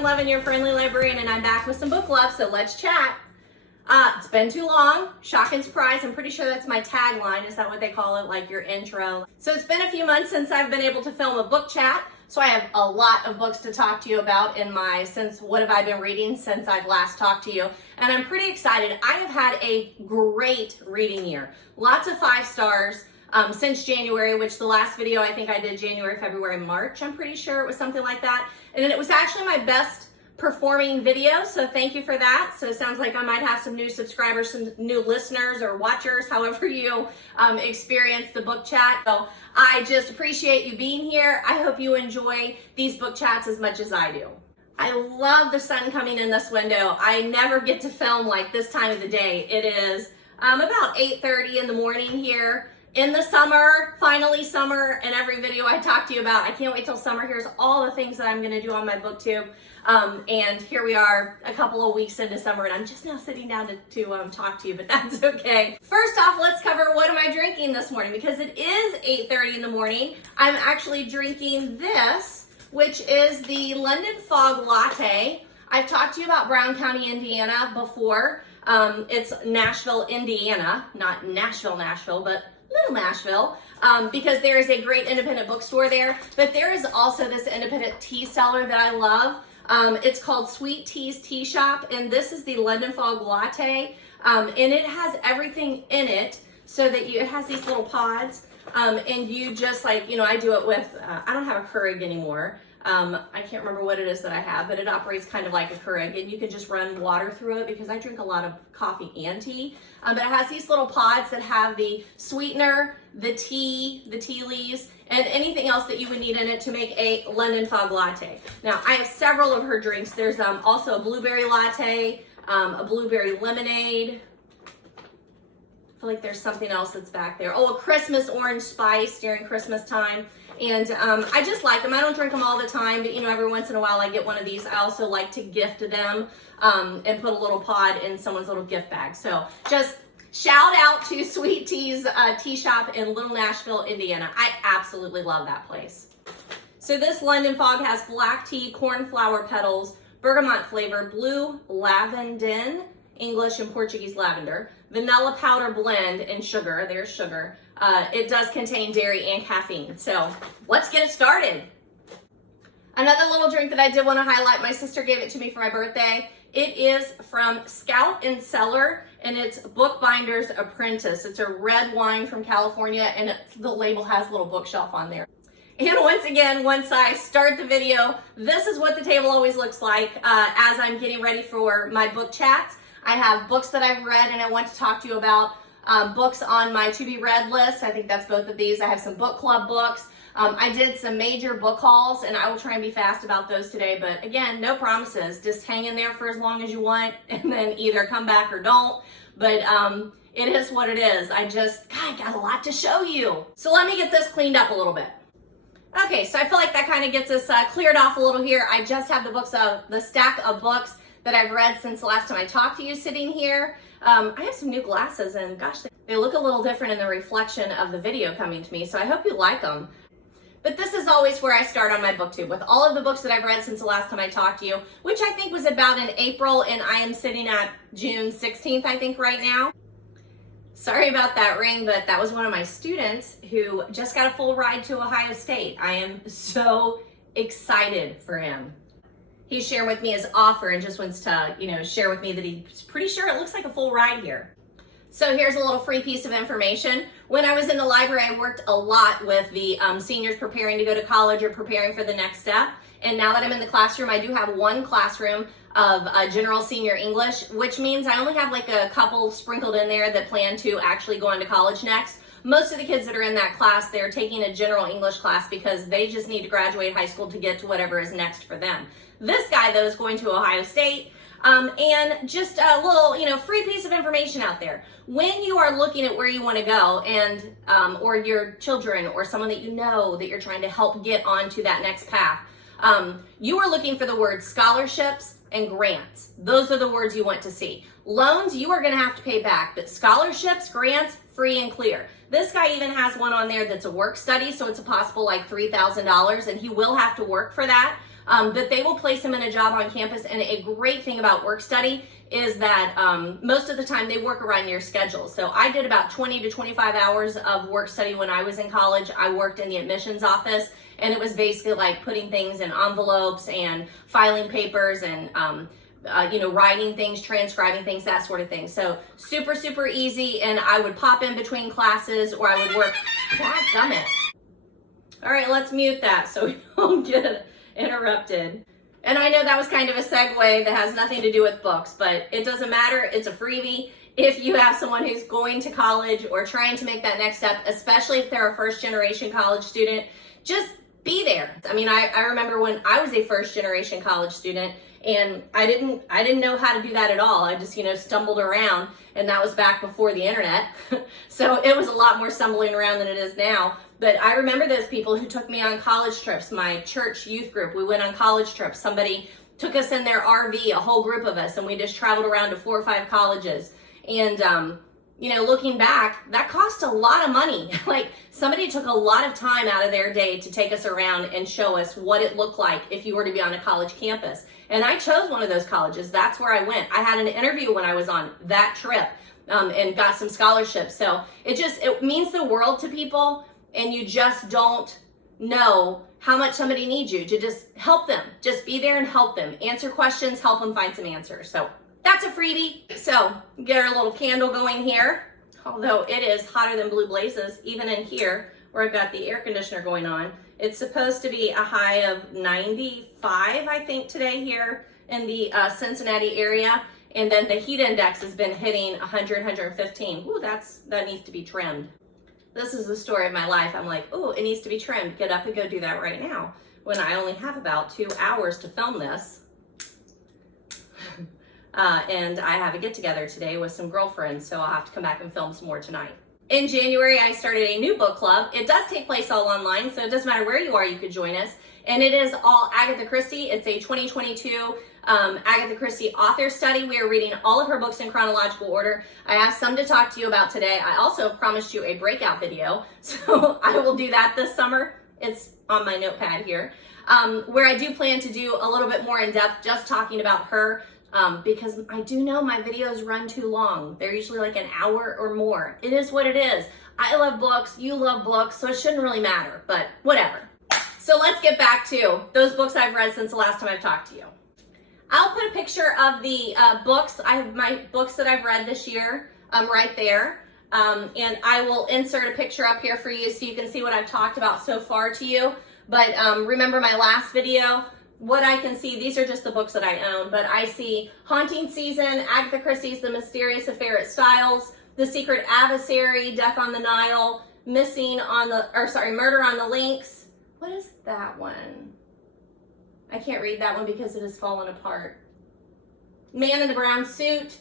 DaShannon Lovin, your friendly librarian, and I'm back with some book love, so let's chat. It's been too long. Shock and surprise. I'm pretty sure that's my tagline. Is that what they call it? Like your intro. So it's been a few months since I've been able to film a book chat. So I have a lot of books to talk to you about in my what have I been reading since I've last talked to you. And I'm pretty excited. I have had a great reading year. Lots of 5 stars since January, which the last video I think I did January, February, March. I'm pretty sure it was something like that. And it was actually my best performing video, so thank you for that. So it sounds like I might have some new subscribers, some new listeners or watchers, however you experience the book chat. So I just appreciate you being here. I hope you enjoy these book chats as much as I do. I love the sun coming in this window. I never get to film like this time of the day. It is about 8:30 in the morning here in the summer, finally summer, and every video I talk to you about. I can't wait till summer. Here's all the things that I'm gonna do on my booktube. And here we are a couple of weeks into summer, and I'm just now sitting down to talk to you, but that's okay. First off, let's cover what am I drinking this morning, because it is 8:30 in the morning. I'm actually drinking this, which is the London Fog Latte. I've talked to you about Brown County, Indiana before. It's Nashville, Indiana, not Nashville, but Little Nashville, because there is a great independent bookstore there, but there is also this independent tea seller that I love. It's called Sweet Tea's Tea Shop, and this is the London Fog Latte, and it has everything in it so that it has these little pods, and you just like, I do it with, I don't have a Keurig anymore. I can't remember what it is that I have, but it operates kind of like a Keurig, and you can just run water through it because I drink a lot of coffee and tea. But it has these little pods that have the sweetener, the tea leaves, and anything else that you would need in it to make a London Fog Latte. Now, I have several of her drinks. There's also a blueberry latte, a blueberry lemonade. I feel like there's something else that's back there. Oh, a Christmas orange spice during Christmas time. And I just like them. I don't drink them all the time, but every once in a while I get one of these. I also like to gift them and put a little pod in someone's little gift bag. So just shout out to Sweet Tea's Tea Shop in Little Nashville, Indiana. I absolutely love that place. So this London Fog has black tea, cornflower petals, bergamot flavor, blue lavandin, English and Portuguese lavender, vanilla powder blend, and sugar. There's sugar. It does contain dairy and caffeine. So let's get it started. Another little drink that I did want to highlight, my sister gave it to me for my birthday. It is from Scout and Cellar, and it's Bookbinder's Apprentice. It's a red wine from California, and the label has a little bookshelf on there. And once again, once I start the video, this is what the table always looks like as I'm getting ready for my book chats. I have books that I've read and I want to talk to you about. Books on my to be read list. I think that's both of these. I have some book club books. I did some major book hauls, and I will try and be fast about those today, but again, no promises. Just hang in there for as long as you want and then either come back or don't. But it is what it is. God, got a lot to show you. So let me get this cleaned up a little bit. Okay, so I feel like that kind of gets us cleared off a little here. I just have the stack of books that I've read since the last time I talked to you sitting here. I have some new glasses, and gosh, they look a little different in the reflection of the video coming to me, so I hope you like them. But this is always where I start on my booktube, with all of the books that I've read since the last time I talked to you, which I think was about in April, and I am sitting at June 16th, I think, right now. Sorry about that ring, but that was one of my students who just got a full ride to Ohio State. I am so excited for him. He shared with me his offer and just wants to, share with me that he's pretty sure it looks like a full ride here. So here's a little free piece of information. When I was in the library, I worked a lot with the seniors preparing to go to college or preparing for the next step. And now that I'm in the classroom, I do have one classroom of general senior English, which means I only have like a couple sprinkled in there that plan to actually go on to college next. Most of the kids that are in that class, they're taking a general English class because they just need to graduate high school to get to whatever is next for them. This guy, though, is going to Ohio State. And just a little, free piece of information out there. When you are looking at where you want to go and, or your children or someone that that you're trying to help get onto that next path, you are looking for the words scholarships and grants. Those are the words you want to see. Loans, you are going to have to pay back, but scholarships, grants, free and clear. This guy even has one on there that's a work study, so it's a possible like $3,000, and he will have to work for that. but they will place them in a job on campus. And a great thing about work study is that most of the time they work around your schedule. So I did about 20 to 25 hours of work study when I was in college. I worked in the admissions office, and it was basically like putting things in envelopes and filing papers and writing things, transcribing things, that sort of thing. So super, super easy. And I would pop in between classes, or I would work. Dadgummit. All right, let's mute that so we don't get interrupted. And I know that was kind of a segue that has nothing to do with books, but it doesn't matter. It's a freebie. If you have someone who's going to college or trying to make that next step, especially if they're a first generation college student, just be there. I mean, I remember when I was a first generation college student, and I didn't know how to do that at all. I just, stumbled around, and that was back before the internet. So it was a lot more stumbling around than it is now. But I remember those people who took me on college trips. My church youth group, we went on college trips. Somebody took us in their RV, a whole group of us, and we just traveled around to 4 or 5 colleges. And, looking back, that cost a lot of money. Like, somebody took a lot of time out of their day to take us around and show us what it looked like if you were to be on a college campus. And I chose one of those colleges. That's where I went. I had an interview when I was on that trip and got some scholarships. So it means the world to people, and you just don't know how much somebody needs you to just help them. Just be there and help them. Answer questions, help them find some answers. So that's a freebie. So get our little candle going here. Although it is hotter than blue blazes, even in here where I've got the air conditioner going on. It's supposed to be a high of 95, I think, today here in the Cincinnati area. And then the heat index has been hitting 100, 115. Ooh, that needs to be trimmed. This is the story of my life. I'm like, ooh, it needs to be trimmed. Get up and go do that right now when I only have about 2 hours to film this. And I have a get together today with some girlfriends, so I'll have to come back and film some more tonight. In January, I started a new book club. It does take place all online, so it doesn't matter where you are, you could join us. And it is all Agatha Christie. It's a 2022 Agatha Christie author study. We are reading all of her books in chronological order. I have some to talk to you about today. I also promised you a breakout video, so I will do that this summer. It's on my notepad here, where I do plan to do a little bit more in depth, just talking about her. Because I do know my videos run too long. They're usually like an hour or more. It is what it is. I love books, you love books, so it shouldn't really matter, but whatever. So let's get back to those books I've read since the last time I've talked to you. I'll put a picture of the books. I have my books that I've read this year right there. And I will insert a picture up here for you so you can see what I've talked about so far to you. But remember my last video? What I can see, these are just the books that I own, but I see Haunting Season, Agatha Christie's The Mysterious Affair at Styles, The Secret Adversary, Death on the Nile, Murder on the Links. What is that one? I can't read that one because it has fallen apart. Man in the Brown Suit,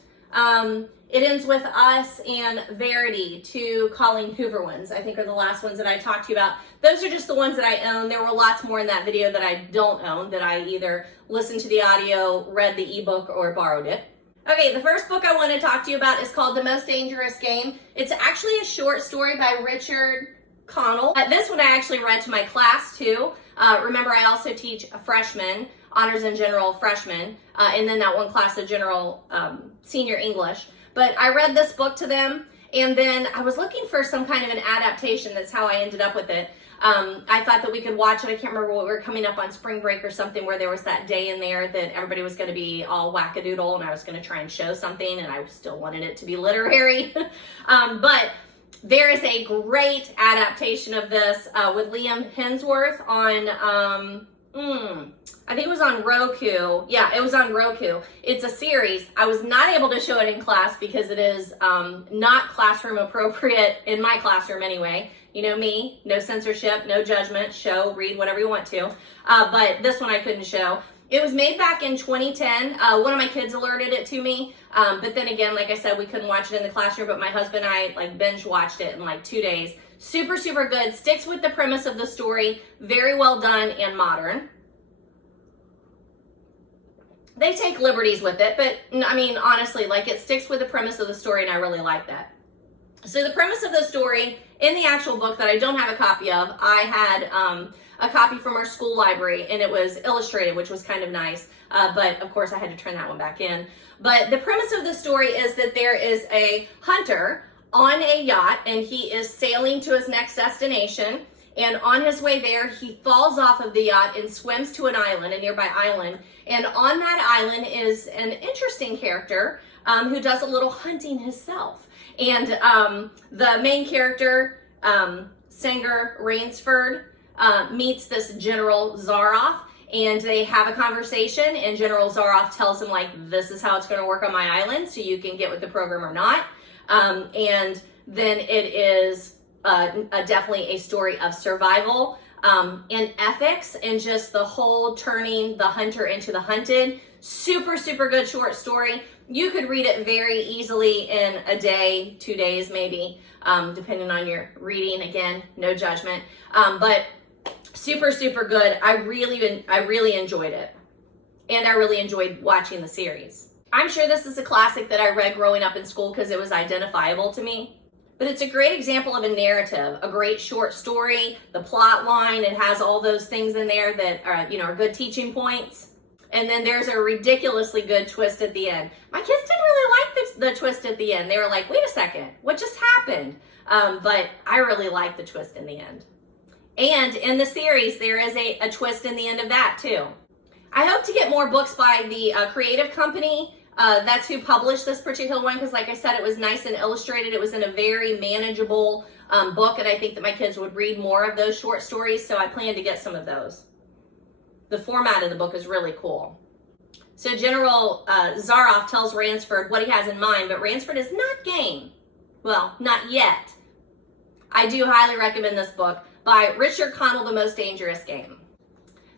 It Ends With Us, and Verity, 2 Colleen Hoover ones, I think are the last ones that I talked to you about. Those are just the ones that I own. There were lots more in that video that I don't own, that I either listened to the audio, read the ebook, or borrowed it. Okay, the first book I want to talk to you about is called The Most Dangerous Game. It's actually a short story by Richard Connell. This one I actually read to my class too. Remember, I also teach a freshman, honors in general freshman, and then that one class of general senior English. But I read this book to them, and then I was looking for some kind of an adaptation. That's how I ended up with it. I thought that we could watch it. I can't remember what we were coming up on spring break or something, where there was that day in there that everybody was going to be all wackadoodle, and I was going to try and show something, and I still wanted it to be literary. But there is a great adaptation of this with Liam Hemsworth on, I think it was on Roku. Yeah, it was on Roku. It's a series. I was not able to show it in class because it is not classroom appropriate, in my classroom anyway. You know me, no censorship, no judgment, show, read whatever you want to. But this one I couldn't show. It was made back in 2010. One of my kids alerted it to me. But then again, like I said, we couldn't watch it in the classroom, but my husband and I binge watched it in 2 days. Super, super good. Sticks with the premise of the story. Very well done and modern. They take liberties with it, but I mean, honestly, it sticks with the premise of the story, and I really like that. So the premise of the story in the actual book that I don't have a copy of, I had a copy from our school library, and it was illustrated, which was kind of nice. But of course I had to turn that one back in. But the premise of the story is that there is a hunter on a yacht, and he is sailing to his next destination. And on his way there, he falls off of the yacht and swims to an island, a nearby island. And on that island is an interesting character who does a little hunting himself. And the main character, Sanger Rainsford, meets this General Zaroff, and they have a conversation, and General Zaroff tells him, like, this is how it's going to work on my island, so you can get with the program or not. And then it is definitely a story of survival and ethics, and just the whole turning the hunter into the hunted. Super, super good short story. You could read it very easily in a day, 2 days maybe, depending on your reading. Again, no judgment. But super, super good. I really enjoyed it. And I really enjoyed watching the series. I'm sure this is a classic that I read growing up in school because it was identifiable to me. But it's a great example of a narrative, a great short story, the plot line. It has all those things in there that are good teaching points. And then there's a ridiculously good twist at the end. My kids didn't really like the twist at the end. They were like, wait a second, what just happened? But I really liked the twist in the end. And in the series, there is a twist in the end of that too. I hope to get more books by the creative company. That's who published this particular one, because like I said, it was nice and illustrated. It was in a very manageable book, and I think that my kids would read more of those short stories, so I plan to get some of those. The format of the book is really cool. So General Zaroff tells Ransford what he has in mind, but Ransford is not game. Well, not yet. I do highly recommend this book by Richard Connell, The Most Dangerous Game.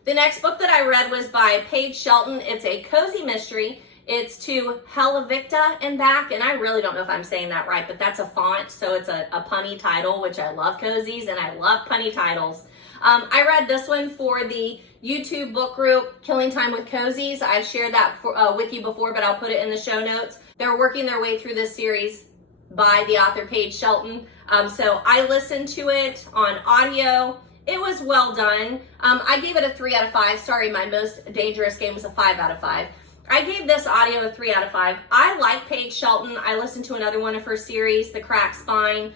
The next book that I read was by Paige Shelton. It's a cozy mystery. It's to Helvetica and back, and I really don't know if I'm saying that right, but that's a font, so it's a punny title, which I love cozies, and I love punny titles. I read this one for the YouTube book group, Killing Time with Cozies. I shared that with you before, but I'll put it in the show notes. They're working their way through this series by the author Paige Shelton. So I listened to it on audio. It was well done. I gave it a 3 out of 5. Sorry, my Most Dangerous Game was a 5 out of 5. I gave this audio a 3 out of 5. I like Paige Shelton. I listened to another one of her series, The Cracked Spine,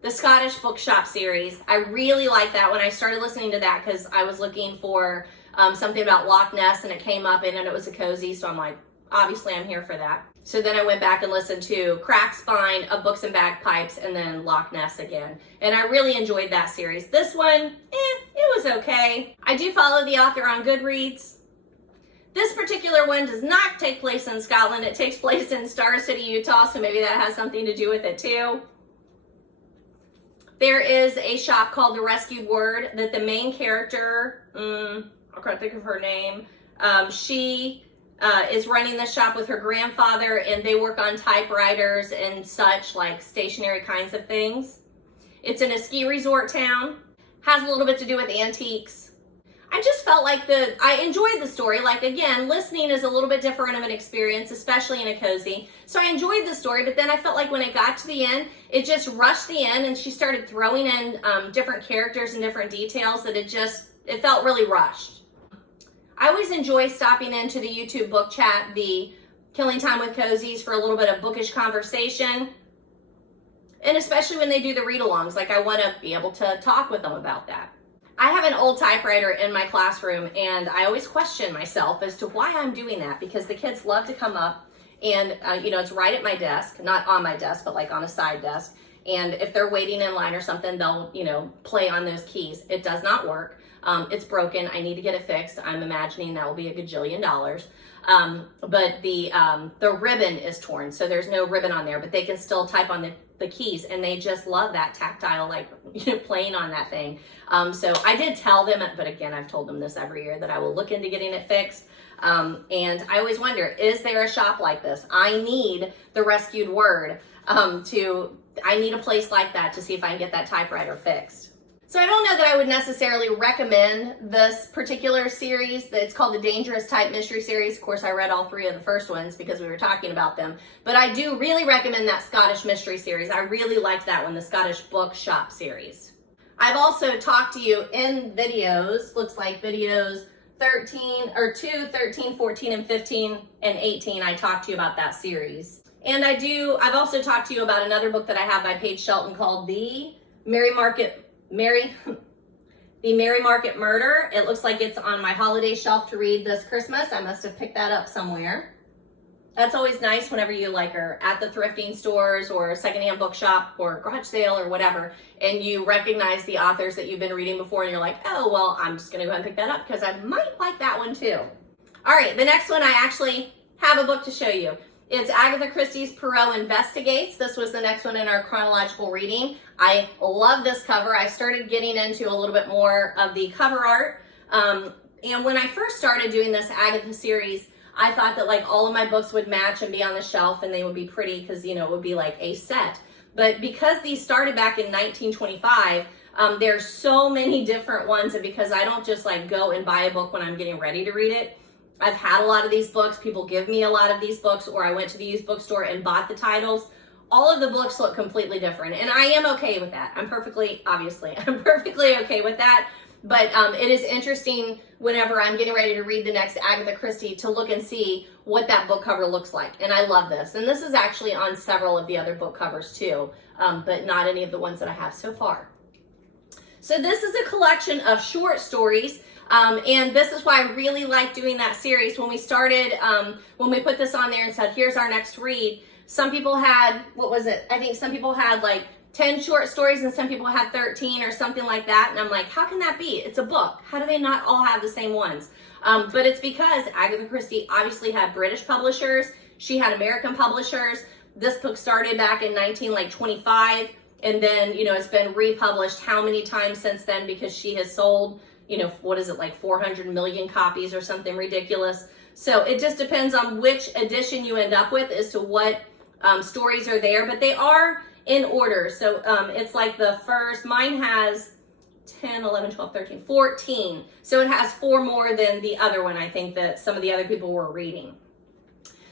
the Scottish Bookshop series. I really like that when I started listening to that because I was looking for something about Loch Ness, and it came up and it was a cozy, so I'm like, obviously I'm here for that. So then I went back and listened to Cracked Spine, of Books and Bagpipes, and then Loch Ness again. And I really enjoyed that series. This one, it was okay. I do follow the author on Goodreads. This particular one does not take place in Scotland. It takes place in Star City, Utah, so maybe that has something to do with it too. There is a shop called The Rescued Word that the main character, I can't think of her name, she is running the shop with her grandfather, and they work on typewriters and such, like stationary kinds of things. It's in a ski resort town. Has a little bit to do with antiques. I just felt like I enjoyed the story. Like, again, listening is a little bit different of an experience, especially in a cozy. So I enjoyed the story, but then I felt like when it got to the end, it just rushed the end, and she started throwing in different characters and different details that it felt really rushed. I always enjoy stopping into the YouTube book chat, the Killing Time with Cozies, for a little bit of bookish conversation. And especially when they do the read-alongs, like I want to be able to talk with them about that. I have an old typewriter in my classroom, and I always question myself as to why I'm doing that, because the kids love to come up and, it's right at my desk, not on my desk, but like on a side desk. And if they're waiting in line or something, they'll, play on those keys. It does not work. It's broken. I need to get it fixed. I'm imagining that will be a gajillion dollars. But the ribbon is torn, so there's no ribbon on there, but they can still type on the keys, and they just love that tactile, like, playing on that thing. So I did tell them, but again, I've told them this every year, that I will look into getting it fixed. And I always wonder, is there a shop like this? I need The Rescued Word. I need a place like that to see if I can get that typewriter fixed. So I don't know that I would necessarily recommend this particular series. It's called the Dangerous Type Mystery Series. Of course, I read all 3 of the first ones because we were talking about them. But I do really recommend that Scottish Mystery Series. I really liked that one, the Scottish Bookshop series. I've also talked to you in videos, looks like videos 13 or 2, 13, 14, and 15, and 18. I talked to you about that series. And I've also talked to you about another book that I have by Paige Shelton called The Merry Market Murder. It looks like it's on my holiday shelf to read this Christmas. I must have picked that up somewhere. That's always nice whenever you are at the thrifting stores or secondhand bookshop or garage sale or whatever, and you recognize the authors that you've been reading before, and you're like, oh, well, I'm just going to go ahead and pick that up because I might like that one too. All right, the next one, I actually have a book to show you. It's Agatha Christie's Poirot Investigates. This was the next one in our chronological reading. I love this cover. I started getting into a little bit more of the cover art. And when I first started doing this Agatha series, I thought that all of my books would match and be on the shelf and they would be pretty because, it would be like a set. But because these started back in 1925, there's so many different ones, and because I don't just go and buy a book when I'm getting ready to read it, I've had a lot of these books. People give me a lot of these books, or I went to the used bookstore and bought the titles. All of the books look completely different, and I am okay with that. I'm perfectly okay with that. But it is interesting whenever I'm getting ready to read the next Agatha Christie to look and see what that book cover looks like. And I love this. And this is actually on several of the other book covers too, but not any of the ones that I have so far. So this is a collection of short stories. And this is why I really like doing that series. When we started, when we put this on there and said, here's our next read, some people had, I think some people had 10 short stories and some people had 13 or something like that. And I'm like, how can that be? It's a book. How do they not all have the same ones? But it's because Agatha Christie obviously had British publishers. She had American publishers. This book started back in 1925. And then, it's been republished how many times since then, because she has sold, 400 million copies or something ridiculous. So it just depends on which edition you end up with as to what stories are there, but they are in order. So it's the first, mine has 10, 11, 12, 13, 14. So it has 4 more than the other one, I think, that some of the other people were reading.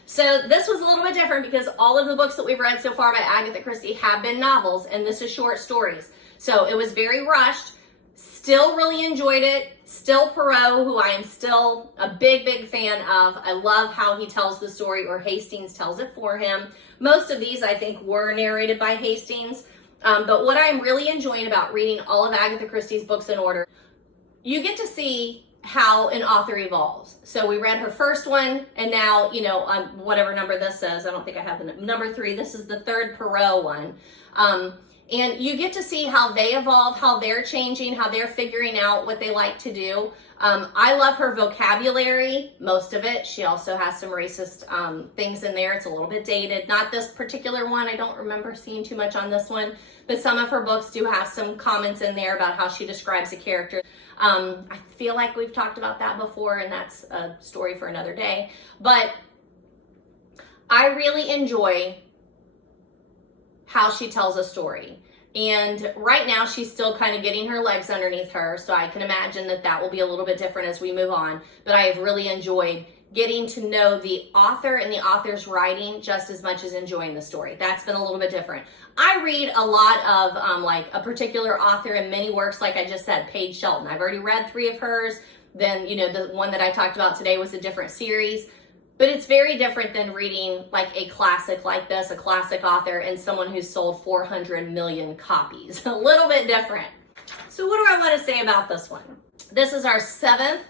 So this was a little bit different because all of the books that we've read so far by Agatha Christie have been novels, and this is short stories. So it was very rushed. Still really enjoyed it. Still Poirot, who I am still a big fan of. I love how he tells the story, or Hastings tells it for him. Most of these, I think, were narrated by Hastings. But what I'm really enjoying about reading all of Agatha Christie's books in order, you get to see how an author evolves. So we read her first one, and now, on whatever number this is, I don't think I have the number 3. This is the 3rd Poirot one. And you get to see how they evolve, how they're changing, how they're figuring out what they like to do. I love her vocabulary, most of it. She also has some racist things in there. It's a little bit dated. Not this particular one. I don't remember seeing too much on this one. But some of her books do have some comments in there about how she describes a character. I feel like we've talked about that before, and that's a story for another day. But I really enjoy how she tells a story. And right now she's still kind of getting her legs underneath her, so I can imagine that will be a little bit different as we move on. But I have really enjoyed getting to know the author and the author's writing just as much as enjoying the story. That's been a little bit different. I read a lot of a particular author in many works, like I just said, Paige Shelton. I've already read 3 of hers. Then, the one that I talked about today was a different series. But it's very different than reading a classic like this, a classic author, and someone who's sold 400 million copies. A little bit different. So what do I want to say about this one? This is our 7th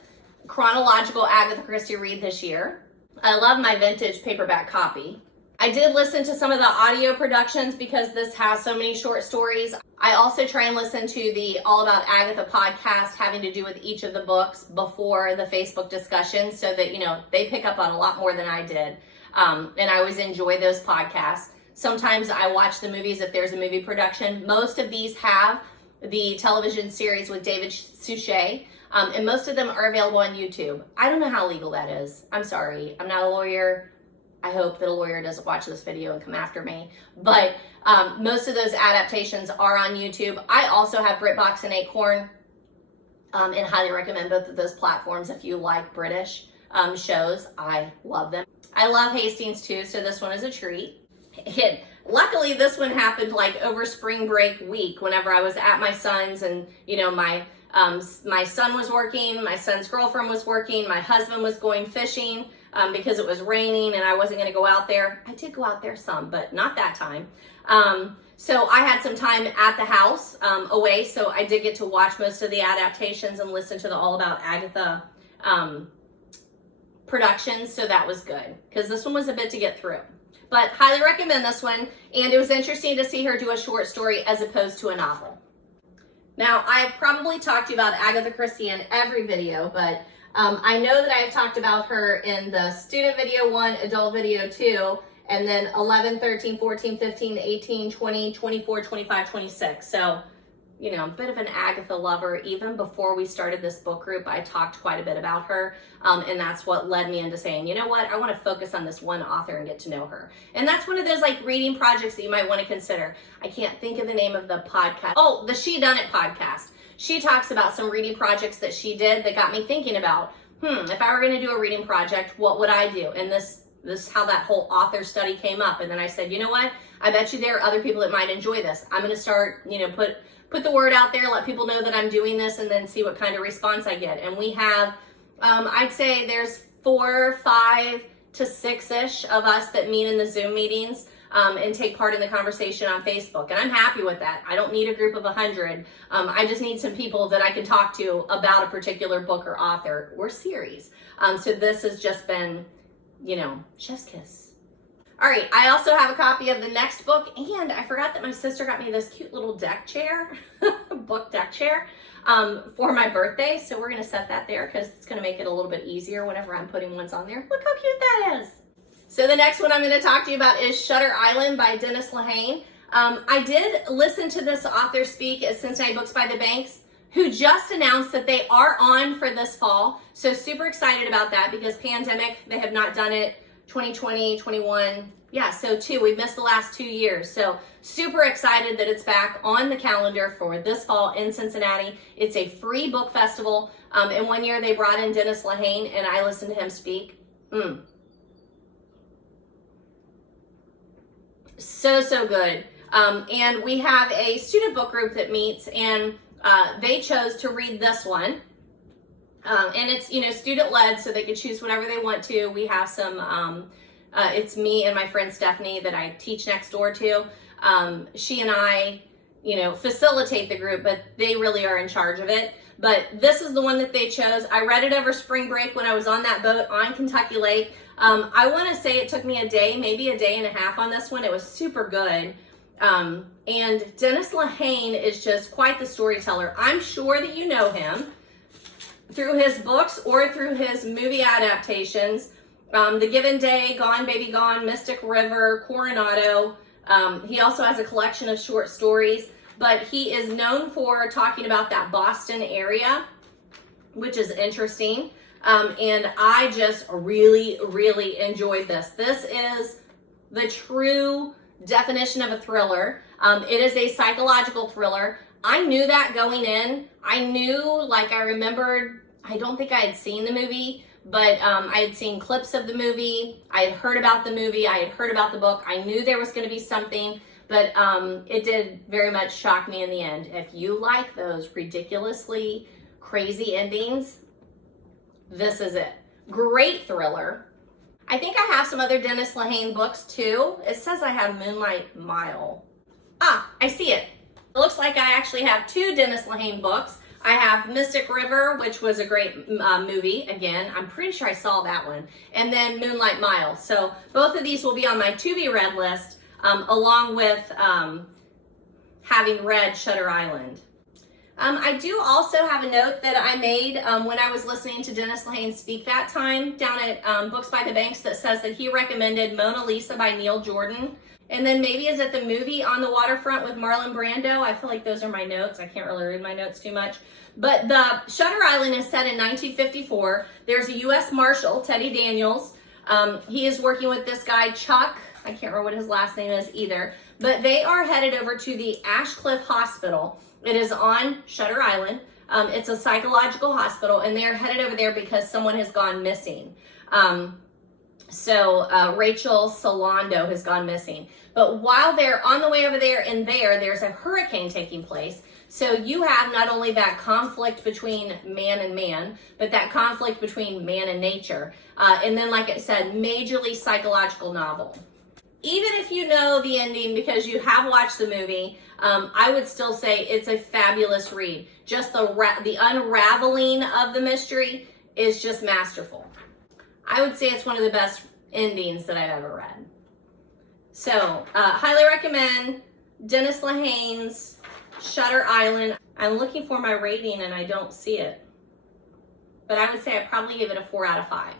chronological Agatha Christie read this year. I love my vintage paperback copy. I did listen to some of the audio productions because this has so many short stories. I also try and listen to the All About Agatha podcast having to do with each of the books before the Facebook discussion, so that, they pick up on a lot more than I did. And I always enjoy those podcasts. Sometimes I watch the movies if there's a movie production. Most of these have the television series with David Suchet, and most of them are available on YouTube. I don't know how legal that is. I'm sorry. I'm not a lawyer. I hope that a lawyer doesn't watch this video and come after me. But most of those adaptations are on YouTube. I also have BritBox and Acorn, and highly recommend both of those platforms if you like British shows. I love them. I love Hastings too, so this one is a treat. luckily this one happened like over spring break week whenever I was at my son's, and you know, my son was working, my son's girlfriend was working, my husband was going fishing because it was raining and I wasn't going to go out there. I did go out there some, but not that time. So I had some time at the house away, so I did get to watch most of the adaptations and listen to the All About Agatha productions, so that was good, because this one was a bit to get through. But highly recommend this one, and it was interesting to see her do a short story as opposed to a novel. Now, I've probably talked to you about Agatha Christie in every video, but I know that I've talked about her in the student video 1, adult video 2, and then 11, 13, 14, 15, 18, 20, 24, 25, 26. So, you know, a bit of an Agatha lover. Even before we started this book group, I talked quite a bit about her, and that's what led me into saying, you know what, I want to focus on this one author and get to know her. And that's one of those like reading projects that you might want to consider. I can't think of the name of the podcast. Oh, the She Done It podcast. She talks about some reading projects that she did that got me thinking about, if I were going to do a reading project, what would I do? And this is how that whole author study came up. And then I said, you know what, I bet you there are other people that might enjoy this. I'm going to start, you know, put the word out there, let people know that I'm doing this, and then see what kind of response I get. And we have, I'd say there's 4, 5 to 6-ish of us that meet in the Zoom meetings and take part in the conversation on Facebook. And I'm happy with that. I don't need a group of 100. I just need some people that I can talk to about a particular book or author or series. So this has just been, you know, chef's kiss. All right, I also have a copy of the next book, and I forgot that my sister got me this cute little deck chair, book deck chair, for my birthday. So we're gonna set that there because it's gonna make it a little bit easier whenever I'm putting ones on there. Look how cute that is. So the next one I'm gonna talk to you about is Shutter Island by Dennis Lahane. I did listen to this author speak at Cincinnati Books by the Banks, who just announced that they are on for this fall. So super excited about that because pandemic, they have not done it. 2020, 21, yeah, so 2. We've missed the last 2 years. So super excited that it's back on the calendar for this fall in Cincinnati. It's a free book festival. And one year they brought in Dennis Lahane, and I listened to him speak. So good. And we have a student book group that meets, and they chose to read this one. And it's, you know, student-led, so they can choose whatever they want to. We have some, it's me and my friend Stephanie that I teach next door to. She and I, you know, facilitate the group, but they really are in charge of it. But this is the one that they chose. I read it over spring break when I was on that boat on Kentucky Lake. I want to say it took me a day, maybe a day and a half on this one. It was super good. And Dennis Lahane is just quite the storyteller. I'm sure that you know him through his books or through his movie adaptations. The Given Day, Gone Baby Gone, Mystic River, Coronado. He also has a collection of short stories, but he is known for talking about that Boston area, which is interesting. And I just really enjoyed this. This is the true definition of a thriller. It is a psychological thriller. I knew that going in. I knew, like, I remembered, I don't think I had seen the movie, but I had seen clips of the movie. I had heard about the movie. I had heard about the book. I knew there was going to be something, but it did very much shock me in the end. If you like those ridiculously crazy endings, this is it. Great thriller. I think I have some other Dennis Lahane books too. It says I have Moonlight Mile. Ah, I see it. It looks like I actually have 2 Dennis Lahane books. I have Mystic River, which was a great movie. Again, I'm pretty sure I saw that one. And then Moonlight Mile. So both of these will be on my to-be-read list, along with having read Shutter Island. I do also have a note that I made when I was listening to Dennis Lahane speak that time down at Books by the Banks that says that he recommended Mona Lisa by Neil Jordan. And then maybe is it the movie On the Waterfront with Marlon Brando? I feel like those are my notes. I can't really read my notes too much. But the Shutter Island is set in 1954. There's a U.S. Marshal, Teddy Daniels. He is working with this guy, Chuck. I can't remember what his last name is either. But they are headed over to the Ashcliff Hospital. It is on Shutter Island. It's a psychological hospital, and they are headed over there because someone has gone missing. So Rachel Solando has gone missing. But while they're on the way over there, there's a hurricane taking place. So you have not only that conflict between man and man, but that conflict between man and nature. And then, like I said, majorly psychological novel. Even if you know the ending because you have watched the movie, I would still say it's a fabulous read. Just the unraveling of the mystery is just masterful. I would say it's one of the best endings that I've ever read. So, highly recommend Dennis Lahane's Shutter Island. I'm looking for my rating and I don't see it. But I would say I probably give it a 4 out of 5.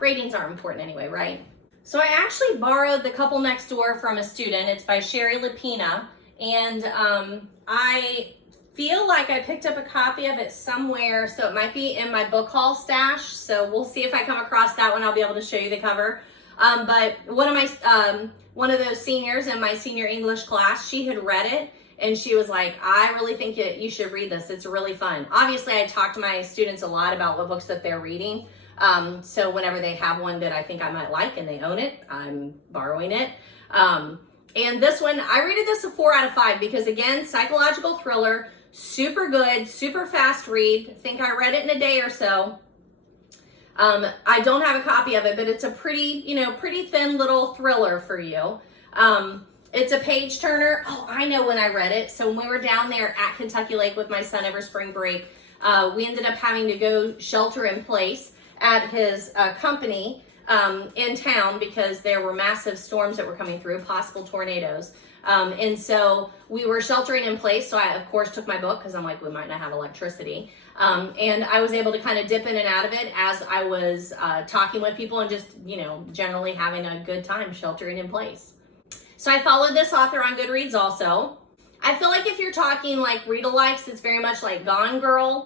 Ratings are important anyway, right? So I actually borrowed The Couple Next Door from a student. It's by Sherry Lapena. And I feel like I picked up a copy of it somewhere, so it might be in my book haul stash. So we'll see if I come across that one. I'll be able to show you the cover. But one of those seniors in my senior English class, she had read it and she was like, I really think you should read this. It's really fun. Obviously, I talk to my students a lot about what books that they're reading. So whenever they have one that I think I might like and they own it, I'm borrowing it. And this one, I rated this a 4 out of 5 because, again, psychological thriller, super good, super fast read. I think I read it in a day or so. I don't have a copy of it, but it's a pretty thin little thriller for you. It's a page turner. Oh, I know when I read it. So when we were down there at Kentucky Lake with my son over spring break, we ended up having to go shelter in place at his company in town because there were massive storms that were coming through, possible tornadoes. And so we were sheltering in place. So I, of course, took my book because I'm like, we might not have electricity. And I was able to kind of dip in and out of it as I was talking with people and just, generally having a good time sheltering in place. So I followed this author on Goodreads also. I feel like if you're talking like read-alikes, it's very much like Gone Girl.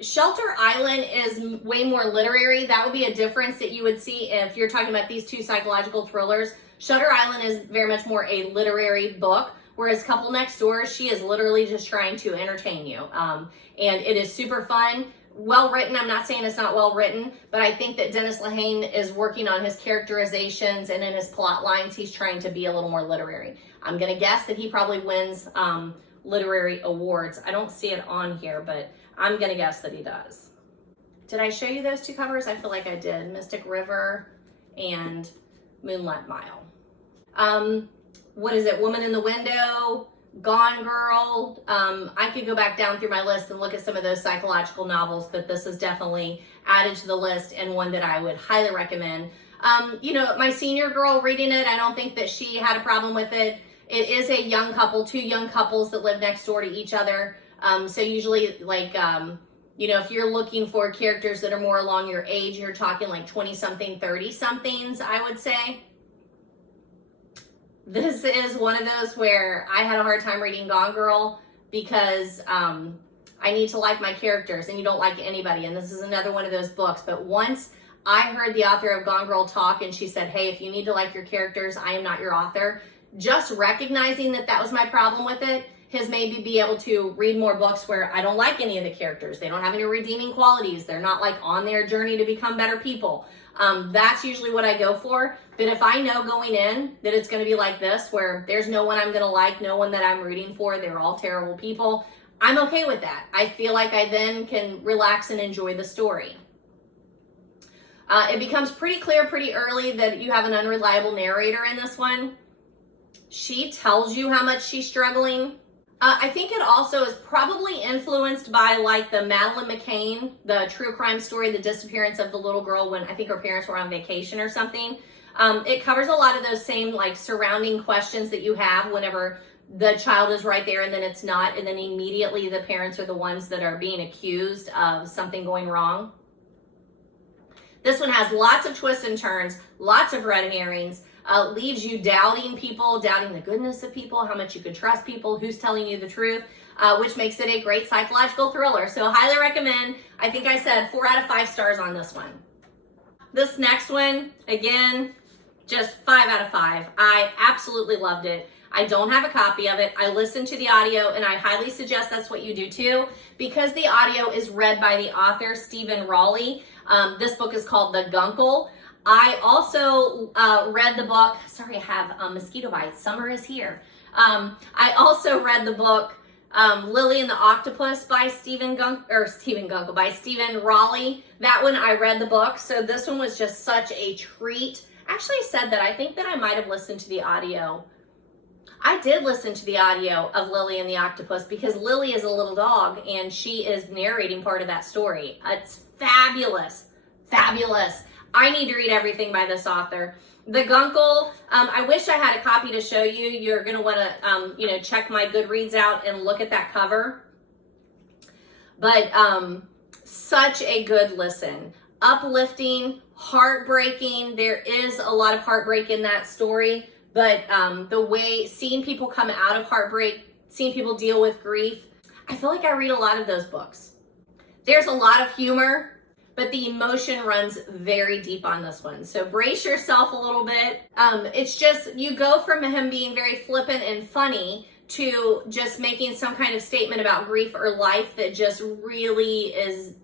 Shelter Island is way more literary. That would be a difference that you would see if you're talking about these two psychological thrillers. Shutter Island is very much more a literary book, whereas Couple Next Door, she is literally just trying to entertain you. And it is super fun, well written. I'm not saying it's not well written, but I think that Dennis Lahane is working on his characterizations and in his plot lines, he's trying to be a little more literary. I'm gonna guess that he probably wins literary awards. I don't see it on here, but I'm gonna guess that he does. Did I show you those two covers? I feel like I did. Mystic River and Moonlight Mile. What is it? Woman in the Window, Gone Girl. I could go back down through my list and look at some of those psychological novels, but this is definitely added to the list and one that I would highly recommend. My senior girl reading it, I don't think that she had a problem with it. It is a young couple, two young couples that live next door to each other. So usually like, if you're looking for characters that are more along your age, you're talking like 20-something, 30-somethings, I would say. This is one of those where I had a hard time reading Gone Girl because I need to like my characters and you don't like anybody. And this is another one of those books. But once I heard the author of Gone Girl talk and she said, hey, if you need to like your characters, I am not your author. Just recognizing that that was my problem with it has made me be able to read more books where I don't like any of the characters. They don't have any redeeming qualities. They're not like on their journey to become better people. That's usually what I go for. But if I know going in that it's going to be like this, where there's no one I'm going to like, no one that I'm rooting for, they're all terrible people, I'm okay with that. I feel like I then can relax and enjoy the story. It becomes pretty clear pretty early that you have an unreliable narrator in this one. She tells you how much she's struggling. I think it also is probably influenced by like the Madeleine McCann, the true crime story, the disappearance of the little girl when I think her parents were on vacation or something. It covers a lot of those same like surrounding questions that you have whenever the child is right there and then it's not, and then immediately the parents are the ones that are being accused of something going wrong. This one has lots of twists and turns, lots of red herrings. Leaves you doubting people, doubting the goodness of people, how much you can trust people, who's telling you the truth, which makes it a great psychological thriller. So highly recommend. I think I said 4 out of 5 stars on this one. This next one, again, just 5 out of 5. I absolutely loved it. I don't have a copy of it. I listened to the audio and I highly suggest that's what you do too, because the audio is read by the author, Stephen Rowley. This book is called The Guncle. I also read the book, sorry, I have mosquito bites, summer is here. I also read the book Lily and the Octopus by Stephen Rowley. That one I read the book, so this one was just such a treat. Actually, I said that I think that I might have listened to the audio. I did listen to the audio of Lily and the Octopus because Lily is a little dog and she is narrating part of that story. It's fabulous, fabulous. I need to read everything by this author. The Guncle, I wish I had a copy to show you. You're going to want to, check my Goodreads out and look at that cover. But such a good listen. Uplifting, heartbreaking. There is a lot of heartbreak in that story, but the way, seeing people come out of heartbreak, seeing people deal with grief, I feel like I read a lot of those books. There's a lot of humor, but the emotion runs very deep on this one. So brace yourself a little bit. It's just, you go from him being very flippant and funny to just making some kind of statement about grief or life that just really is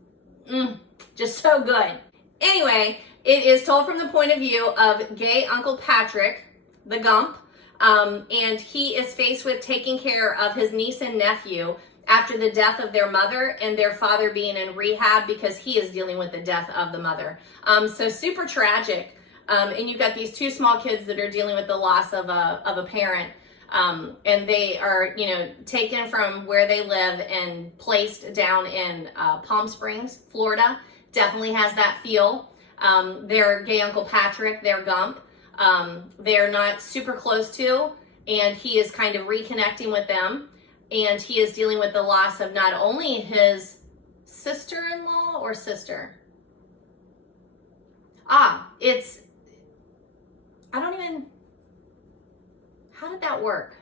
just so good. Anyway, it is told from the point of view of gay Uncle Patrick, the Gump, and he is faced with taking care of his niece and nephew after the death of their mother and their father being in rehab because he is dealing with the death of the mother. So super tragic. And you've got these two small kids that are dealing with the loss of a parent. And they are, taken from where they live and placed down in Palm Springs, Florida. Definitely has that feel. Their gay Uncle Patrick, their Gump, they're not super close to, and he is kind of reconnecting with them. And he is dealing with the loss of not only his sister-in-law or sister. How did that work?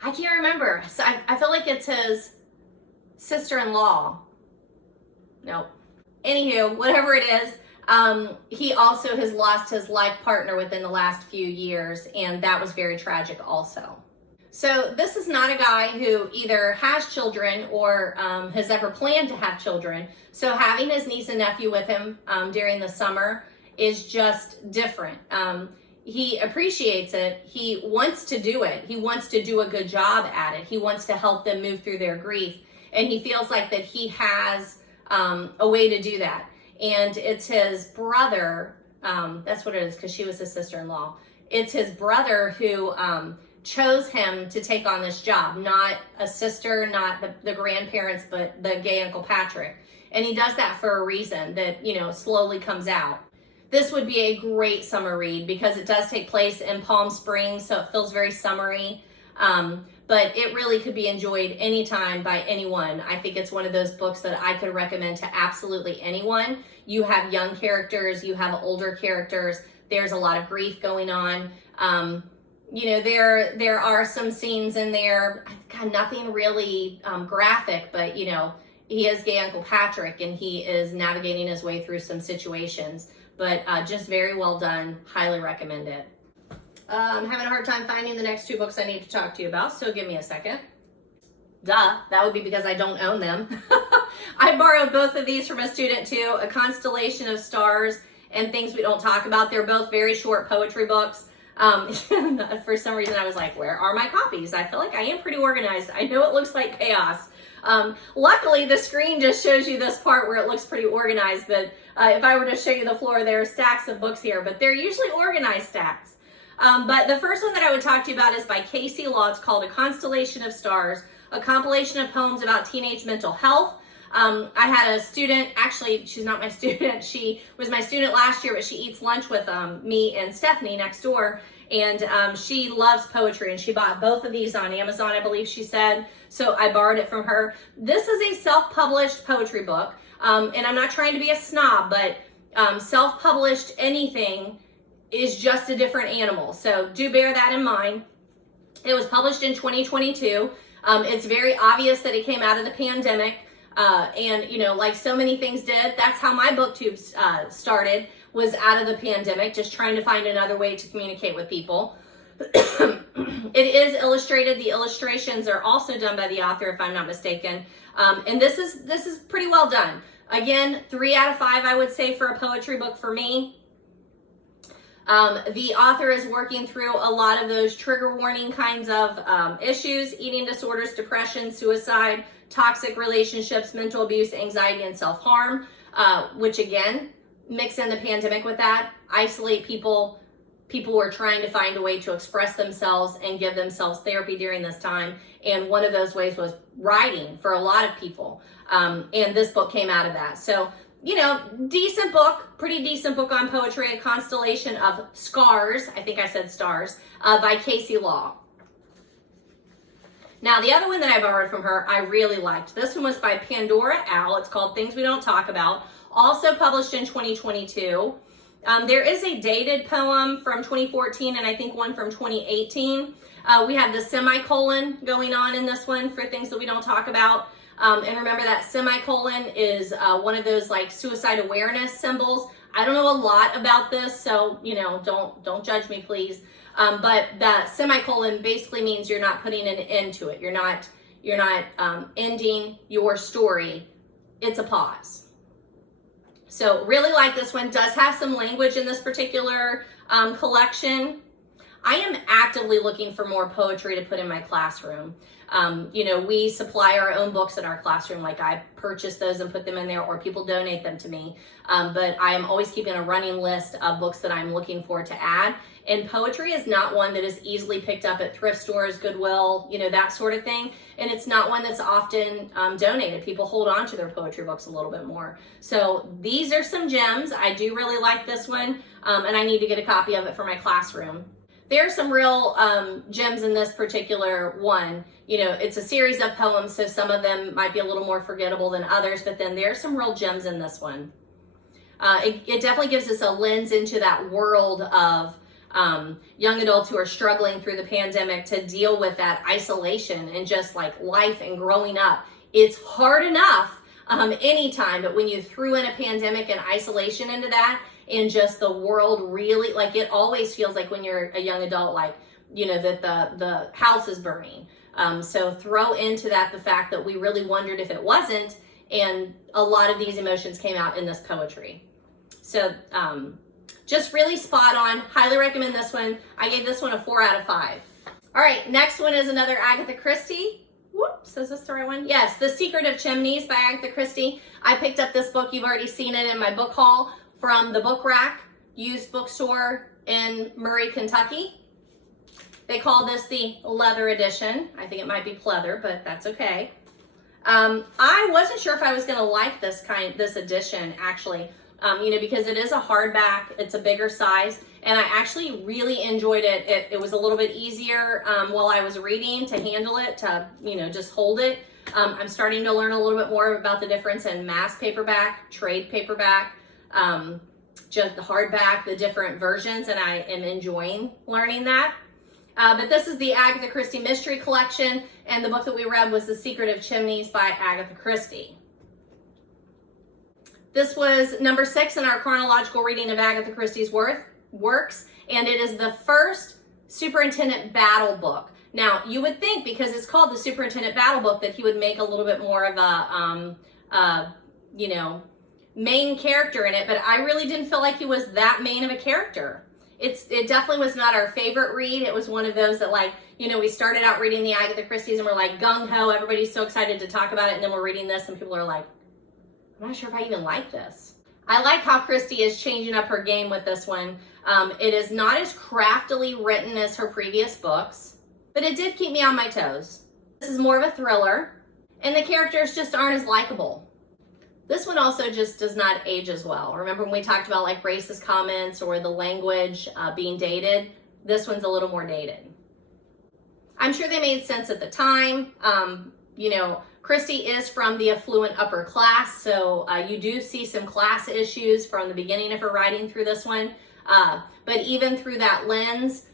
I can't remember. So I feel like it's his sister-in-law. Nope. Anywho, whatever it is, he also has lost his life partner within the last few years, and that was very tragic also. So this is not a guy who either has children or has ever planned to have children. So having his niece and nephew with him during the summer is just different. He appreciates it. He wants to do it. He wants to do a good job at it. He wants to help them move through their grief. And he feels like that he has a way to do that. And it's his brother, that's what it is because she was his sister-in-law. It's his brother who chose him to take on this job, not a sister, not the grandparents, but the gay Uncle Patrick. And he does that for a reason that, slowly comes out. This would be a great summer read because it does take place in Palm Springs, so it feels very summery. But it really could be enjoyed anytime by anyone. I think it's one of those books that I could recommend to absolutely anyone. You have young characters, you have older characters, there's a lot of grief going on. There are some scenes in there, God, nothing really graphic, but he is gay Uncle Patrick and he is navigating his way through some situations, but just very well done. Highly recommend it. I'm having a hard time finding the next two books I need to talk to you about, so give me a second. Duh, that would be because I don't own them. I borrowed both of these from a student too, A Constellation of Stars and Things We Don't Talk About. They're both very short poetry books. For some reason I was like, where are my copies? I feel like I am pretty organized. I know it looks like chaos. Luckily the screen just shows you this part where it looks pretty organized, but if I were to show you the floor, there are stacks of books here, but they're usually organized stacks. But the first one that I would talk to you about is by Casey Law. It's called A Constellation of Stars, a compilation of poems about teenage mental health. I had a student, actually, she's not my student. She was my student last year, but she eats lunch with me and Stephanie next door. And she loves poetry, and she bought both of these on Amazon, I believe she said. So I borrowed it from her. This is a self-published poetry book. And I'm not trying to be a snob, but self-published anything is just a different animal. So do bear that in mind. It was published in 2022. It's very obvious that it came out of the pandemic. And like so many things did, that's how my booktube started, was out of the pandemic, just trying to find another way to communicate with people. It is illustrated. The illustrations are also done by the author, if I'm not mistaken. And this is pretty well done. Again, 3 out of 5, I would say, for a poetry book for me. The author is working through a lot of those trigger warning kinds of issues: eating disorders, depression, suicide, toxic relationships, mental abuse, anxiety, and self-harm, which again, mix in the pandemic with that, isolate people. People were trying to find a way to express themselves and give themselves therapy during this time. And one of those ways was writing for a lot of people. And this book came out of that. So, you know, decent book, pretty decent book on poetry, A Constellation of Scars, I think I said stars, by Casey Law. Now, the other one that I borrowed from her, I really liked. This one was by Pandora Owl. It's called Things We Don't Talk About, also published in 2022. There is a dated poem from 2014 and I think one from 2018. We have the semicolon going on in this one for Things That We Don't Talk About. And remember that semicolon is one of those like suicide awareness symbols. I don't know a lot about this, so, you know, don't judge me, please. But the semicolon basically means you're not putting an end to it. You're not ending your story. It's a pause. So really like this one. Does have some language in this particular collection. I am actively looking for more poetry to put in my classroom. You know, we supply our own books in our classroom. Like I purchase those and put them in there, or people donate them to me. But I am always keeping a running list of books that I'm looking for to add. And poetry is not one that is easily picked up at thrift stores, Goodwill, you know, that sort of thing. And it's not one that's often donated. People hold on to their poetry books a little bit more. So these are some gems. I do really like this one, and I need to get a copy of it for my classroom. There are some real gems in this particular one. You know, it's a series of poems, so some of them might be a little more forgettable than others, but then there's some real gems in this one. It definitely gives us a lens into that world of young adults who are struggling through the pandemic to deal with that isolation and just like life and growing up. It's hard enough anytime, but when you threw in a pandemic and isolation into that, and just the world really, like it always feels like when you're a young adult, like, you know, that the house is burning. So throw into that the fact that we really wondered if it wasn't, and a lot of these emotions came out in this poetry. So just really spot on. Highly recommend this one. I gave this one a 4 out of 5. All right, next one is another Agatha Christie. Whoops, is this the right one? Yes, The Secret of Chimneys by Agatha Christie. I picked up this book. You've already seen it in my book haul from the Book Rack used bookstore in Murray, Kentucky. They call this the leather edition. I think it might be pleather, but that's okay. I wasn't sure if I was gonna like this edition actually, you know, because it is a hardback, it's a bigger size, and I actually really enjoyed it. It was a little bit easier while I was reading to handle it, to, you know, just hold it. I'm starting to learn a little bit more about the difference in mass paperback, trade paperback, just the hardback, the different versions, and I am enjoying learning that. But this is the Agatha Christie Mystery Collection, and the book that we read was The Secret of Chimneys by Agatha Christie. This was number 6 in our chronological reading of Agatha Christie's works, and it is the first Superintendent Battle book. Now, you would think, because it's called the Superintendent Battle book, that he would make a little bit more of a, you know, main character in it, but I really didn't feel like he was that main of a character. It definitely was not our favorite read. It was one of those that, like, you know, we started out reading the Agatha Christie's and we're like gung-ho, everybody's so excited to talk about it, and then we're reading this and people are like, I'm not sure if I even like this. I like how Christie is changing up her game with this one. It is not as craftily written as her previous books, but it did keep me on my toes. This is more of a thriller, and the characters just aren't as likable. This one also just does not age as well. Remember when we talked about like racist comments or the language being dated? This one's a little more dated. I'm sure they made sense at the time. You know, Christie is from the affluent upper class, so you do see some class issues from the beginning of her writing through this one. But even through that lens,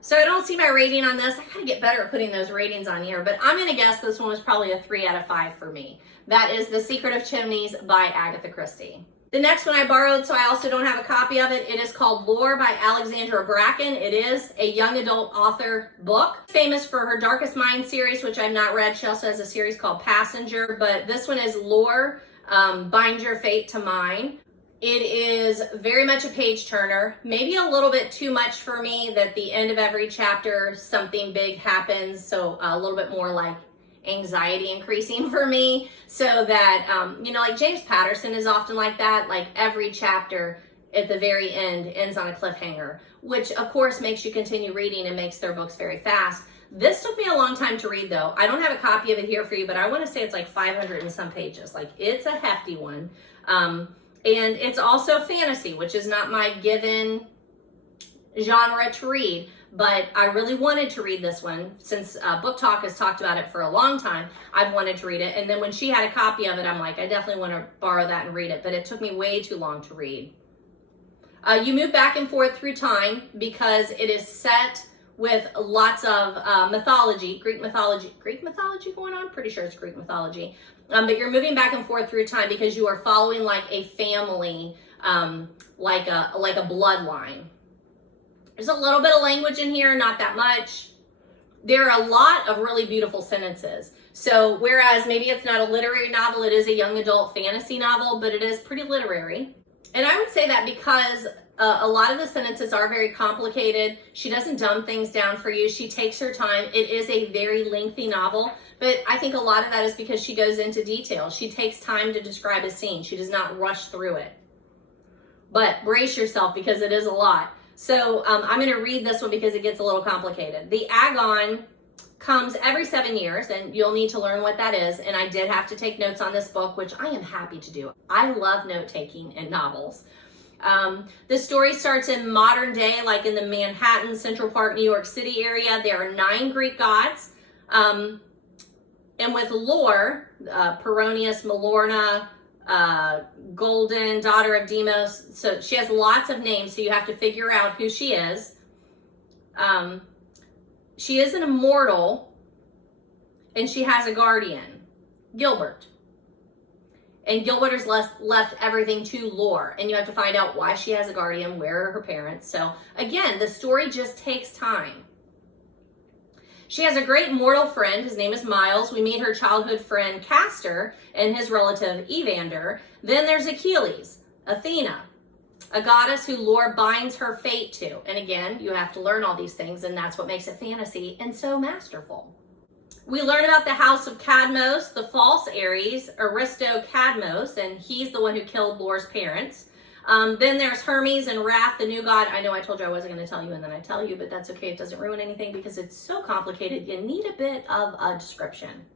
so I don't see my rating on this. I gotta get better at putting those ratings on here, but I'm gonna guess this one was probably a 3 out of 5 for me. That is The Secret of Chimneys by Agatha Christie. The next one I borrowed, so I also don't have a copy of it. It is called Lore by Alexandra Bracken. It is a young adult author book. Famous for her Darkest Mind series, which I've not read. She also has a series called Passenger, but this one is Lore. Bind Your Fate to Mine. It is very much a page turner, maybe a little bit too much for me that at the end of every chapter something big happens, so a little bit more like anxiety increasing for me, so that, you know, like James Patterson is often like that, like every chapter at the very end ends on a cliffhanger, which of course makes you continue reading and makes their books very fast. This took me a long time to read though. I don't have a copy of it here for you, but I want to say it's like 500 and some pages. Like it's a hefty one. And it's also fantasy, which is not my given genre to read, but I really wanted to read this one since Book Talk has talked about it for a long time. I've wanted to read it. And then when she had a copy of it, I'm like, I definitely want to borrow that and read it, but it took me way too long to read. You move back and forth through time because it is set with lots of mythology, Greek mythology going on? Pretty sure it's Greek mythology. But you're moving back and forth through time because you are following like a family, like a bloodline. There's a little bit of language in here, not that much. There are a lot of really beautiful sentences. So whereas maybe it's not a literary novel, it is a young adult fantasy novel, but it is pretty literary. And I would say that because a lot of the sentences are very complicated. She doesn't dumb things down for you. She takes her time. It is a very lengthy novel, but I think a lot of that is because she goes into detail. She takes time to describe a scene. She does not rush through it. But brace yourself because it is a lot. So I'm going to read this one because it gets a little complicated. The Agon comes every 7 years, and you'll need to learn what that is. And I did have to take notes on this book, which I am happy to do. I love note-taking in novels. The story starts in modern day, like in the Manhattan, Central Park, New York City area. There are 9 Greek gods. And with lore, Peronius, Melorna, Golden, daughter of Demos. So she has lots of names, so you have to figure out who she is. She is an immortal, and she has a guardian, Gilbert. And Gilbert has left everything to lore, and you have to find out why she has a guardian, where are her parents. So again, the story just takes time. She has a great mortal friend. His name is Miles. We meet her childhood friend Castor and his relative Evander. Then there's Achilles, Athena, a goddess who lore binds her fate to. And again, you have to learn all these things, and that's what makes it fantasy and so masterful. We learn about the house of Cadmos, the false Ares, Aristo-Cadmos, and he's the one who killed Lore's parents. Then there's Hermes and Wrath, the new god. I know I told you I wasn't going to tell you, and then I tell you, but that's okay. It doesn't ruin anything because it's so complicated. You need a bit of a description.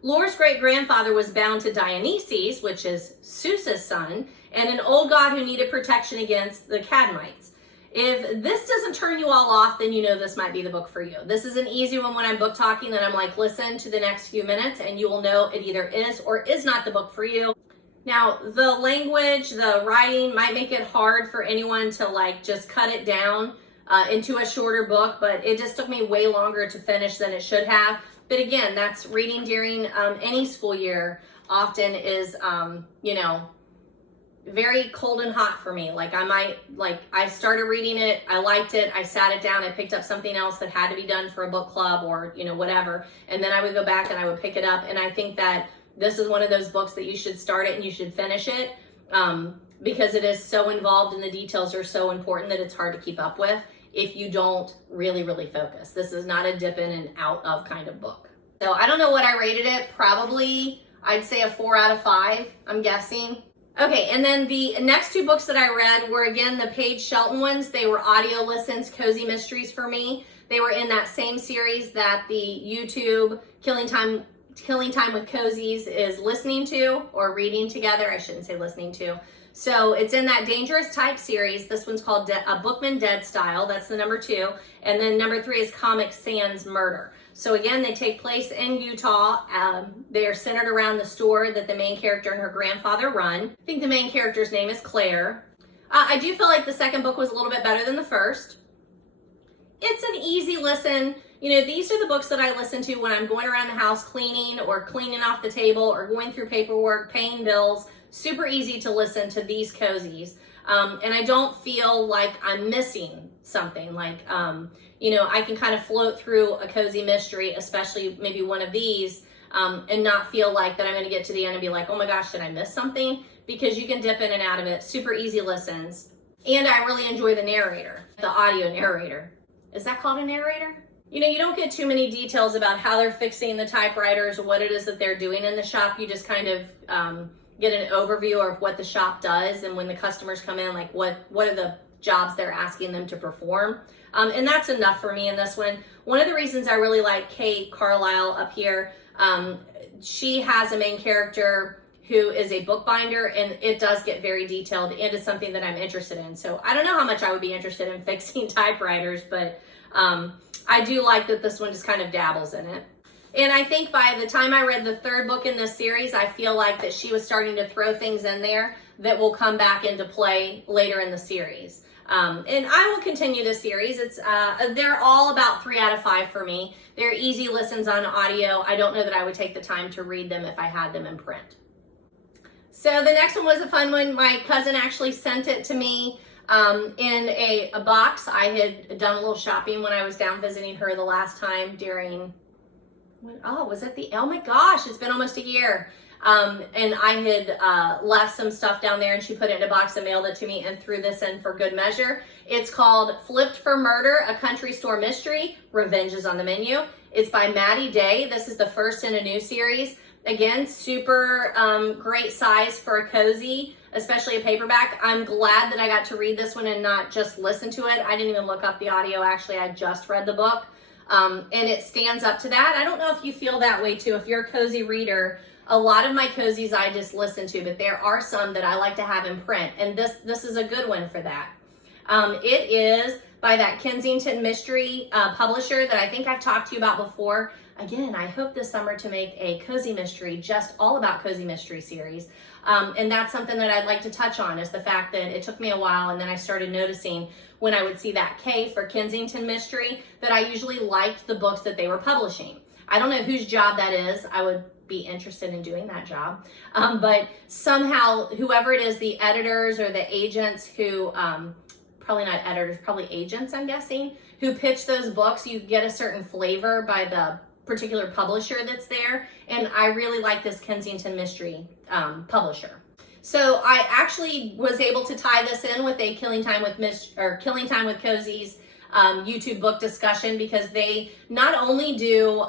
Lore's great-grandfather was bound to Dionysus, which is Zeus's son, and an old god who needed protection against the Cadmites. If this doesn't turn you all off, then you know this might be the book for you. This is an easy one when I'm book talking, then I'm like, listen to the next few minutes, and you will know it either is or is not the book for you. Now, the language, the writing might make it hard for anyone to like just cut it down into a shorter book, but it just took me way longer to finish than it should have. But again, that's reading during any school year often is, you know, very cold and hot for me. Like I started reading it, I liked it, I sat it down, I picked up something else that had to be done for a book club or, you know, whatever. And then I would go back and I would pick it up. And I think that this is one of those books that you should start it and you should finish it because it is so involved and the details are so important that it's hard to keep up with if you don't really, really focus. This is not a dip in and out of kind of book. So I don't know what I rated it. Probably, I'd say a 4 out of 5, I'm guessing. Okay, and then the next 2 books that I read were, again, the Paige Shelton ones. They were audio listens, cozy mysteries for me. They were in that same series that the YouTube Killing Time with Cozies is listening to or reading together. I shouldn't say listening to. So it's in that Dangerous Type series. This one's called A Bookman Dead Style. That's the number 2. And then number 3 is Comic Sans Murder. So again, they take place in Utah. They are centered around the store that the main character and her grandfather run. I think the main character's name is Claire. I do feel like the second book was a little bit better than the first. It's an easy listen. You know, these are the books that I listen to when I'm going around the house cleaning or cleaning off the table or going through paperwork, paying bills. Super easy to listen to these cozies. And I don't feel like I'm missing something. Like, you know, I can kind of float through a cozy mystery, especially maybe one of these, and not feel like that I'm going to get to the end and be like, oh my gosh, did I miss something? Because you can dip in and out of it. Super easy listens. And I really enjoy the narrator, the audio narrator. Is that called a narrator? You know, you don't get too many details about how they're fixing the typewriters or what it is that they're doing in the shop. You just kind of get an overview of what the shop does, and when the customers come in, like what are the jobs they're asking them to perform. And that's enough for me in this one. One of the reasons I really like Kate Carlisle up here, she has a main character who is a bookbinder, and it does get very detailed, and it's something that I'm interested in. So I don't know how much I would be interested in fixing typewriters, but I do like that this one just kind of dabbles in it. And I think by the time I read the third book in this series, I feel like that she was starting to throw things in there that will come back into play later in the series. And I will continue this series. They're all about 3 out of 5 for me. They're easy listens on audio. I don't know that I would take the time to read them if I had them in print. So the next one was a fun one. My cousin actually sent it to me in a box. I had done a little shopping when I was down visiting her the last time during, oh my gosh, it's been almost a year. And I had left some stuff down there, and she put it in a box and mailed it to me and threw this in for good measure. It's called Flipped for Murder, a Country Store Mystery. Revenge is on the menu. It's by Maddie Day. This is the first in a new series. Again, super great size for a cozy, especially a paperback. I'm glad that I got to read this one and not just listen to it. I didn't even look up the audio. Actually, I just read the book. And it stands up to that. I don't know if you feel that way too. If you're a cozy reader, a lot of my cozies I just listen to, but there are some that I like to have in print, and this is a good one for that. It is by that Kensington Mystery publisher that I think I've talked to you about before. Again, I hope this summer to make a cozy mystery, just all about cozy mystery series. And that's something that I'd like to touch on, is the fact that it took me a while, and then I started noticing when I would see that K for Kensington Mystery that I usually liked the books that they were publishing. I don't know whose job that is. I would be interested in doing that job. But somehow, whoever it is, the editors or the agents who, probably not editors, probably agents, I'm guessing, who pitch those books, you get a certain flavor by the particular publisher that's there. And I really like this Kensington Mystery publisher. So I actually was able to tie this in with a Killing Time with Cozies YouTube book discussion, because they not only do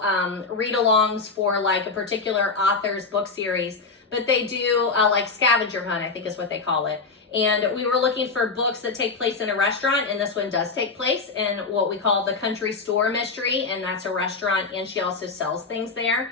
read-alongs for like a particular author's book series, but they do like scavenger hunt, I think is what they call it. And we were looking for books that take place in a restaurant, and this one does take place in what we call the Country Store Mystery, and that's a restaurant, and she also sells things there.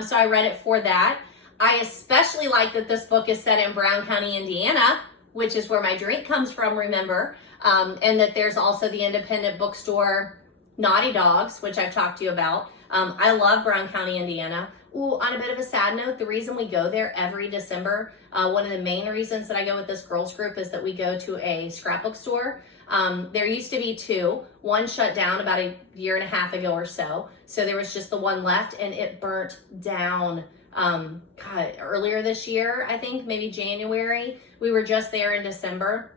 So I read it for that. I especially like that this book is set in Brown County, Indiana, which is where my drink comes from, remember? And that there's also the independent bookstore Naughty Dogs, which I've talked to you about. I love Brown County, Indiana. Ooh, on a bit of a sad note, the reason we go there every December, one of the main reasons that I go with this girls group is that we go to a scrapbook store. There used to be 2. One shut down about a year and a half ago or so. So there was just the one left, and it burnt down earlier this year, I think, maybe January. We were just there in December.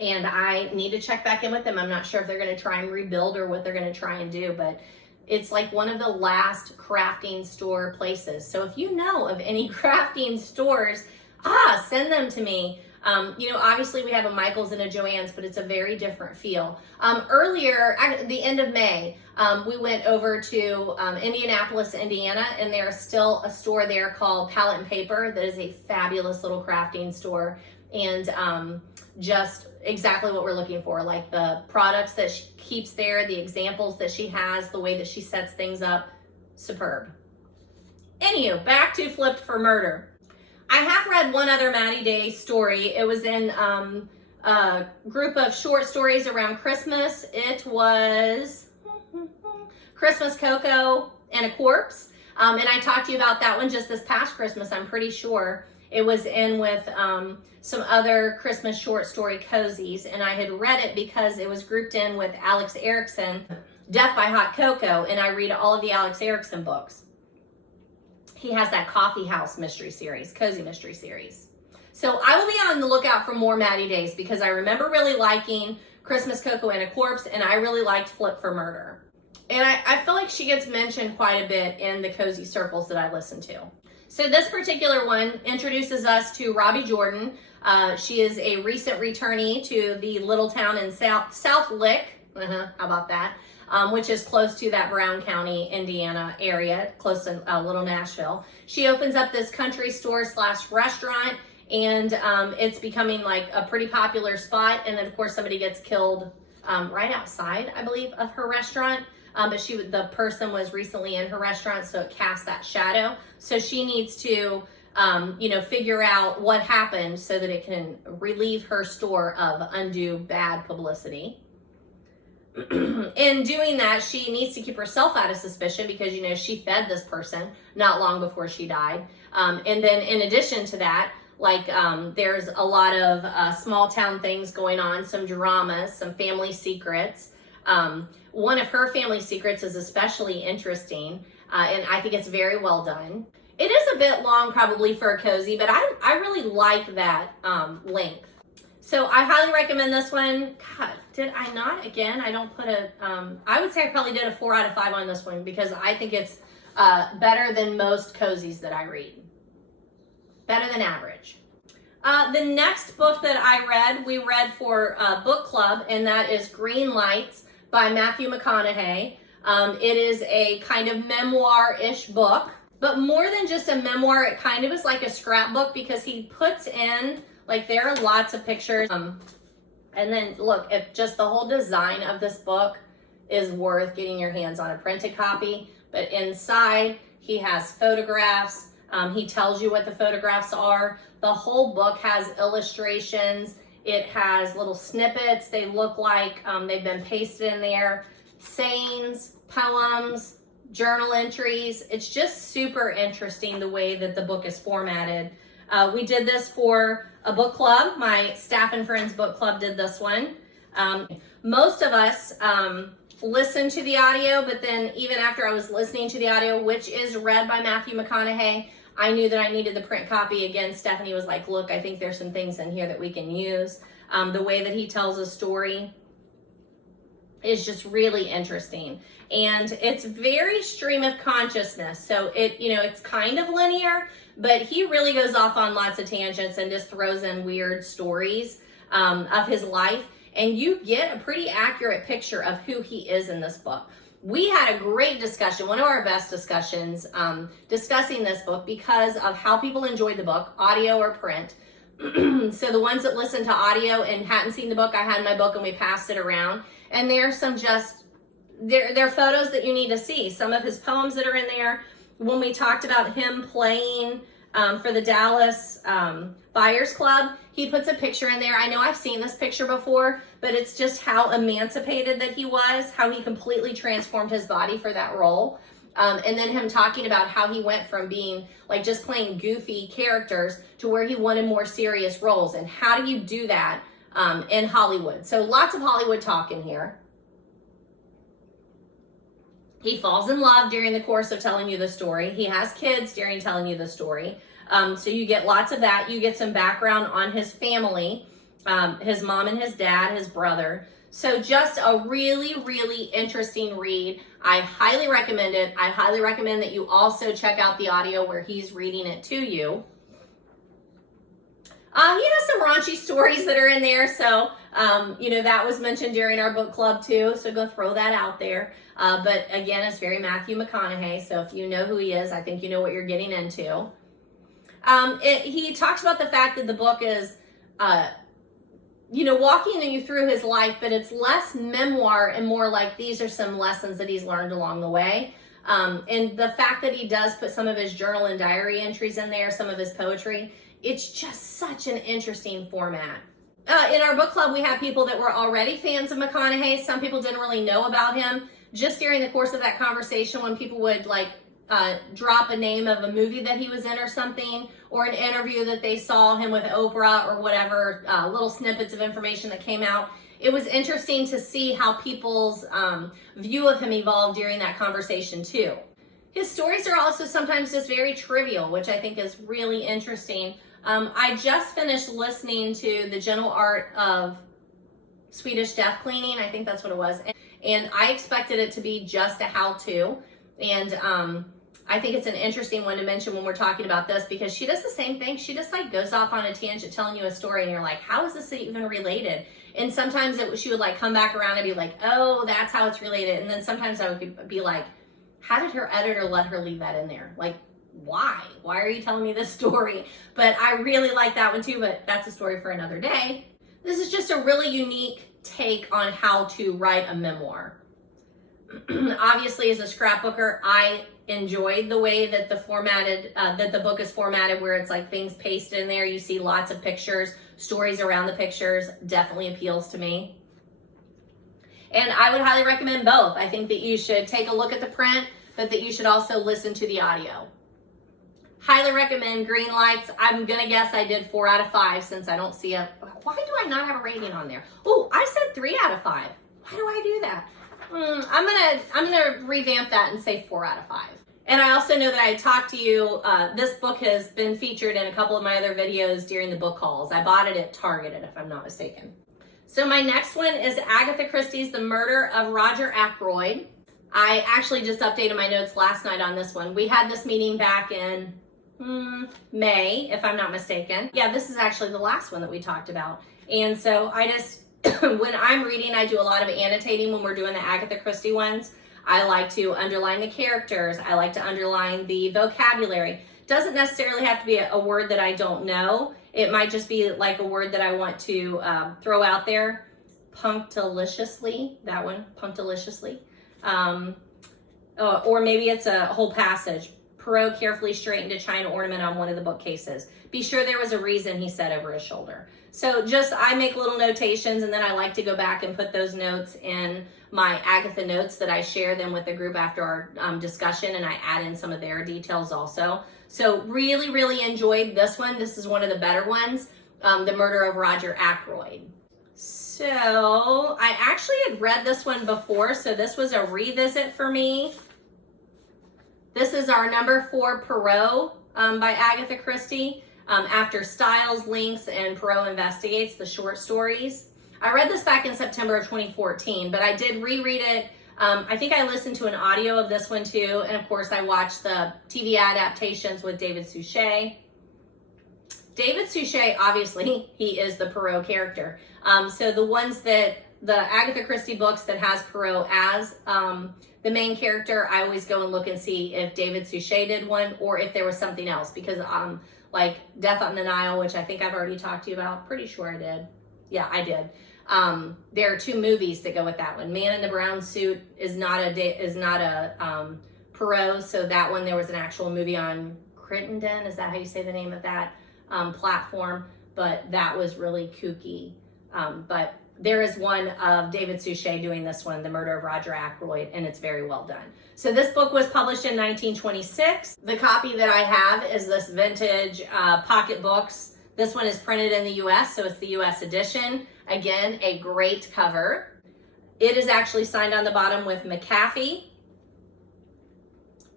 And I need to check back in with them. I'm not sure if they're going to try and rebuild or what they're going to try and do, but it's like one of the last crafting store places. So if you know of any crafting stores, send them to me. You know, obviously we have a Michael's and a Joann's, but it's a very different feel. Earlier, at the end of May, we went over to Indianapolis, Indiana, and there's still a store there called Palette and Paper that is a fabulous little crafting store. And just exactly what we're looking for, like the products that she keeps there, the examples that she has, the way that she sets things up, superb. Anywho, back to Flipped for Murder. I have read one other Maddie Day story. It was in a group of short stories around Christmas. It was Christmas Cocoa and a Corpse. And I talked to you about that one just this past Christmas, I'm pretty sure. It was in with some other Christmas short story cozies, and I had read it because it was grouped in with Alex Erickson, Death by Hot Cocoa, and I read all of the Alex Erickson books. He has that coffee house mystery series, cozy mystery series. So I will be on the lookout for more Maddie Days, because I remember really liking Christmas Cocoa and a Corpse, and I really liked Flip for Murder. And I feel like she gets mentioned quite a bit in the cozy circles that I listen to. So this particular one introduces us to Robbie Jordan. She is a recent returnee to the little town in South Lick, how about that, which is close to that Brown County, Indiana area, close to Little Nashville. She opens up this country store / restaurant, and it's becoming like a pretty popular spot. And then of course somebody gets killed right outside, I believe, of her restaurant. But the person was recently in her restaurant, so it casts that shadow. So she needs to, figure out what happened so that it can relieve her store of undue bad publicity. In doing that, she needs to keep herself out of suspicion because, she fed this person not long before she died. And then in addition to that, there's a lot of small town things going on, some dramas, some family secrets. One of her family secrets is especially interesting, and I think it's very well done. It is a bit long probably for a cozy, but I really like that length. So I highly recommend this one. God, did I not? Again, I don't put I would say I probably did a 4 out of 5 on this one because I think it's better than most cozies that I read. Better than average. The next book that we read for book club, and that is Green Lights by Matthew McConaughey. It is a kind of memoir-ish book, but more than just a memoir, it kind of is like a scrapbook because he puts in, there are lots of pictures. And then look, if just the whole design of this book is worth getting your hands on a printed copy, but inside he has photographs. He tells you what the photographs are. The whole book has illustrations. It has little snippets. They look like they've been pasted in there. Sayings, poems, journal entries. It's just super interesting the way that the book is formatted. We did this for a book club. My staff and friends book club did this one. Most of us listened to the audio, but then even after I was listening to the audio, which is read by Matthew McConaughey, I knew that I needed the print copy. Again, Stephanie was like, look, I think there's some things in here that we can use. The way that he tells a story is just really interesting. And it's very stream of consciousness. So it's kind of linear, but he really goes off on lots of tangents and just throws in weird stories of his life. And you get a pretty accurate picture of who he is in this book. We had a great discussion, one of our best discussions, discussing this book because of how people enjoyed the book, audio or print. So the ones that listened to audio and hadn't seen the book, I had my book and we passed it around. And there's some there are photos that you need to see. Some of his poems that are in there. When we talked about him playing for the Dallas Buyers Club, he puts a picture in there. I know I've seen this picture before, but it's just how emancipated that he was, how he completely transformed his body for that role. And then him talking about how he went from being just playing goofy characters to where he wanted more serious roles. And how do you do that in Hollywood? So lots of Hollywood talk in here. He falls in love during the course of telling you the story. He has kids during telling you the story. So you get lots of that. You get some background on his family, his mom and his dad, his brother. So just a really, really interesting read. I highly recommend it. I highly recommend that you also check out the audio where he's reading it to you. He has some raunchy stories that are in there. So, that was mentioned during our book club too. So go throw that out there. But again, it's very Matthew McConaughey. So if you know who he is, I think you know what you're getting into. He talks about the fact that the book is, walking you through his life, but it's less memoir and more like these are some lessons that he's learned along the way. And the fact that he does put some of his journal and diary entries in there, some of his poetry, it's just such an interesting format. In our book club, we had people that were already fans of McConaughey. Some people didn't really know about him. Just during the course of that conversation, when people would drop a name of a movie that he was in or something, or an interview that they saw him with Oprah or whatever, little snippets of information that came out, it was interesting to see how people's view of him evolved during that conversation too. His stories are also sometimes just very trivial, which I think is really interesting. I just finished listening to The Gentle Art of Swedish Death Cleaning. I think that's what it was. And I expected it to be just a how-to. And I think it's an interesting one to mention when we're talking about this, because she does the same thing. She just like goes off on a tangent telling you a story and you're like, how is this even related? And sometimes she would like come back around and be like, oh, that's how it's related. And then sometimes I would be like, how did her editor let her leave that in there? Like, why? Why are you telling me this story? But I really like that one too, but that's a story for another day. This is just a really unique take on how to write a memoir. Obviously, as a scrapbooker, I enjoyed the way that the book is formatted, where it's like things pasted in there. You see lots of pictures, stories around the pictures. Definitely appeals to me. And I would highly recommend both. I think that you should take a look at the print, but that you should also listen to the audio. Highly recommend. Green lights. I'm gonna guess I did 4 out of 5 since I don't see why do I not have a rating on there? Oh, I said 3 out of 5. Why do I do that? I'm gonna revamp that and say 4 out of 5. And I also know that I talked to you, this book has been featured in a couple of my other videos during the book hauls. I bought it at Target, if I'm not mistaken. So my next one is Agatha Christie's The Murder of Roger Ackroyd. I actually just updated my notes last night on this one. We had this meeting back in May, if I'm not mistaken. Yeah, this is actually the last one that we talked about. And so I just, when I'm reading, I do a lot of annotating when we're doing the Agatha Christie ones. I like to underline the characters. I like to underline the vocabulary. Doesn't necessarily have to be a word that I don't know. It might just be like a word that I want to throw out there. Punctiliously, that one, punctiliously. Or maybe it's a whole passage. Poirot carefully straightened a china ornament on one of the bookcases. Be sure there was a reason, he said over his shoulder. So just, I make little notations, and then I like to go back and put those notes in my Agatha notes that I share them with the group after our discussion, and I add in some of their details also. So really, really enjoyed this one. This is one of the better ones, The Murder of Roger Ackroyd. So I actually had read this one before, so this was a revisit for me. This is our number 4 Poirot by Agatha Christie. After Styles, Links, and Poirot Investigates, the short stories. I read this back in September of 2014, but I did reread it. I think I listened to an audio of this one too, and of course I watched the TV adaptations with David Suchet. David Suchet, obviously, he is the Poirot character. So the ones the Agatha Christie books that has Poirot as the main character, I always go and look and see if David Suchet did one or if there was something else, because like Death on the Nile, which I think I've already talked to you about. Pretty sure I did. Yeah, I did. There are 2 movies that go with that one. Man in the Brown Suit is not a Poirot, so that one there was an actual movie on Crittenden. Is that how you say the name of that platform? But that was really kooky. But there is one of David Suchet doing this one, The Murder of Roger Ackroyd, and it's very well done. So this book was published in 1926. The copy that I have is this vintage pocket books. This one is printed in the US, so it's the US edition. Again, a great cover. It is actually signed on the bottom with McAfee.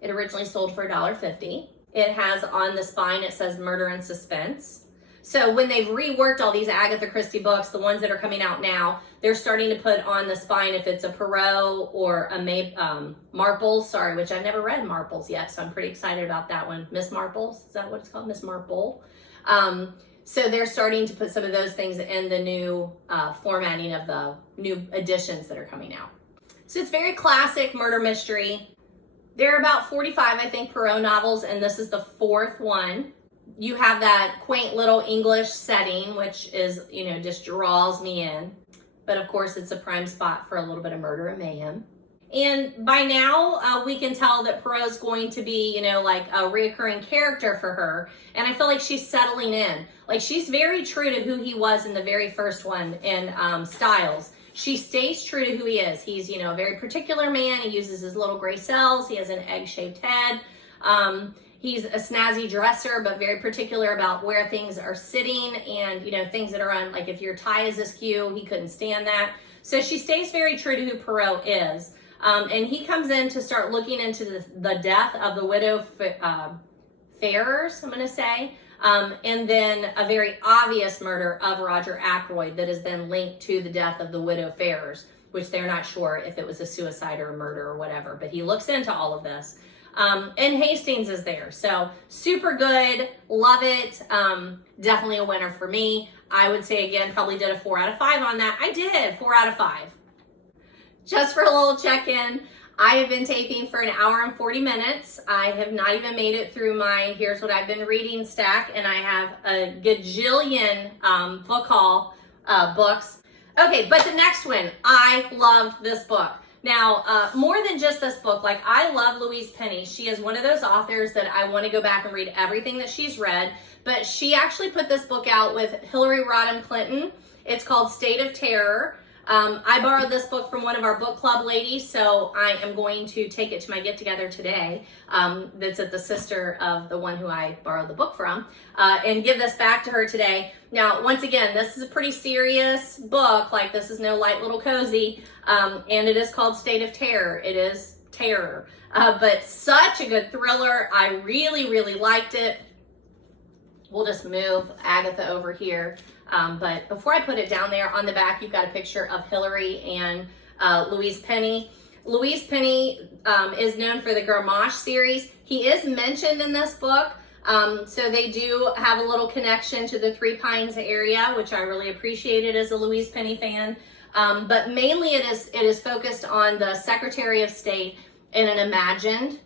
It originally sold for $1.50. It has on the spine, it says Murder and Suspense. So when they've reworked all these Agatha Christie books, the ones that are coming out now, they're starting to put on the spine if it's a Poirot or a Marples, which I've never read Marples yet, so I'm pretty excited about that one. Miss Marples, is that what it's called? Miss Marple. So they're starting to put some of those things in the new formatting of the new editions that are coming out. So it's very classic murder mystery. There are about 45, I think, Poirot novels, and this is the 4th one. You have that quaint little English setting, which is, just draws me in. But of course, it's a prime spot for a little bit of murder and mayhem. And by now, we can tell that Poirot's going to be, like a reoccurring character for her. And I feel like she's settling in. Like, she's very true to who he was in the very first one in Styles. She stays true to who he is. He's, a very particular man. He uses his little gray cells. He has an egg-shaped head. He's a snazzy dresser, but very particular about where things are sitting and, things that are on, like if your tie is askew, he couldn't stand that. So she stays very true to who Poirot is. And he comes in to start looking into the death of the widow Ferrers, I'm going to say. And then a very obvious murder of Roger Ackroyd that is then linked to the death of the widow Ferrers. which they're not sure if it was a suicide or a murder or whatever, but he looks into all of this. And Hastings is there. So super good. Love it. Definitely a winner for me. I would say, again, probably did a 4 out of 5 on that. I did 4 out of 5. Just for a little check-in, I have been taping for 1 hour and 40 minutes. I have not even made it through my Here's What I've Been Reading stack, and I have a gajillion book haul books. Okay, but the next one, I loved this book. Now, more than just this book, like I love Louise Penny. She is one of those authors that I want to go back and read everything that she's read, but she actually put this book out with Hillary Rodham Clinton. It's called State of Terror. I borrowed this book from one of our book club ladies, so I am going to take it to my get-together today. That's at the sister of the one who I borrowed the book from, and give this back to her today. Now, once again, this is a pretty serious book. Like, this is no light little cozy, and it is called State of Terror. It is terror, but such a good thriller. I really, really liked it. We'll just move Agatha over here. But before I put it down there, on the back, you've got a picture of Hillary and Louise Penny. Louise Penny is known for the Garmash series. He is mentioned in this book. So they do have a little connection to the Three Pines area, which I really appreciated as a Louise Penny fan. But mainly it is focused on the Secretary of State in an imagined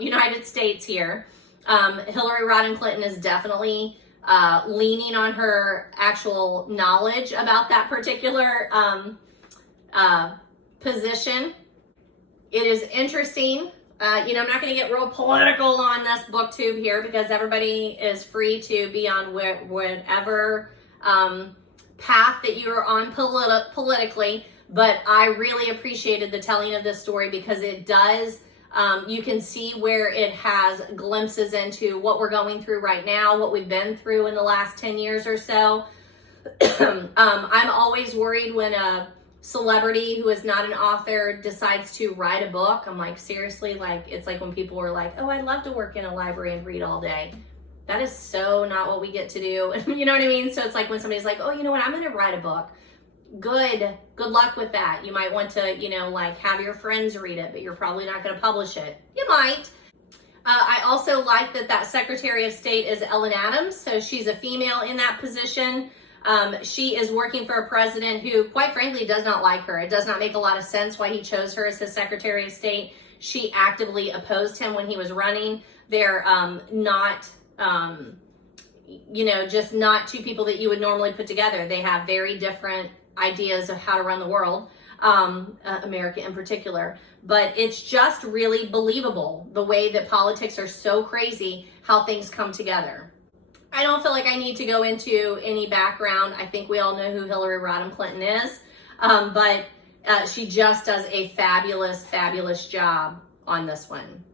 United States here. Hillary Rodham Clinton is definitely leaning on her actual knowledge about that particular position. It is interesting. I'm not going to get real political on this booktube here because everybody is free to be on whatever path that you're on politically. But I really appreciated the telling of this story because it does. You can see where it has glimpses into what we're going through right now, what we've been through in the last 10 years or so. I'm always worried when a celebrity who is not an author decides to write a book. I'm like, seriously, like, it's like when people were like, oh, I'd love to work in a library and read all day. That is so not what we get to do. You know what I mean? So it's like when somebody's like, oh, you know what, I'm going to write a book. Good luck with that. You might want to, like have your friends read it, but you're probably not going to publish it. You might. I also like that Secretary of State is Ellen Adams. So she's a female in that position. She is working for a president who, quite frankly, does not like her. It does not make a lot of sense why he chose her as his Secretary of State. She actively opposed him when he was running. They're not, just not two people that you would normally put together. They have very different ideas of how to run the world, America in particular. But it's just really believable the way that politics are so crazy, how things come together. I don't feel like I need to go into any background. I think we all know who Hillary Rodham Clinton is, but she just does a fabulous, fabulous job on this one.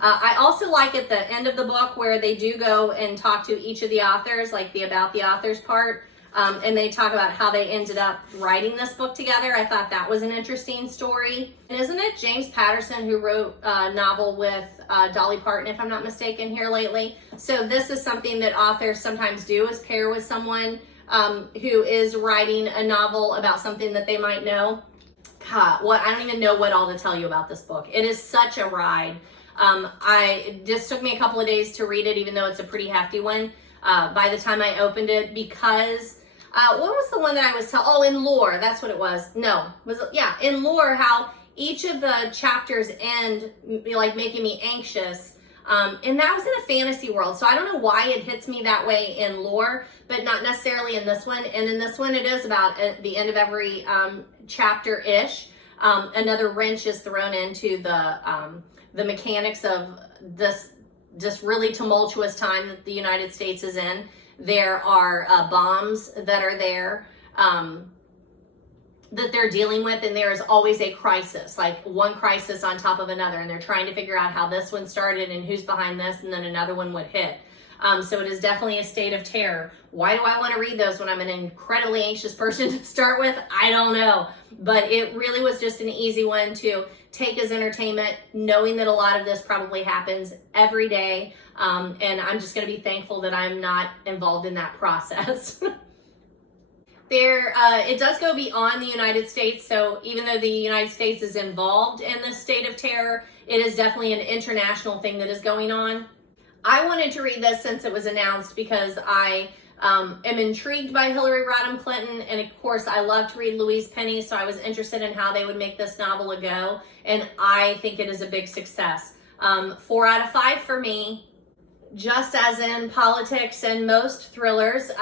I also like at the end of the book where they do go and talk to each of the authors, like the about the authors part, and they talk about how they ended up writing this book together. I thought that was an interesting story. And isn't it James Patterson who wrote a novel with Dolly Parton, if I'm not mistaken, here lately? So this is something that authors sometimes do, is pair with someone who is writing a novel about something that they might know. I don't even know what all to tell you about this book. It is such a ride. It just took me a couple of days to read it, even though it's a pretty hefty one. By the time I opened it, because what was the one that I was telling? Oh, in Lore, that's what it was. In Lore, how each of the chapters end like making me anxious. And that was in a fantasy world. So I don't know why it hits me that way in Lore, but not necessarily in this one. And in this one, it is about at the end of every chapter-ish. Another wrench is thrown into the mechanics of this just really tumultuous time that the United States is in. There are bombs that are there that they're dealing with, and there is always a crisis, like one crisis on top of another, and they're trying to figure out how this one started and who's behind this, and then another one would hit. So it is definitely a state of terror. Why do I want to read those when I'm an incredibly anxious person to start with? I don't know. But it really was just an easy one to take as entertainment, knowing that a lot of this probably happens every day. And I'm just going to be thankful that I'm not involved in that process. It does go beyond the United States, so even though the United States is involved in this state of terror, it is definitely an international thing that is going on. I wanted to read this since it was announced because I am intrigued by Hillary Rodham Clinton, and of course I love to read Louise Penny, so I was interested in how they would make this novel a go, and I think it is a big success. 4 out of 5 for me. Just as in politics and most thrillers,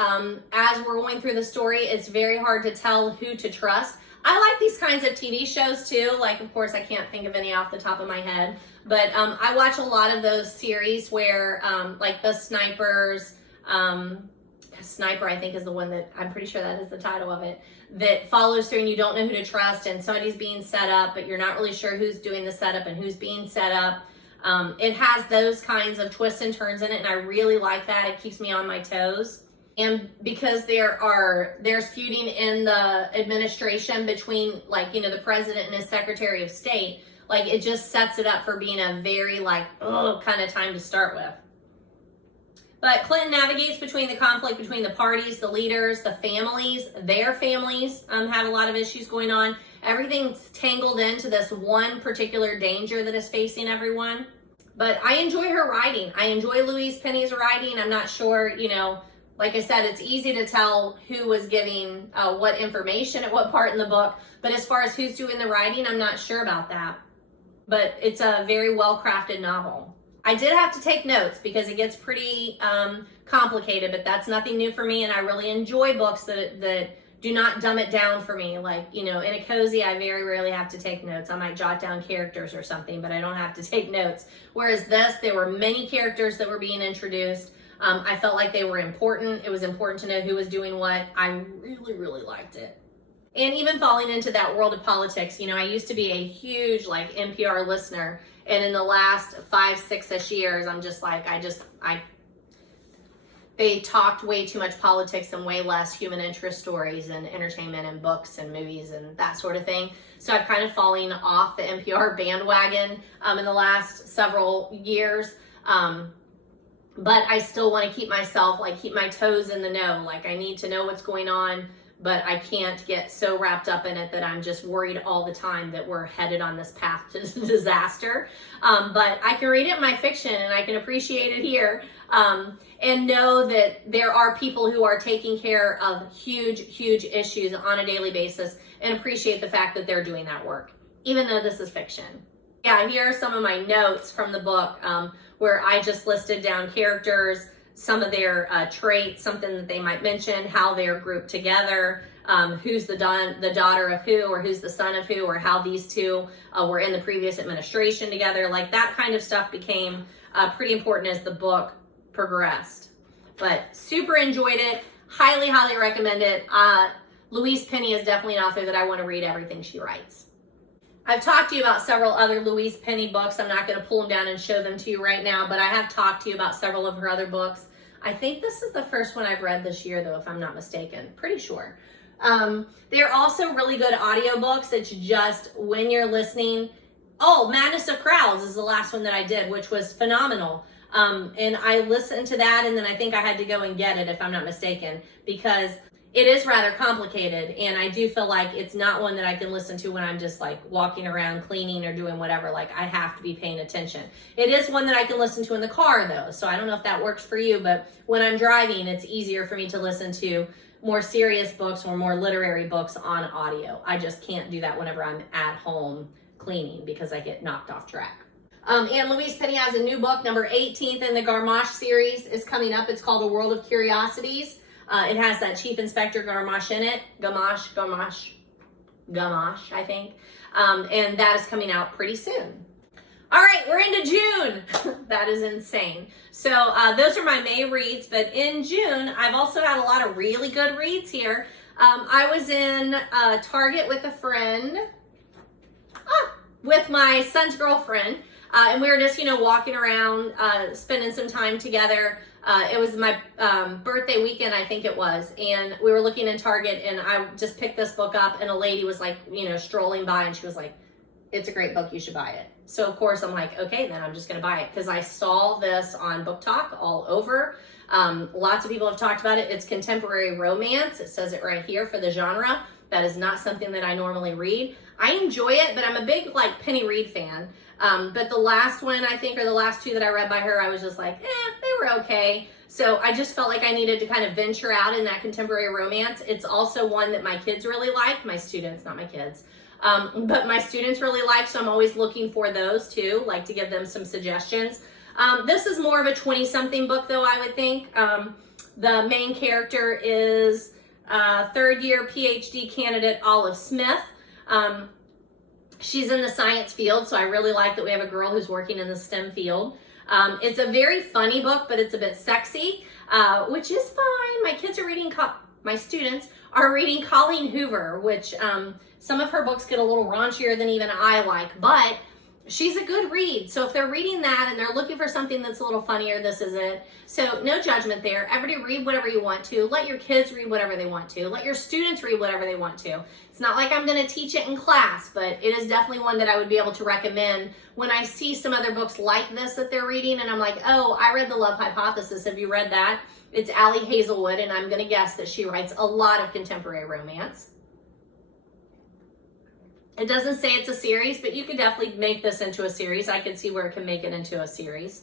as we're going through the story, it's very hard to tell who to trust. I like these kinds of TV shows too. Like, of course, I can't think of any off the top of my head, but I watch a lot of those series where, like The Snipers, Sniper, I think is the one that, I'm pretty sure that is the title of it, that follows through and you don't know who to trust and somebody's being set up, but you're not really sure who's doing the setup and who's being set up. It has those kinds of twists and turns in it, and I really like that. It keeps me on my toes. And because there's feuding in the administration between, like, you know, the president and his secretary of state, like, it just sets it up for being a very, like, kind of time to start with. But Clinton navigates between the conflict between the parties, the leaders, the families. Their families have a lot of issues going on. Everything's tangled into this one particular danger that is facing everyone. But I enjoy her writing. I enjoy Louise Penny's writing. I'm not sure, you know, like I said, it's easy to tell who was giving what information at what part in the book. But as far as who's doing the writing, I'm not sure about that. But it's a very well-crafted novel. I did have to take notes because it gets pretty complicated, but that's nothing new for me. And I really enjoy books that do not dumb it down for me. Like, you know, in a cozy, I very rarely have to take notes. I might jot down characters or something, but I don't have to take notes. Whereas this, there were many characters that were being introduced. I felt like they were important. It was important to know who was doing what. I really, really liked it. And even falling into that world of politics, you know, I used to be a huge, like, NPR listener. And in the last 5-6-ish years, I'm just like, they talked way too much politics and way less human interest stories and entertainment and books and movies and that sort of thing. So I've kind of fallen off the NPR bandwagon in the last several years. But I still want to keep myself, like, keep my toes in the know. Like, I need to know what's going on, but I can't get so wrapped up in it that I'm just worried all the time that we're headed on this path to disaster. But I can read it in my fiction and I can appreciate it here. And know that there are people who are taking care of huge, huge issues on a daily basis and appreciate the fact that they're doing that work, even though this is fiction. Yeah, here are some of my notes from the book where I just listed down characters, some of their traits, something that they might mention, how they're grouped together, who's the daughter of who, or who's the son of who, or how these two were in the previous administration together. Like, that kind of stuff became pretty important as the book progressed. But super enjoyed it. Highly, highly recommend it. Louise Penny is definitely an author that I want to read everything she writes. I've talked to you about several other Louise Penny books. I'm not going to pull them down and show them to you right now, but I have talked to you about several of her other books. I think this is the first one I've read this year, though, if I'm not mistaken. Pretty sure. They're also really good audiobooks. It's just when you're listening. Oh, Madness of Crowds is the last one that I did, which was phenomenal. And I listened to that, and then I think I had to go and get it, if I'm not mistaken, because it is rather complicated, and I do feel like it's not one that I can listen to when I'm just, like, walking around cleaning or doing whatever. Like, I have to be paying attention. It is one that I can listen to in the car, though, so I don't know if that works for you, but when I'm driving, it's easier for me to listen to more serious books or more literary books on audio. I just can't do that whenever I'm at home cleaning because I get knocked off track. And Louise Penny has a new book, number 18th in the Garmash series, is coming up. It's called A World of Curiosities. It has that Chief Inspector Garmash in it. Gamash, I think. And that is coming out pretty soon. All right, we're into June. That is insane. So those are my May reads, but in June, I've also had a lot of really good reads here. I was in Target with a friend, with my son's girlfriend, and we were just, you know, walking around, spending some time together. It was my birthday weekend, I think it was, and we were looking in Target, and I just picked this book up, and a lady was, like, you know, strolling by, and she was like, it's a great book, you should buy it. So of course I'm like, okay, then I'm just gonna buy it, because I saw this on Book Talk all over. Lots of people have talked about it. It's contemporary romance. It says it right here for the genre. That is not something that I normally read. I enjoy it, but I'm a big like Penny Reid fan. But the last one, I think, or the last two that I read by her, I was just like, they were okay. So I just felt like I needed to kind of venture out in that contemporary romance. It's also one that my kids really like, my students, not my kids. But my students really like, so I'm always looking for those too, like to give them some suggestions. This is more of a 20-something book though, I would think. The main character is third-year PhD candidate Olive Smith. She's in the science field, so I really like that we have a girl who's working in the STEM field. It's a very funny book, but it's a bit sexy, which is fine. My kids are reading, my students are reading Colleen Hoover, which some of her books get a little raunchier than even I like, but she's a good read. So if they're reading that and they're looking for something that's a little funnier, this is it. So no judgment there. Everybody read whatever you want to. Let your kids read whatever they want to. Let your students read whatever they want to. It's not like I'm going to teach it in class, but it is definitely one that I would be able to recommend when I see some other books like this that they're reading and I'm like, oh, I read The Love Hypothesis. Have you read that? It's Allie Hazelwood, and I'm going to guess that she writes a lot of contemporary romance. It doesn't say it's a series, but you could definitely make this into a series. I could see where it can make it into a series.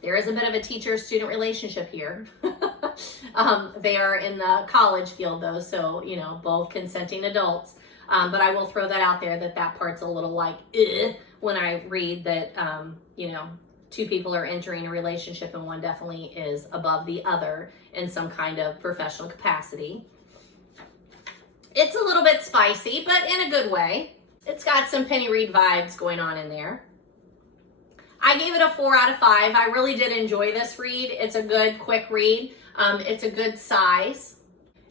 There is a bit of a teacher-student relationship here. They are in the college field though, so, you know, both consenting adults. But I will throw that out there that part's a little like, when I read that, you know, two people are entering a relationship and one definitely is above the other in some kind of professional capacity. It's a little bit spicy, but in a good way. It's got some Penny Reid vibes going on in there. I gave it a 4 out of 5. I really did enjoy this read. It's a good, quick read. It's a good size.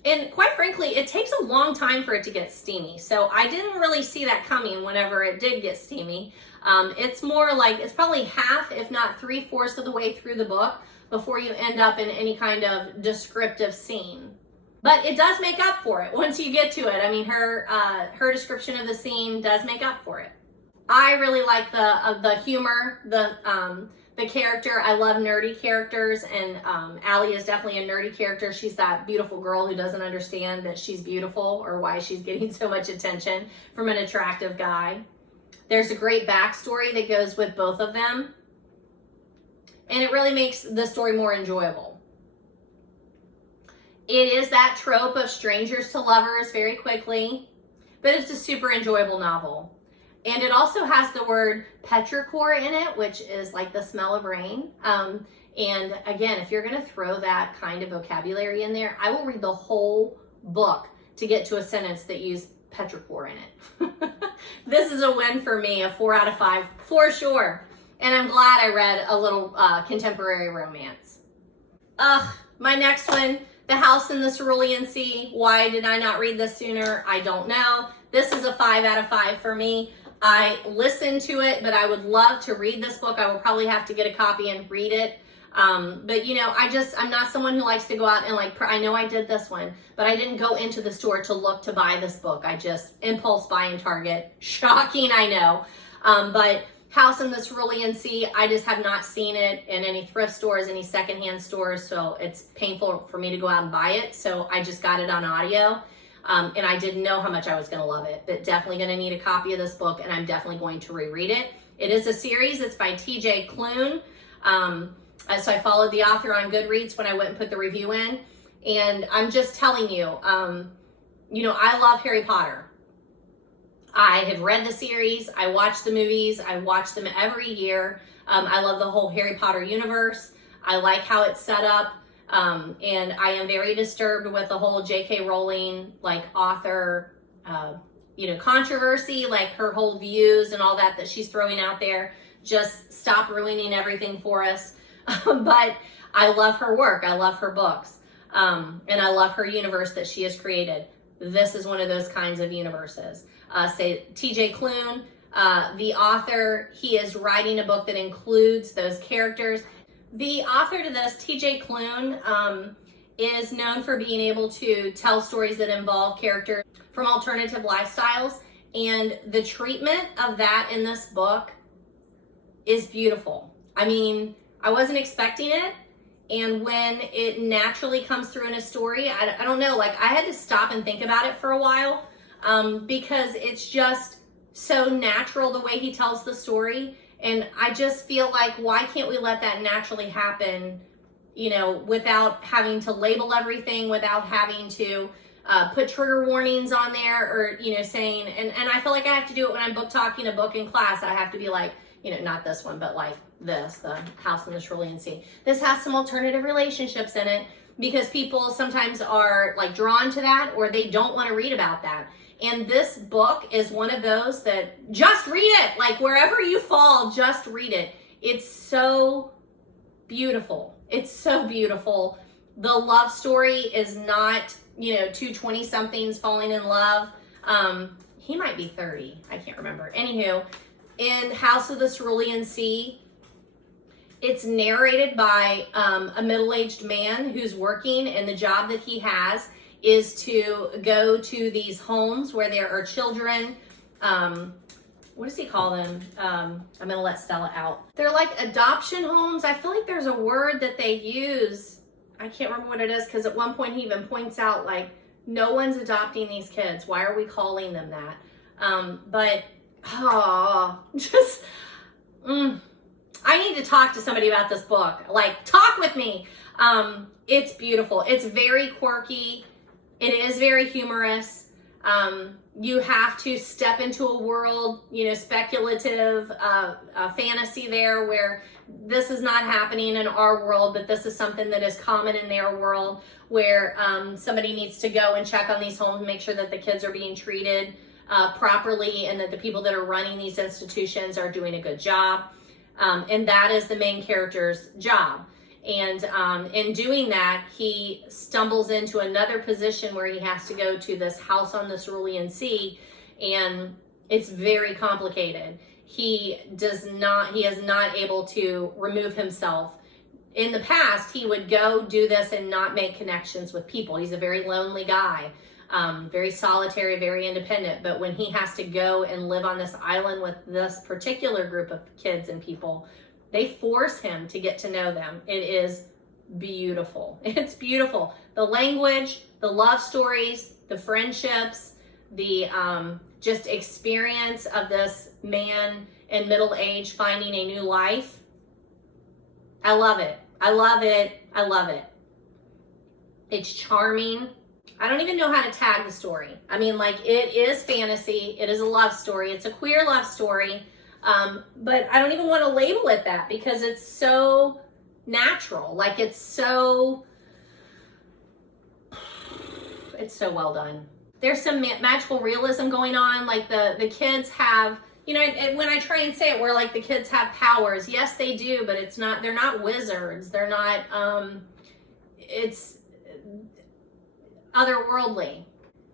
And quite frankly, it takes a long time for it to get steamy. So I didn't really see that coming whenever it did get steamy. It's more like, it's probably half, if not 3/4 of the way through the book before you end up in any kind of descriptive scene. But it does make up for it once you get to it. I mean, her description of the scene does make up for it. I really like the humor, the character. I love nerdy characters, and Allie is definitely a nerdy character. She's that beautiful girl who doesn't understand that she's beautiful or why she's getting so much attention from an attractive guy. There's a great backstory that goes with both of them, and it really makes the story more enjoyable. It is that trope of strangers to lovers very quickly, but it's a super enjoyable novel. And it also has the word petrichor in it, which is like the smell of rain. And again, if you're going to throw that kind of vocabulary in there, I will read the whole book to get to a sentence that uses petrichor in it. This is a win for me, a 4 out of 5 for sure. And I'm glad I read a little contemporary romance. My next one, The House in the Cerulean Sea. Why did I not read this sooner? I don't know. This is a 5 out of 5 for me. I listened to it, but I would love to read this book. I will probably have to get a copy and read it. But you know, I'm not someone who likes to go out and like, I know I did this one, but I didn't go into the store to look to buy this book. I just impulse buy in Target. Shocking, I know. But House in the Cerulean Sea, I just have not seen it in any thrift stores, any secondhand stores, so it's painful for me to go out and buy it. So I just got it on audio. And I didn't know how much I was going to love it, but definitely going to need a copy of this book, and I'm definitely going to reread it. It is a series. It's by T.J. Klune. So I followed the author on Goodreads when I went and put the review in, and I'm just telling you, you know, I love Harry Potter. I have read the series. I watch the movies. I watch them every year. I love the whole Harry Potter universe. I like how it's set up. And I am very disturbed with the whole J.K. Rowling, like, author, you know, controversy, like her whole views and all that she's throwing out there. Just stop ruining everything for us. But I love her work. I love her books. And I love her universe that she has created. This is one of those kinds of universes. Say T.J. Klune, the author, he is writing a book that includes those characters. The author to this, T.J. Klune, is known for being able to tell stories that involve characters from alternative lifestyles And the treatment of that in this book is beautiful. I mean, I wasn't expecting it. And when it naturally comes through in a story, I don't know, like I had to stop and think about it for a while because it's just so natural the way he tells the story. And I just feel like, why can't we let that naturally happen, you know, without having to label everything, without having to put trigger warnings on there, or, you know, saying, and I feel like I have to do it when I'm book talking a book in class. I have to be like, you know, not this one, but like this, the House in the Cerulean Sea. This has some alternative relationships in it, because people sometimes are like drawn to that, or they don't want to read about that. And this book is one of those that just read it. Like wherever you fall, just read it. It's so beautiful. It's so beautiful. The love story is not, you know, two 20-somethings falling in love. He might be 30. I can't remember. Anywho, in House of the Cerulean Sea, it's narrated by a middle-aged man who's working, and the job that he has is to go to these homes where there are children. What does he call them? I'm going to let Stella out. They're like adoption homes. I feel like there's a word that they use. I can't remember what it is, because at one point he even points out, like, no one's adopting these kids. Why are we calling them that? I need to talk to somebody about this book. Like, talk with me. It's beautiful. It's very quirky. It is very humorous. You have to step into a world, you know, speculative fantasy there, where this is not happening in our world, but this is something that is common in their world, where somebody needs to go and check on these homes, make sure that the kids are being treated properly, and that the people that are running these institutions are doing a good job. And that is the main character's job. And in doing that, he stumbles into another position where he has to go to this house on the Cerulean Sea, and it's very complicated. He is not able to remove himself. In the past, he would go do this and not make connections with people. He's a very lonely guy, very solitary, very independent. But when he has to go and live on this island with this particular group of kids and people, they force him to get to know them. It is beautiful. It's beautiful. The language, the love stories, the friendships, the just experience of this man in middle age finding a new life. I love it. I love it. I love it. It's charming. I don't even know how to tag the story. I mean, like, it is fantasy. It is a love story. It's a queer love story. But I don't even want to label it that, because it's so natural. Like, it's so well done. There's some magical realism going on. Like the kids have, you know, when I try and say it, where like the kids have powers, yes, they do, but they're not wizards. They're not, it's otherworldly.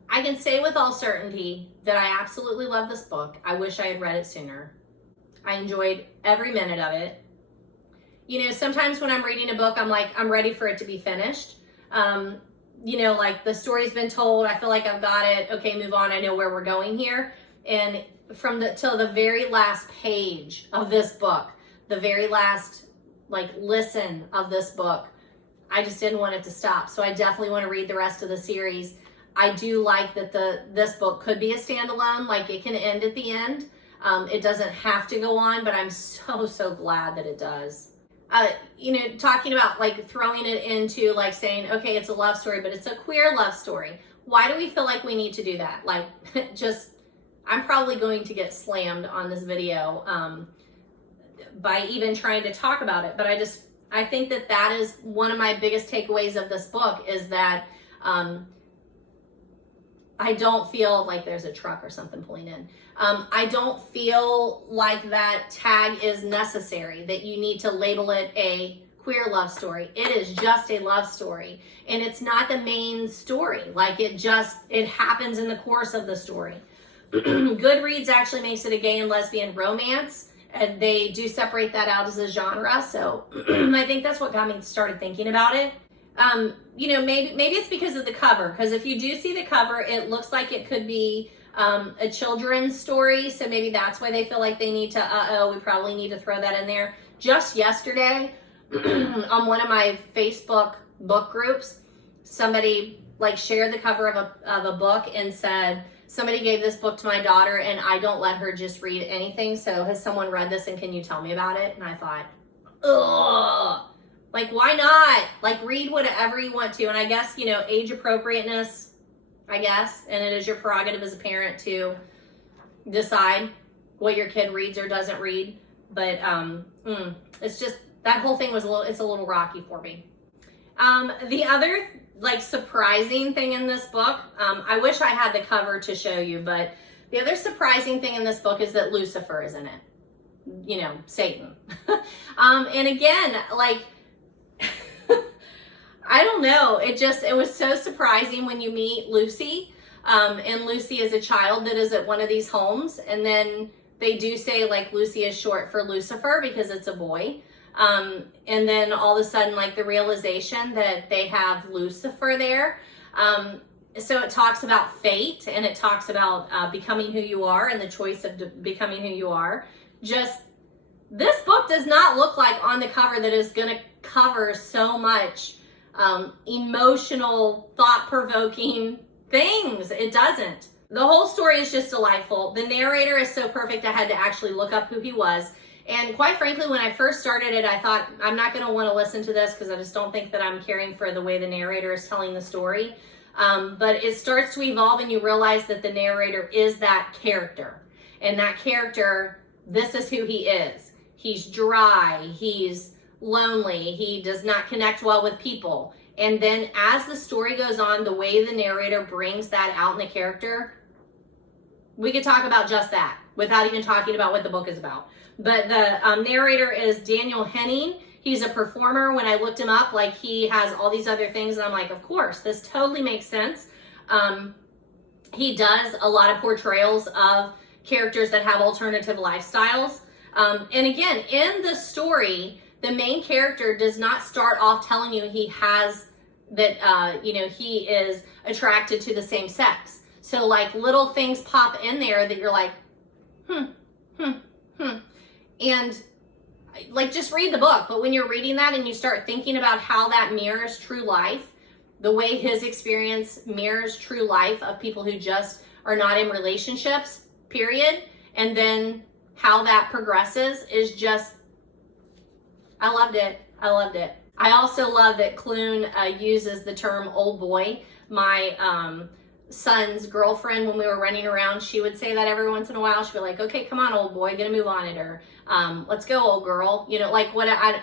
I can say with all certainty that I absolutely love this book. I wish I had read it sooner. I enjoyed every minute of it. You know, sometimes when I'm reading a book, I'm like, I'm ready for it to be finished. You know, like the story's been told. I feel like I've got it. Okay, move on. I know where we're going here. And till the very last page of this book, the very last like listen of this book, I just didn't want it to stop. So I definitely want to read the rest of the series. I do like that this book could be a standalone. Like, it can end at the end. It doesn't have to go on, but I'm so glad that it does. You know, talking about like throwing it into like saying, okay, it's a love story, but it's a queer love story. Why do we feel like we need to do that? Like, I'm probably going to get slammed on this video by even trying to talk about it. But I think that is one of my biggest takeaways of this book, is that I don't feel like there's a truck or something pulling in. I don't feel like that tag is necessary, that you need to label it a queer love story. It is just a love story, and it's not the main story. Like, it happens in the course of the story. Goodreads actually makes it a gay and lesbian romance, and they do separate that out as a genre. So I think that's what got me started thinking about it. You know, maybe it's because of the cover, because if you do see the cover, it looks like it could be a children's story, so maybe that's why they feel like they need to, we probably need to throw that in there. Just yesterday, on one of my Facebook book groups, somebody like shared the cover of a book and said, somebody gave this book to my daughter and I don't let her just read anything, so has someone read this and can you tell me about it? And I thought, ugh, like why not? Like read whatever you want to. And I guess, you know, age appropriateness, I guess, and it is your prerogative as a parent to decide what your kid reads or doesn't read. But it's just, that whole thing was it's a little rocky for me. The other like surprising thing in this book, I wish I had the cover to show you, but the other surprising thing in this book is that Lucifer is in it. You know, Satan. And again, like, I don't know. It was so surprising when you meet Lucy. And Lucy is a child that is at one of these homes. And then they do say like Lucy is short for Lucifer because it's a boy. And then all of a sudden, like the realization that they have Lucifer there. So it talks about fate and it talks about becoming who you are and the choice of becoming who you are. Just, this book does not look like on the cover that is going to cover so much emotional, thought-provoking things. It doesn't. The whole story is just delightful. The narrator is so perfect I had to actually look up who he was. And quite frankly, when I first started it, I thought, I'm not going to want to listen to this because I just don't think that I'm caring for the way the narrator is telling the story. But it starts to evolve and you realize that the narrator is that character. And that character, this is who he is. He's dry, he's lonely, he does not connect well with people. And then as the story goes on, the way the narrator brings that out in the character, we could talk about just that without even talking about what the book is about. But the narrator is Daniel Henning. He's a performer. When I looked him up, like he has all these other things and I'm like, of course, this totally makes sense. He does a lot of portrayals of characters that have alternative lifestyles. And again, in the story, the main character does not start off telling you he has that, he is attracted to the same sex. So like little things pop in there that you're like, And like, just read the book. But when you're reading that and you start thinking about how that mirrors true life, the way his experience mirrors true life of people who just are not in relationships, period. And then how that progresses is just, I loved it. I loved it. I also love that Clune uses the term old boy. My son's girlfriend, when we were running around, she would say that every once in a while. She'd be like, okay, come on, old boy, gonna move on it, or let's go, old girl. You know, like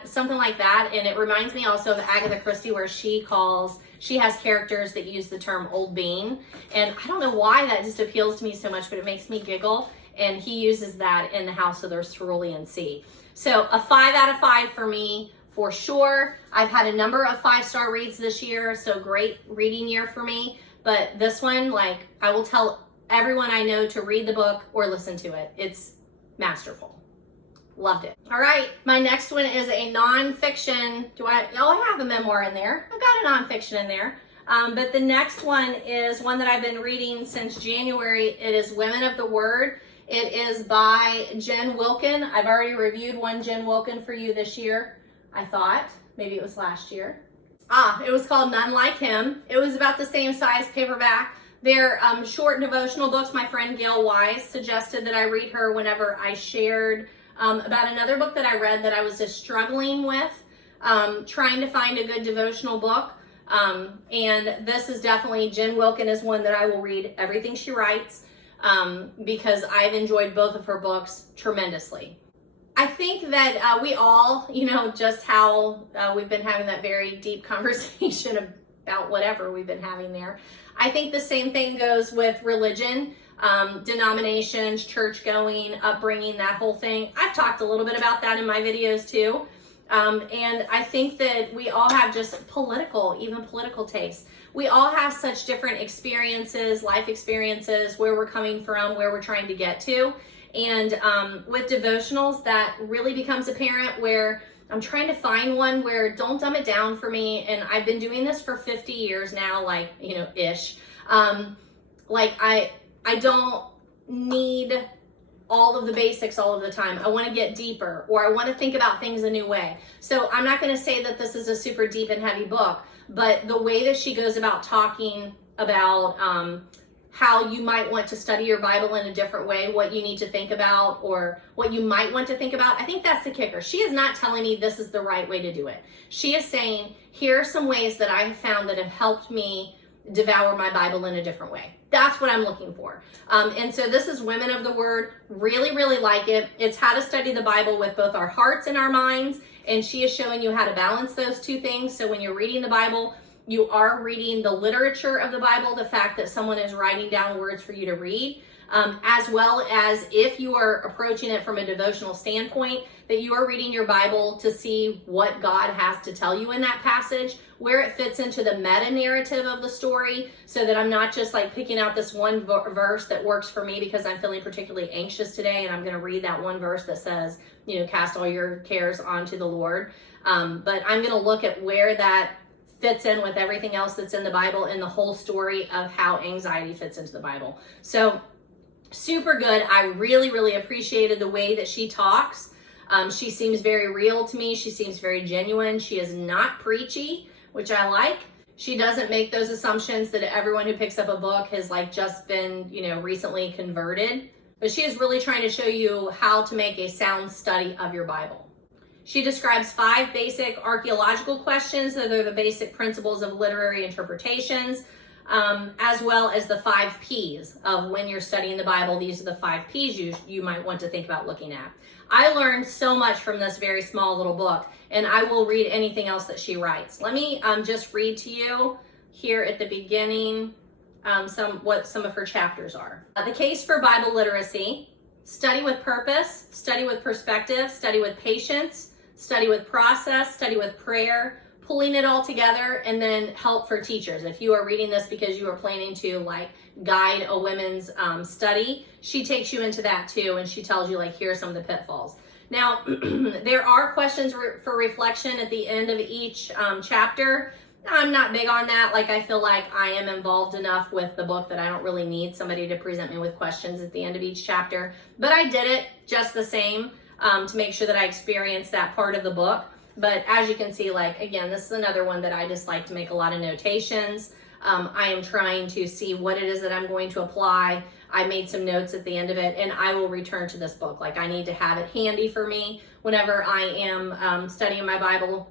something like that. And it reminds me also of Agatha Christie, where she has characters that use the term old bean. And I don't know why that just appeals to me so much, but it makes me giggle. And he uses that in the House of the Cerulean Sea. So a 5 out of 5 for me, for sure. I've had a number of 5-star reads this year, so great reading year for me. But this one, like, I will tell everyone I know to read the book or listen to it. It's masterful. Loved it. All right, my next one is a nonfiction. I have a memoir in there. I've got a nonfiction in there. But the next one is one that I've been reading since January. It is Women of the Word. It is by Jen Wilkin. I've already reviewed one Jen Wilkin for you this year, I thought. Maybe it was last year. It was called None Like Him. It was about the same size paperback. They're short devotional books. My friend Gail Wise suggested that I read her whenever I shared about another book that I read that I was just struggling with, trying to find a good devotional book. And this is definitely, Jen Wilkin is one that I will read everything she writes, because I've enjoyed both of her books tremendously. I think that we all, just how we've been having that very deep conversation about whatever we've been having there. I think the same thing goes with religion, denominations, church going, upbringing, that whole thing. I've talked a little bit about that in my videos too. And I think that we all have just political tastes. We all have such different experiences, life experiences, where we're coming from, where we're trying to get to. And with devotionals, that really becomes apparent, where I'm trying to find one where don't dumb it down for me. And I've been doing this for 50 years now, ish. I don't need all of the basics all of the time. I want to get deeper, or I want to think about things a new way. So I'm not going to say that this is a super deep and heavy book, but the way that she goes about talking about how you might want to study your Bible in a different way, what you need to think about, or what you might want to think about, I think that's the kicker. She is not telling me this is the right way to do it. She is saying, here are some ways that I have found that have helped me devour my Bible in a different way. That's what I'm looking for. And so this is Women of the Word. Really, really like it. It's how to study the Bible with both our hearts and our minds. And she is showing you how to balance those two things. So when you're reading the Bible, you are reading the literature of the Bible, the fact that someone is writing down words for you to read, as well as if you are approaching it from a devotional standpoint, that you are reading your Bible to see what God has to tell you in that passage, where it fits into the meta-narrative of the story, so that I'm not just like picking out this one verse that works for me because I'm feeling particularly anxious today and I'm going to read that one verse that says, you know, cast all your cares onto the Lord. But I'm going to look at where that fits in with everything else that's in the Bible and the whole story of how anxiety fits into the Bible. So super good. I really, really appreciated the way that she talks. She seems very real to me. She seems very genuine. She is not preachy, which I like. She doesn't make those assumptions that everyone who picks up a book has like just been, you know, recently converted. But she is really trying to show you how to make a sound study of your Bible. She describes 5 basic archaeological questions that are the basic principles of literary interpretations, as well as the 5 P's of when you're studying the Bible. These are the 5 P's you might want to think about looking at. I learned so much from this very small little book, and I will read anything else that she writes. Let me just read to you here at the beginning some of her chapters are. The case for Bible literacy: study with purpose, study with perspective, study with patience, study with process, study with prayer, pulling it all together, and then help for teachers. If you are reading this because you are planning to like guide a women's study, she takes you into that too, and she tells you like, here are some of the pitfalls. Now, there are questions for reflection at the end of each chapter. I'm not big on that. Like, I feel like I am involved enough with the book that I don't really need somebody to present me with questions at the end of each chapter. But I did it just the same to make sure that I experienced that part of the book. But as you can see, like, again, this is another one that I just like to make a lot of notations. I am trying to see what it is that I'm going to apply. I made some notes at the end of it, and I will return to this book. Like, I need to have it handy for me whenever I am studying my Bible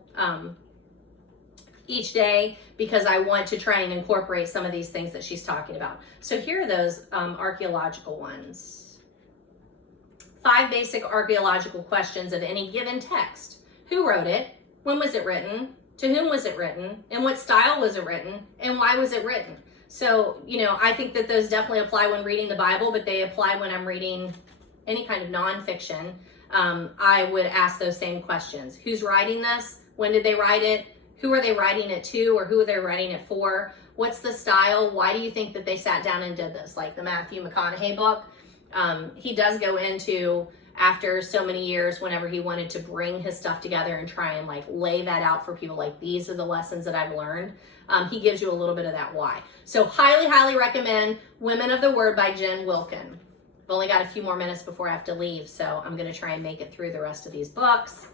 each day, because I want to try and incorporate some of these things that she's talking about. So here are those archaeological ones. 5 basic archaeological questions of any given text. Who wrote it? When was it written? To whom was it written? In what style was it written? And why was it written? So, you know, I think that those definitely apply when reading the Bible, but they apply when I'm reading any kind of nonfiction. I would ask those same questions. Who's writing this? When did they write it? Who are they writing it to, or who are they writing it for? What's the style? Why do you think that they sat down and did this? Like the Matthew McConaughey book, he does go into, after so many years, whenever he wanted to bring his stuff together and try and like lay that out for people, like, these are the lessons that I've learned. He gives you a little bit of that why. So highly, highly recommend Women of the Word by Jen Wilkin. I've only got a few more minutes before I have to leave, so I'm going to try and make it through the rest of these books.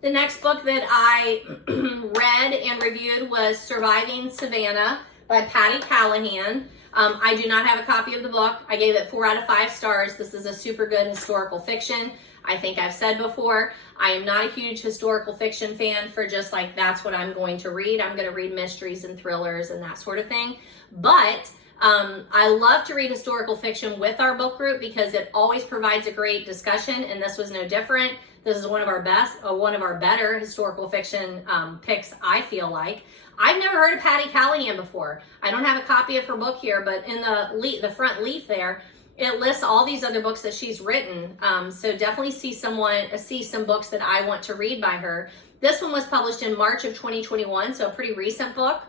The next book that I read and reviewed was Surviving Savannah by Patty Callahan. I do not have a copy of the book. I gave it 4 out of 5 stars. This is a super good historical fiction. I think I've said before, I am not a huge historical fiction fan for just like, that's what I'm going to read. I'm going to read mysteries and thrillers and that sort of thing. But I love to read historical fiction with our book group because it always provides a great discussion, and this was no different. This is one of our better historical fiction picks, I feel like. I've never heard of Patty Callahan before. I don't have a copy of her book here, but in the front leaf there, it lists all these other books that she's written. So definitely see some books that I want to read by her. This one was published in March of 2021, so a pretty recent book.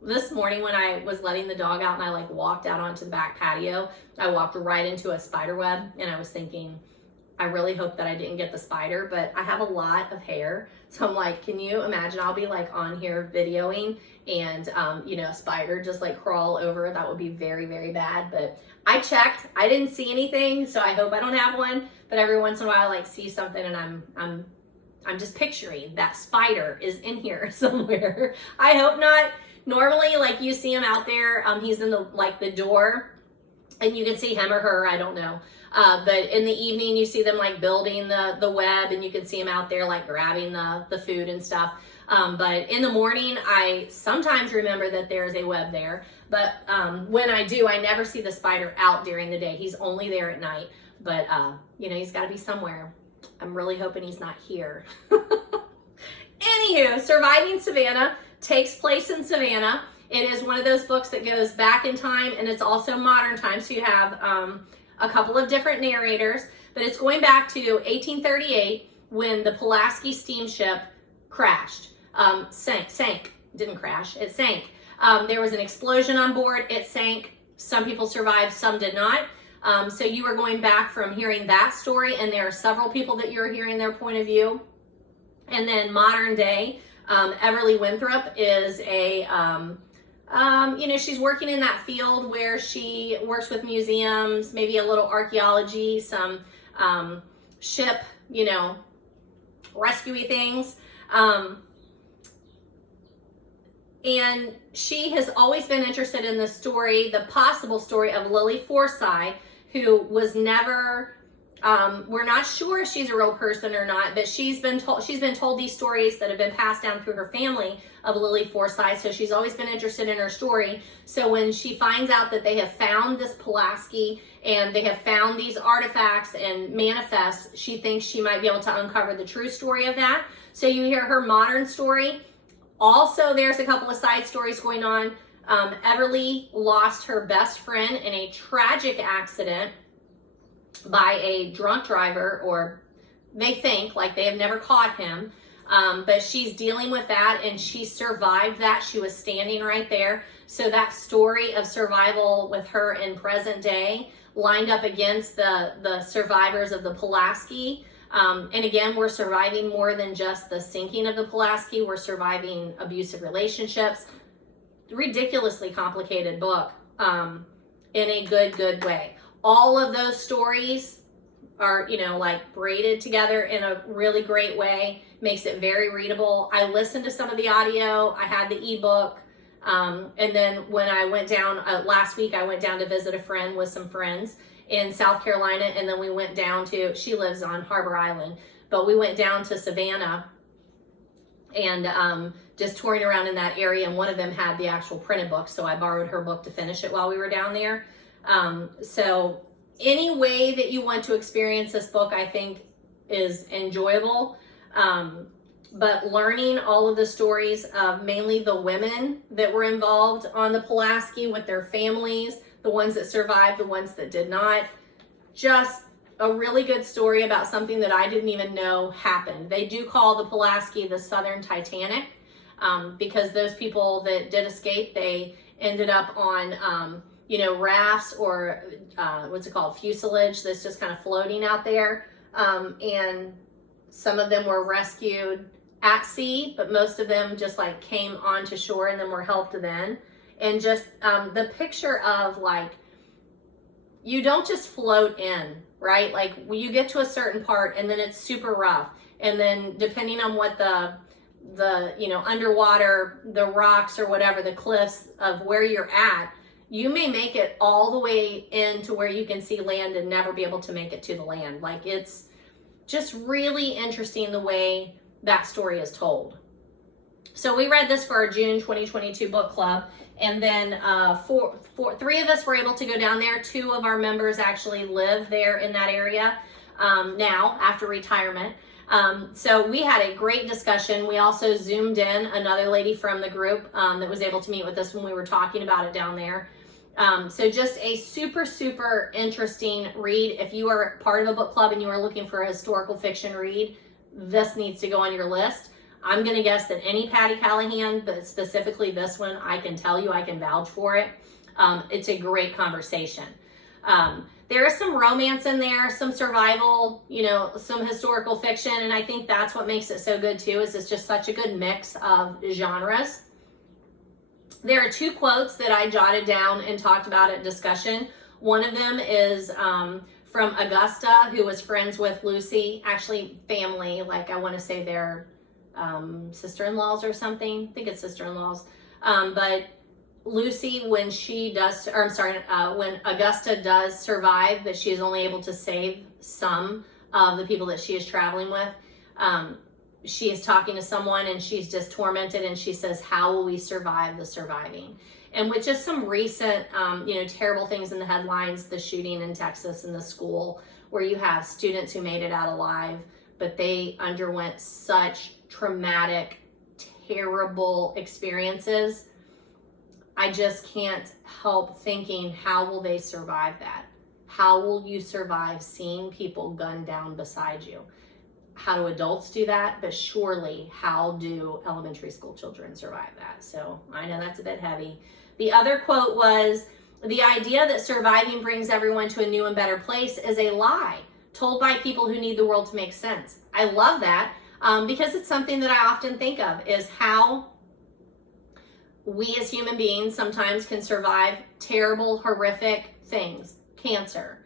This morning when I was letting the dog out and I like walked out onto the back patio, I walked right into a spider web, and I was thinking, I really hope that I didn't get the spider, but I have a lot of hair, So I'm like, can you imagine? I'll be like on here videoing and, you know, a spider just like crawl over. That would be very, very bad. But I checked, I didn't see anything. So I hope I don't have one. But every once in a while, I like see something and I'm just picturing that spider is in here somewhere. I hope not. Normally, like you see him out there, he's in the door and you can see him or her, I don't know. But in the evening, you see them like building the web and you can see them out there like grabbing the food and stuff. But in the morning, I sometimes remember that there's a web there. But when I do, I never see the spider out during the day. He's only there at night. But, you know, he's got to be somewhere. I'm really hoping he's not here. Anywho, Surviving Savannah takes place in Savannah. It is one of those books that goes back in time and it's also modern time. So you have a couple of different narrators, but it's going back to 1838 when the Pulaski steamship crashed. Sank, didn't crash, it sank. There was an explosion on board, it sank. Some people survived, some did not. So you are going back from hearing that story, and there are several people that you're hearing their point of view. And then modern day, Everly Winthrop is a, you know, she's working in that field where she works with museums, maybe a little archaeology, some ship, you know, rescue-y things. And she has always been interested in the story, the possible story of Lily Forsythe, who was never, we're not sure if she's a real person or not, but she's been told these stories that have been passed down through her family of Lily Forsythe. So she's always been interested in her story. So when she finds out that they have found this Pulaski and they have found these artifacts and manifests, she thinks she might be able to uncover the true story of that. So you hear her modern story. Also, there's a couple of side stories going on. Everly lost her best friend in a tragic accident by a drunk driver, or they think, like they have never caught him. But she's dealing with that and she survived that. She was standing right there. So that story of survival with her in present day lined up against the survivors of the Pulaski. And again, we're surviving more than just the sinking of the Pulaski. We're surviving abusive relationships. Ridiculously complicated book in a good way. All of those stories are, you know, like braided together in a really great way. Makes it very readable. I listened to some of the audio. I had the ebook. And then when I went down last week, I went down to visit a friend with some friends in South Carolina, and then we went down to, she lives on Harbor Island, but we went down to Savannah and just touring around in that area, and one of them had the actual printed book, so I borrowed her book to finish it while we were down there. So any way that you want to experience this book, I think is enjoyable. But learning all of the stories of mainly the women that were involved on the Pulaski with their families, the ones that survived, the ones that did not. Just a really good story about something that I didn't even know happened. They do call the Pulaski the Southern Titanic because those people that did escape, they ended up on, you know, rafts or what's it called, fuselage that's just kind of floating out there. And some of them were rescued at sea, but most of them just like came onto shore and then were helped then. And just the picture of like, you don't just float in, right? Like you get to a certain part and then it's super rough. And then depending on what the you know, underwater, the rocks or whatever, the cliffs of where you're at, you may make it all the way into where you can see land and never be able to make it to the land. Like it's just really interesting the way that story is told. So we read this for our June 2022 book club. And then three of us were able to go down there. Two of our members actually live there in that area now after retirement. So we had a great discussion. We also Zoomed in another lady from the group that was able to meet with us when we were talking about it down there. So just a super interesting read. If you are part of a book club and you are looking for a historical fiction read, this needs to go on your list. I'm going to guess that any Patty Callahan, but specifically this one, I can tell you, I can vouch for it. It's a great conversation. there is some romance in there, some survival, you know, some historical fiction, and I think that's what makes it so good too, is it's just such a good mix of genres. There are 2 quotes that I jotted down and talked about at discussion. One of them is from Augusta, who was friends with Lucy, actually family, like I want to say they're sister-in-laws or something. I think it's sister-in-laws. But Lucy, when she does, or I'm sorry, when Augusta does survive, but she is only able to save some of the people that she is traveling with, she is talking to someone and she's just tormented, and she says, how will we survive the surviving? And with just some recent, you know, terrible things in the headlines, the shooting in Texas in the school, where you have students who made it out alive, but they underwent such traumatic, terrible experiences. I just can't help thinking, how will they survive that? How will you survive seeing people gunned down beside you? How do adults do that? But surely, how do elementary school children survive that? So I know that's a bit heavy. The other quote was, the idea that surviving brings everyone to a new and better place is a lie told by people who need the world to make sense. I love that because it's something that I often think of, is how we as human beings sometimes can survive terrible, horrific things, cancer,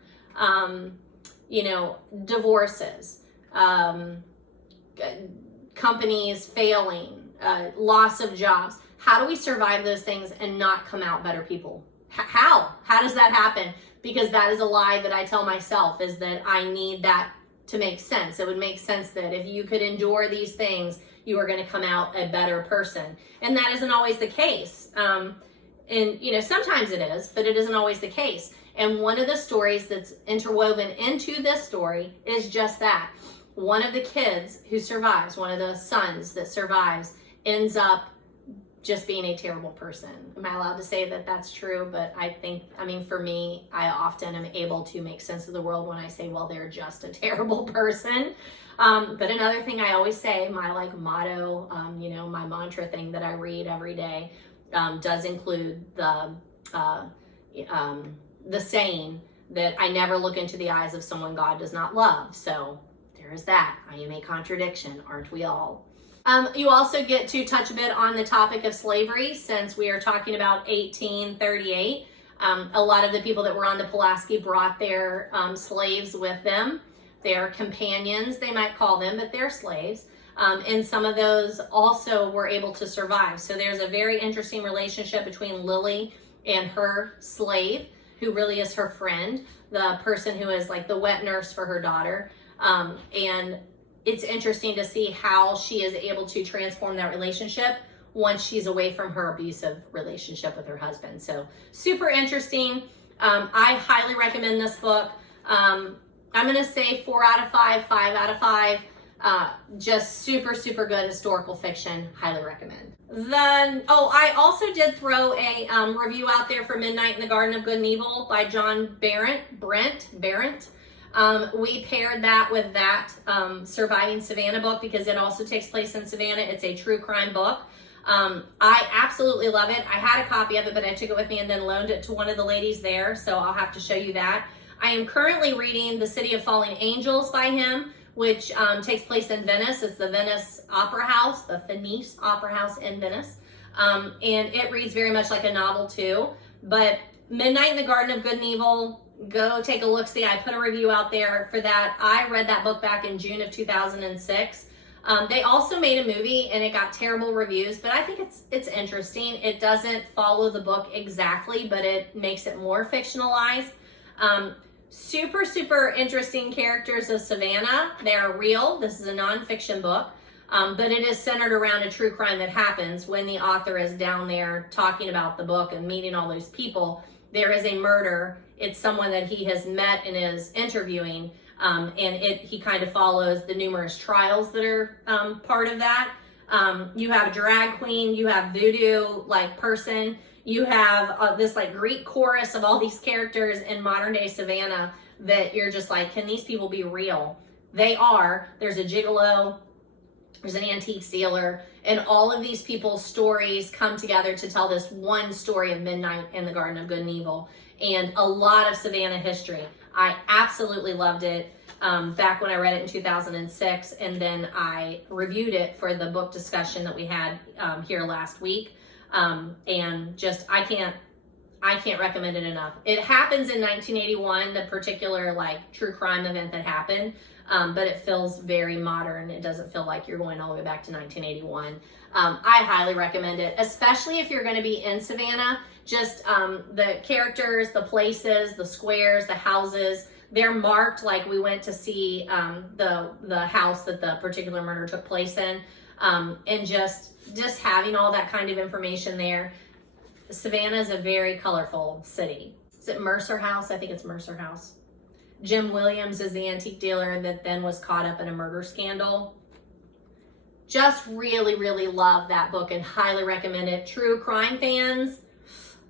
you know, divorces, companies failing, loss of jobs. How do we survive those things and not come out better people? How does that happen? Because that is a lie that I tell myself, is that I need that to make sense. It would make sense that if you could endure these things, you are going to come out a better person. And that isn't always the case. And, you know, sometimes it is, but it isn't always the case. And one of the stories that's interwoven into this story is just that. One of the kids who survives, one of the sons that survives, ends up just being a terrible person. Am I allowed to say that that's true? But I think, I mean, for me, I often am able to make sense of the world when I say, well, they're just a terrible person. But another thing I always say, my like motto, you know, my mantra thing that I read every day, does include the saying that I never look into the eyes of someone God does not love. So there is that. I am a contradiction, aren't we all? You also get to touch a bit on the topic of slavery, since we are talking about 1838. A lot of the people that were on the Pulaski brought their slaves with them, their companions, they might call them, but they're slaves. And some of those also were able to survive. So there's a very interesting relationship between Lily and her slave, who really is her friend, the person who is like the wet nurse for her daughter. And it's interesting to see how she is able to transform that relationship once she's away from her abusive relationship with her husband. So super interesting. I highly recommend this book. I'm going to say 4 out of 5, 5 out of 5. Just super, super good historical fiction. Highly recommend. Then, I also did throw a review out there for Midnight in the Garden of Good and Evil by John Brent. We paired that with that Surviving Savannah book because it also takes place in Savannah. It's a true crime book. I absolutely love it. I had a copy of it, but I took it with me and then loaned it to one of the ladies there, so I'll have to show you that. I am currently reading The City of Falling Angels by him, which takes place in Venice. It's the Venice Opera House, the Venice Opera House in Venice. And it reads very much like a novel too. But Midnight in the Garden of Good and Evil, go take a look-see. I put a review out there for that. I read that book back in June of 2006. They also made a movie and it got terrible reviews, but I think it's interesting. It doesn't follow the book exactly, but it makes it more fictionalized. Super, super interesting characters of Savannah. They're real. This is a nonfiction book, but it is centered around a true crime that happens when the author is down there talking about the book and meeting all those people. There is a murder. It's someone that he has met and is interviewing, and he kind of follows the numerous trials that are part of that. You have a drag queen, you have voodoo like person, you have this like Greek chorus of all these characters in modern day Savannah that you're just like, can these people be real? They are. There's a gigolo, there's an antique dealer, and all of these people's stories come together to tell this one story of Midnight in the Garden of Good and Evil. and a lot of Savannah history. I absolutely loved it back when I read it in 2006, and then I reviewed it for the book discussion that we had here last week, and just I can't recommend it enough. It happens in 1981, the particular like true crime event that happened, but it feels very modern. It doesn't feel like you're going all the way back to 1981. I highly recommend it, especially if you're going to be in Savannah. Just the characters, the places, the squares, the houses, they're marked like we went to see the house that the particular murder took place in, and just having all that kind of information there. Savannah is a very colorful city. Is it Mercer House? I think it's Mercer House. Jim Williams is the antique dealer that then was caught up in a murder scandal. Just really, really love that book and highly recommend it. True crime fans,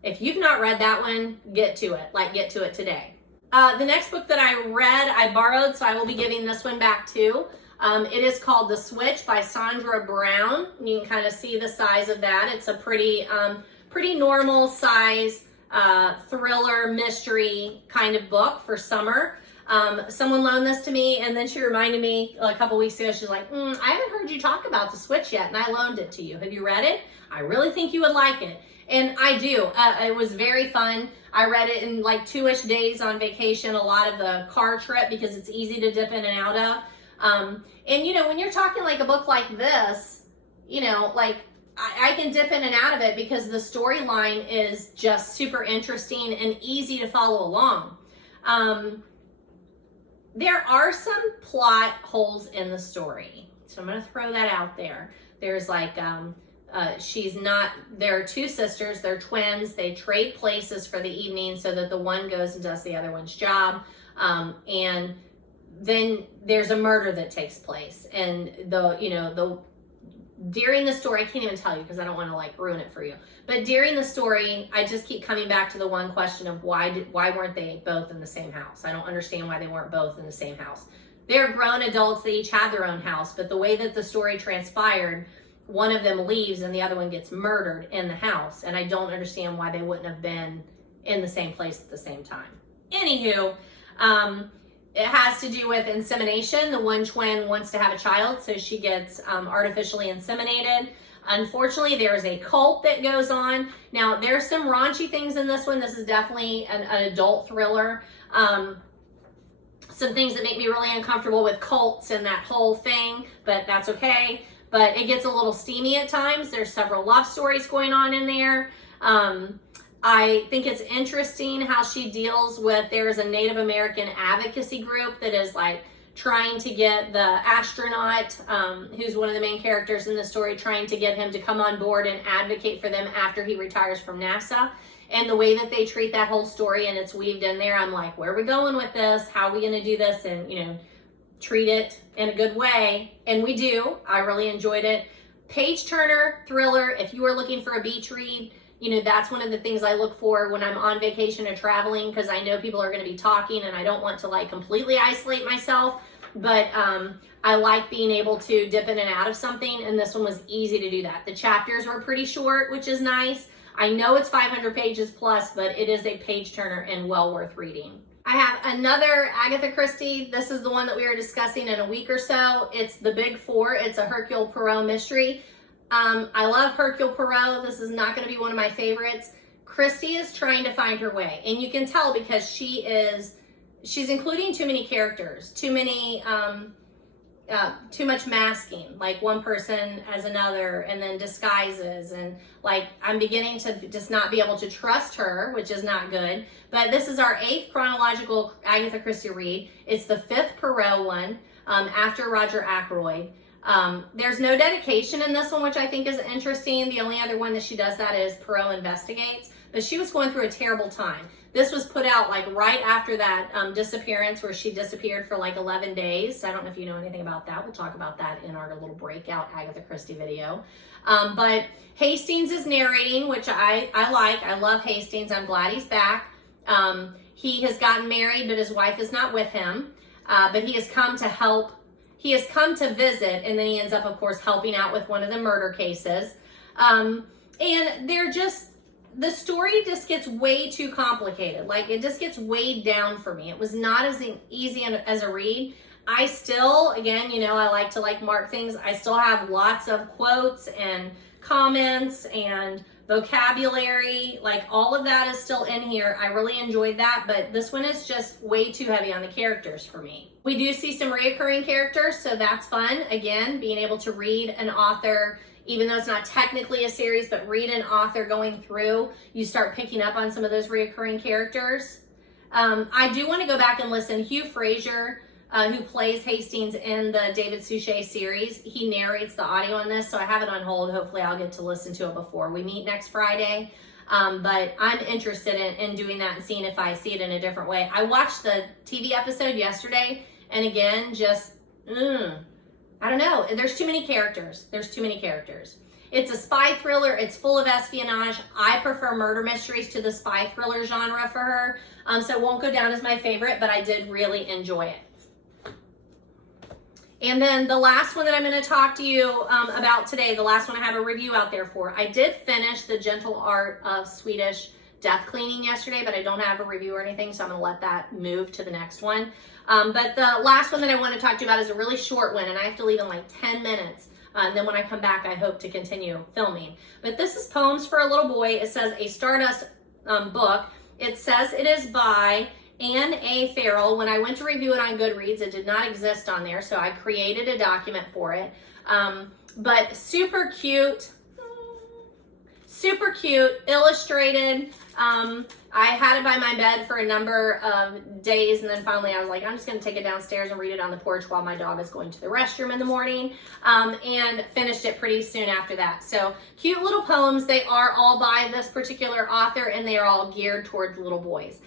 if you've not read that one, get to it. Like, get to it today. The next book that I read, I borrowed, so I will be giving this one back too. It is called The Switch by Sandra Brown. You can kind of see the size of that. It's a pretty normal size thriller mystery kind of book for summer. Someone loaned this to me, and then she reminded me a couple weeks ago, she's like, I haven't heard you talk about The Switch yet, and I loaned it to you. Have you read it? I really think you would like it. And I do. It was very fun. I read it in like 2-ish days on vacation, a lot of the car trip, because it's easy to dip in and out of. And you know, when you're talking like a book like this, you know, like I can dip in and out of it because the storyline is just super interesting and easy to follow along. There are some plot holes in the story, so I'm going to throw that out there. There's like, there are two sisters, they're twins, they trade places for the evening so that the one goes and does the other one's job, and then there's a murder that takes place, and during the story, I can't even tell you because I don't want to like ruin it for you, but during the story, I just keep coming back to the one question of why weren't they both in the same house? I don't understand why they weren't both in the same house. They're grown adults, they each have their own house, but the way that the story transpired, one of them leaves and the other one gets murdered in the house, and I don't understand why they wouldn't have been in the same place at the same time. Anywho, it has to do with insemination. The one twin wants to have a child, so she gets artificially inseminated. Unfortunately, there's a cult that goes on. Now, there's some raunchy things in this one. This is definitely an adult thriller. Some things that make me really uncomfortable with cults and that whole thing, but that's okay. But it gets a little steamy at times. There's several love stories going on in there. I think it's interesting how she deals with, there's a Native American advocacy group that is like trying to get the astronaut, who's one of the main characters in the story, trying to get him to come on board and advocate for them after he retires from NASA. And the way that they treat that whole story, and it's weaved in there, I'm like, where are we going with this? How are we going to do this? And, you know, treat it in a good way. And we do. I really enjoyed it. Page turner thriller. If you are looking for a beach read, you know, that's one of the things I look for when I'm on vacation or traveling, because I know people are going to be talking and I don't want to like completely isolate myself. But I like being able to dip in and out of something, and this one was easy to do that. The chapters were pretty short, which is nice. I know it's 500 pages plus, but it is a page turner and well worth reading. I have another Agatha Christie. This is the one that we are discussing in a week or so. It's The Big Four. It's a Hercule Poirot mystery. I love Hercule Poirot. This is not going to be one of my favorites. Christie is trying to find her way, and you can tell because she's including too many characters, too much masking, like one person as another, and then disguises, and like I'm beginning to just not be able to trust her, which is not good. But this is our 8th chronological Agatha Christie read. It's the 5th Poirot one, after Roger Ackroyd. There's no dedication in this one, which I think is interesting. The only other one that she does that is Poirot Investigates, but she was going through a terrible time. This was put out like right after that disappearance where she disappeared for like 11 days. I don't know if you know anything about that. We'll talk about that in our little breakout Agatha Christie video. But Hastings is narrating, which I like. I love Hastings. I'm glad he's back. He has gotten married, but his wife is not with him. But he has come to help. He has come to visit, and then he ends up, of course, helping out with one of the murder cases. And they're just the story just gets way too complicated. Like, it just gets weighed down for me. It was not as easy as a read. I still, again, you know, I like to mark things. I still have lots of quotes and comments and vocabulary. Like, all of that is still in here. I really enjoyed that, but this one is just way too heavy on the characters for me. We do see some reoccurring characters, so that's fun. Again, being able to read an author, even though it's not technically a series, but read an author going through, you start picking up on some of those reoccurring characters. I do want to go back and listen. Hugh Fraser, who plays Hastings in the David Suchet series, he narrates the audio on this, so I have it on hold. Hopefully I'll get to listen to it before we meet next Friday. But I'm interested in doing that and seeing if I see it in a different way. I watched the TV episode yesterday, and again, just, I don't know. There's too many characters. There's too many characters. It's a spy thriller. It's full of espionage. I prefer murder mysteries to the spy thriller genre for her. So it won't go down as my favorite, but I did really enjoy it. And then the last one that I'm going to talk to you about today, the last one I have a review out there for. I did finish The Gentle Art of Swedish Death Cleaning yesterday, but I don't have a review or anything, so I'm going to let that move to the next one. But the last one that I want to talk to you about is a really short one, and I have to leave in like 10 minutes. And then when I come back, I hope to continue filming. But this is Poems for a Little Boy. It says a Stardust book. It says it is by Anne A. Farrell. When I went to review it on Goodreads, it did not exist on there, so I created a document for it. But super cute, illustrated. I had it by my bed for a number of days, and then finally I was like, I'm just going to take it downstairs and read it on the porch while my dog is going to the restroom in the morning, and finished it pretty soon after that. So cute little poems. They are all by this particular author, and they are all geared towards little boys.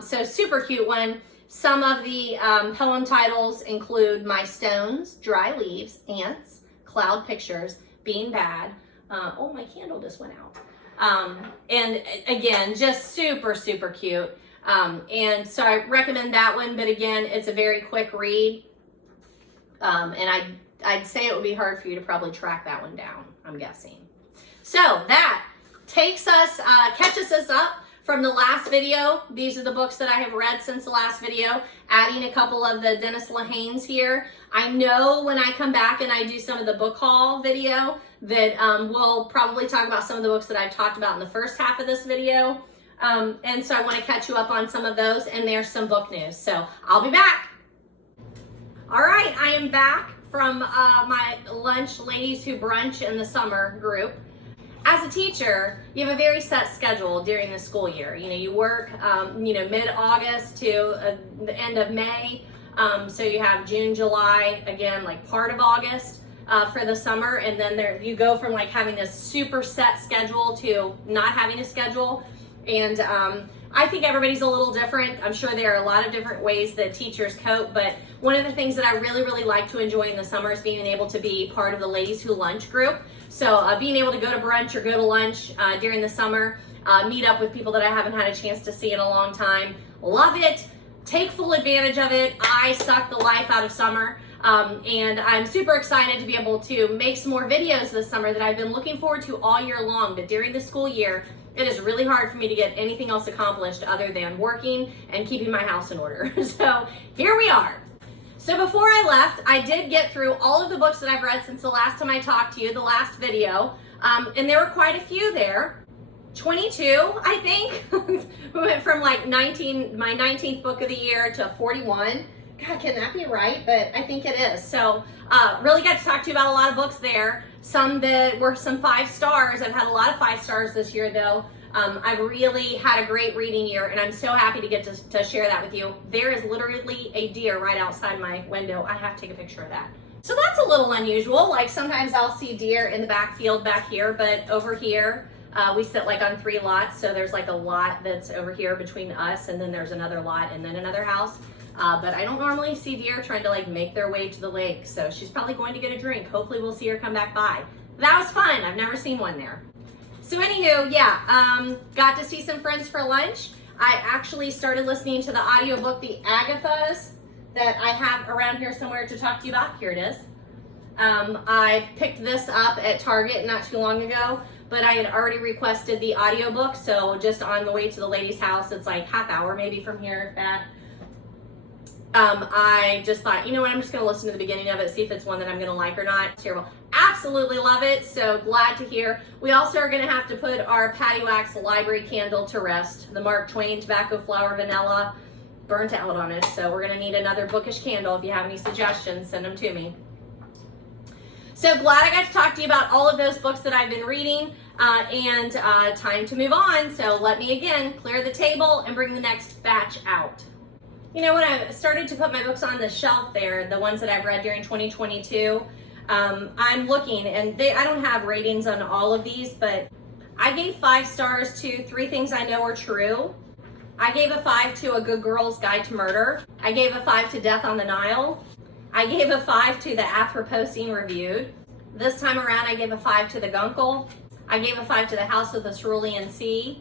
So super cute one. Some of the poem titles include My Stones, Dry Leaves, Ants, Cloud Pictures, Being Bad. Oh, my candle just went out. And again, just super cute. And so I recommend that one, but again, it's a very quick read. And I'd say it would be hard for you to probably track that one down, I'm guessing. So that takes us, catches us up from the last video. These are the books that I have read since the last video, adding a couple of the Dennis Lahanes here. I know when I come back and I do some of the book haul video that we'll probably talk about some of the books that I've talked about in the first half of this video. And so I want to catch you up on some of those, and there's some book news. So I'll be back. All right, I am back from my lunch Ladies Who Brunch in the Summer group. As a teacher, you have a very set schedule during the school year. You know, you work, mid-August to the end of May. So you have June, July, again, like part of August for the summer. And then you go from like having this super set schedule to not having a schedule. And I think everybody's a little different. I'm sure there are a lot of different ways that teachers cope, but one of the things that I really like to enjoy in the summer is being able to be part of the Ladies Who Lunch group. So being able to go to brunch or go to lunch during the summer, meet up with people that I haven't had a chance to see in a long time. Love it. Take full advantage of it. I suck the life out of summer. And I'm super excited to be able to make some more videos this summer that I've been looking forward to all year long. But during the school year, it is really hard for me to get anything else accomplished other than working and keeping my house in order. So here we are. So before I left, I did get through all of the books that I've read since the last time I talked to you, the last video. And there were quite a few there. 22, I think. We went from like my 19th book of the year to 41. God, can that be right? But I think it is. So really got to talk to you about a lot of books there. Some that were some 5 stars. I've had a lot of 5 stars this year though. I've really had a great reading year, and I'm so happy to get to share that with you. There is literally a deer right outside my window. I have to take a picture of that. So that's a little unusual. Like sometimes I'll see deer in the backfield back here, but over here, we sit like on 3 lots. So there's like a lot that's over here between us, and then there's another lot and then another house. But I don't normally see deer trying to like make their way to the lake. So she's probably going to get a drink. Hopefully we'll see her come back by. That was fun. I've never seen one there. So anywho, yeah, got to see some friends for lunch. I actually started listening to the audiobook, The Agathas, that I have around here somewhere to talk to you about. Here it is. I picked this up at Target not too long ago, but I had already requested the audiobook, so just on the way to the lady's house, it's like half hour maybe from here, if that. I just thought, you know what, I'm just going to listen to the beginning of it, see if it's one that I'm going to like or not. It's terrible. Absolutely love it, so glad to hear. We also are going to have to put our Patty Wax library candle to rest. The Mark Twain Tobacco Flower Vanilla burnt out on us, so we're going to need another bookish candle. If you have any suggestions, send them to me. So glad I got to talk to you about all of those books that I've been reading, and time to move on. So let me again clear the table and bring the next batch out. You know, when I started to put my books on the shelf there, the ones that I've read during 2022, I'm looking, and I don't have ratings on all of these, but I gave 5 stars to 3 Things I Know Are True. I gave a 5 to A Good Girl's Guide to Murder. I gave a 5 to Death on the Nile. I gave a 5 to the Apr-Jun Reviewed. This time around, I gave a 5 to the Guncle. I gave a 5 to the House of the Cerulean Sea,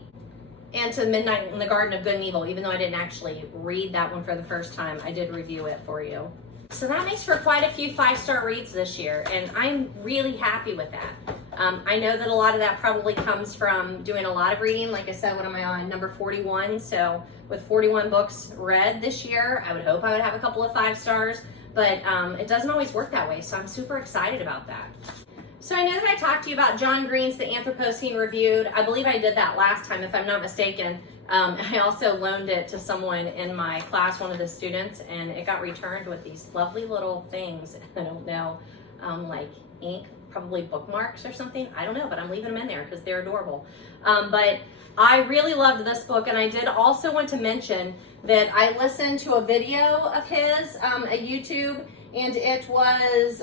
and to Midnight in the Garden of Good and Evil. Even though I didn't actually read that one for the first time, I did review it for you. So that makes for quite a few 5-star reads this year, and I'm really happy with that. I know that a lot of that probably comes from doing a lot of reading. Like I said, what am I on? Number 41. So with 41 books read this year, I would hope I would have a couple of 5 stars, but it doesn't always work that way, so I'm super excited about that. So I know that I talked to you about John Green's The Anthropocene Reviewed. I believe I did that last time, if I'm not mistaken. I also loaned it to someone in my class, one of the students, and it got returned with these lovely little things. I don't know, like ink, probably bookmarks or something. I don't know, but I'm leaving them in there because they're adorable. But I really loved this book, and I did also want to mention that I listened to a video of his, a YouTube, and it was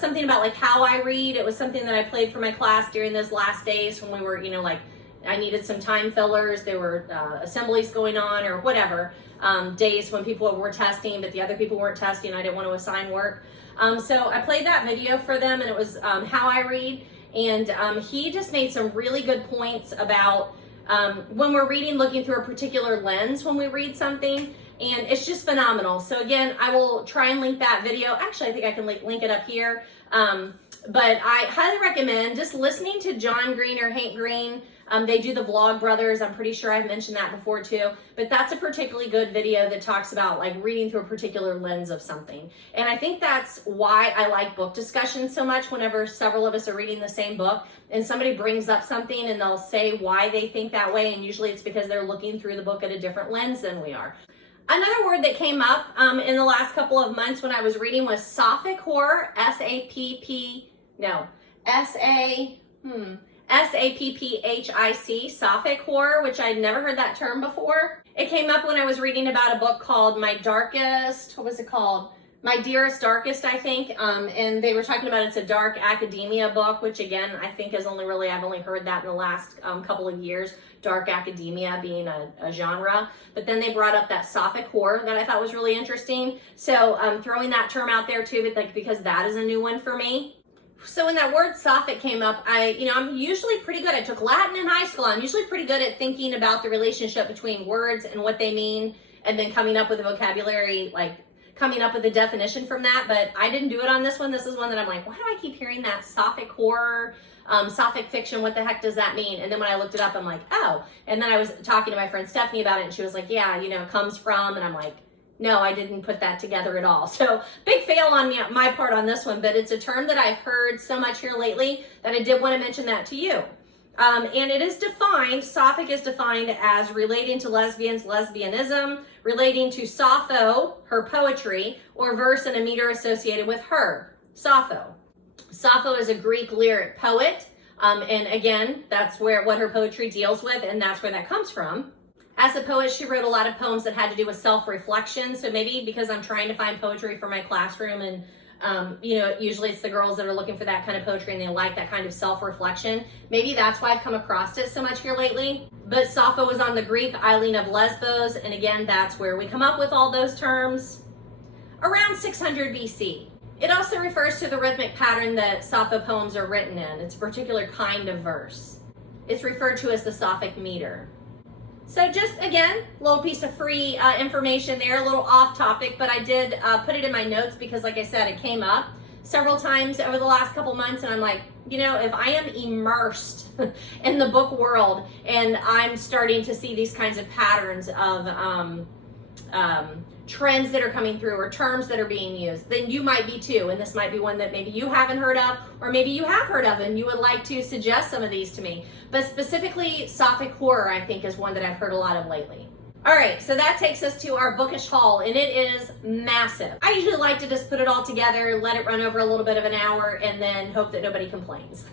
something about like how I read. It was something that I played for my class during those last days when we were, you know, like I needed some time fillers. There were assemblies going on or whatever, days when people were testing, but the other people weren't testing. I didn't want to assign work. So I played that video for them, and it was how I read. And he just made some really good points about when we're reading, looking through a particular lens when we read something. And it's just phenomenal. So again, I will try and link that video. Actually, I think I can link it up here. But I highly recommend just listening to John Green or Hank Green. They do the Vlog Brothers. I'm pretty sure I've mentioned that before too. But that's a particularly good video that talks about like reading through a particular lens of something. And I think that's why I like book discussions so much whenever several of us are reading the same book and somebody brings up something and they'll say why they think that way. And usually it's because they're looking through the book at a different lens than we are. Another word that came up in the last couple of months when I was reading was Sapphic horror, S-A-P-P-H-I-C, Sapphic horror, which I'd never heard that term before. It came up when I was reading about a book called My Dearest Darkest, I think, and they were talking about it's a dark academia book, which again, I think is I've only heard that in the last couple of years, dark academia being a genre. But then they brought up that Sapphic horror that I thought was really interesting. So throwing that term out there too, but because that is a new one for me. So when that word Sapphic came up, I'm usually pretty good. I took Latin in high school. I'm usually pretty good at thinking about the relationship between words and what they mean, and then coming up with a vocabulary, like coming up with a definition from that. But I didn't do it on this one. This is one that I'm like, why do I keep hearing that Sapphic horror, Sapphic fiction? What the heck does that mean? And then when I looked it up, I'm like, oh. And then I was talking to my friend Stephanie about it, and she was like, yeah, it comes from, and I'm like, no, I didn't put that together at all. So big fail on my part on this one, but it's a term that I've heard so much here lately that I did want to mention that to you. And it is defined, Sapphic is defined as relating to lesbians, lesbianism, relating to Sappho, her poetry, or verse in a meter associated with her, Sappho. Sappho is a Greek lyric poet, and again, that's what her poetry deals with, and that's where that comes from. As a poet, she wrote a lot of poems that had to do with self-reflection. So maybe because I'm trying to find poetry for my classroom, and usually it's the girls that are looking for that kind of poetry and they like that kind of self-reflection. Maybe that's why I've come across it so much here lately. But Sappho was on the Greek island of Lesbos, and again, that's where we come up with all those terms. Around 600 BC. It also refers to the rhythmic pattern that Sappho poems are written in. It's a particular kind of verse. It's referred to as the Sapphic meter. So just, again, a little piece of free information there, a little off topic, but I did put it in my notes because, like I said, it came up several times over the last couple months, and I'm like, you know, if I am immersed in the book world and I'm starting to see these kinds of patterns of trends that are coming through or terms that are being used, then you might be too. And this might be one that maybe you haven't heard of, or maybe you have heard of and you would like to suggest some of these to me. But specifically, Sapphic horror, I think, is one that I've heard a lot of lately. All right, so that takes us to our bookish haul, and it is massive. I usually like to just put it all together, let it run over a little bit of an hour, and then hope that nobody complains.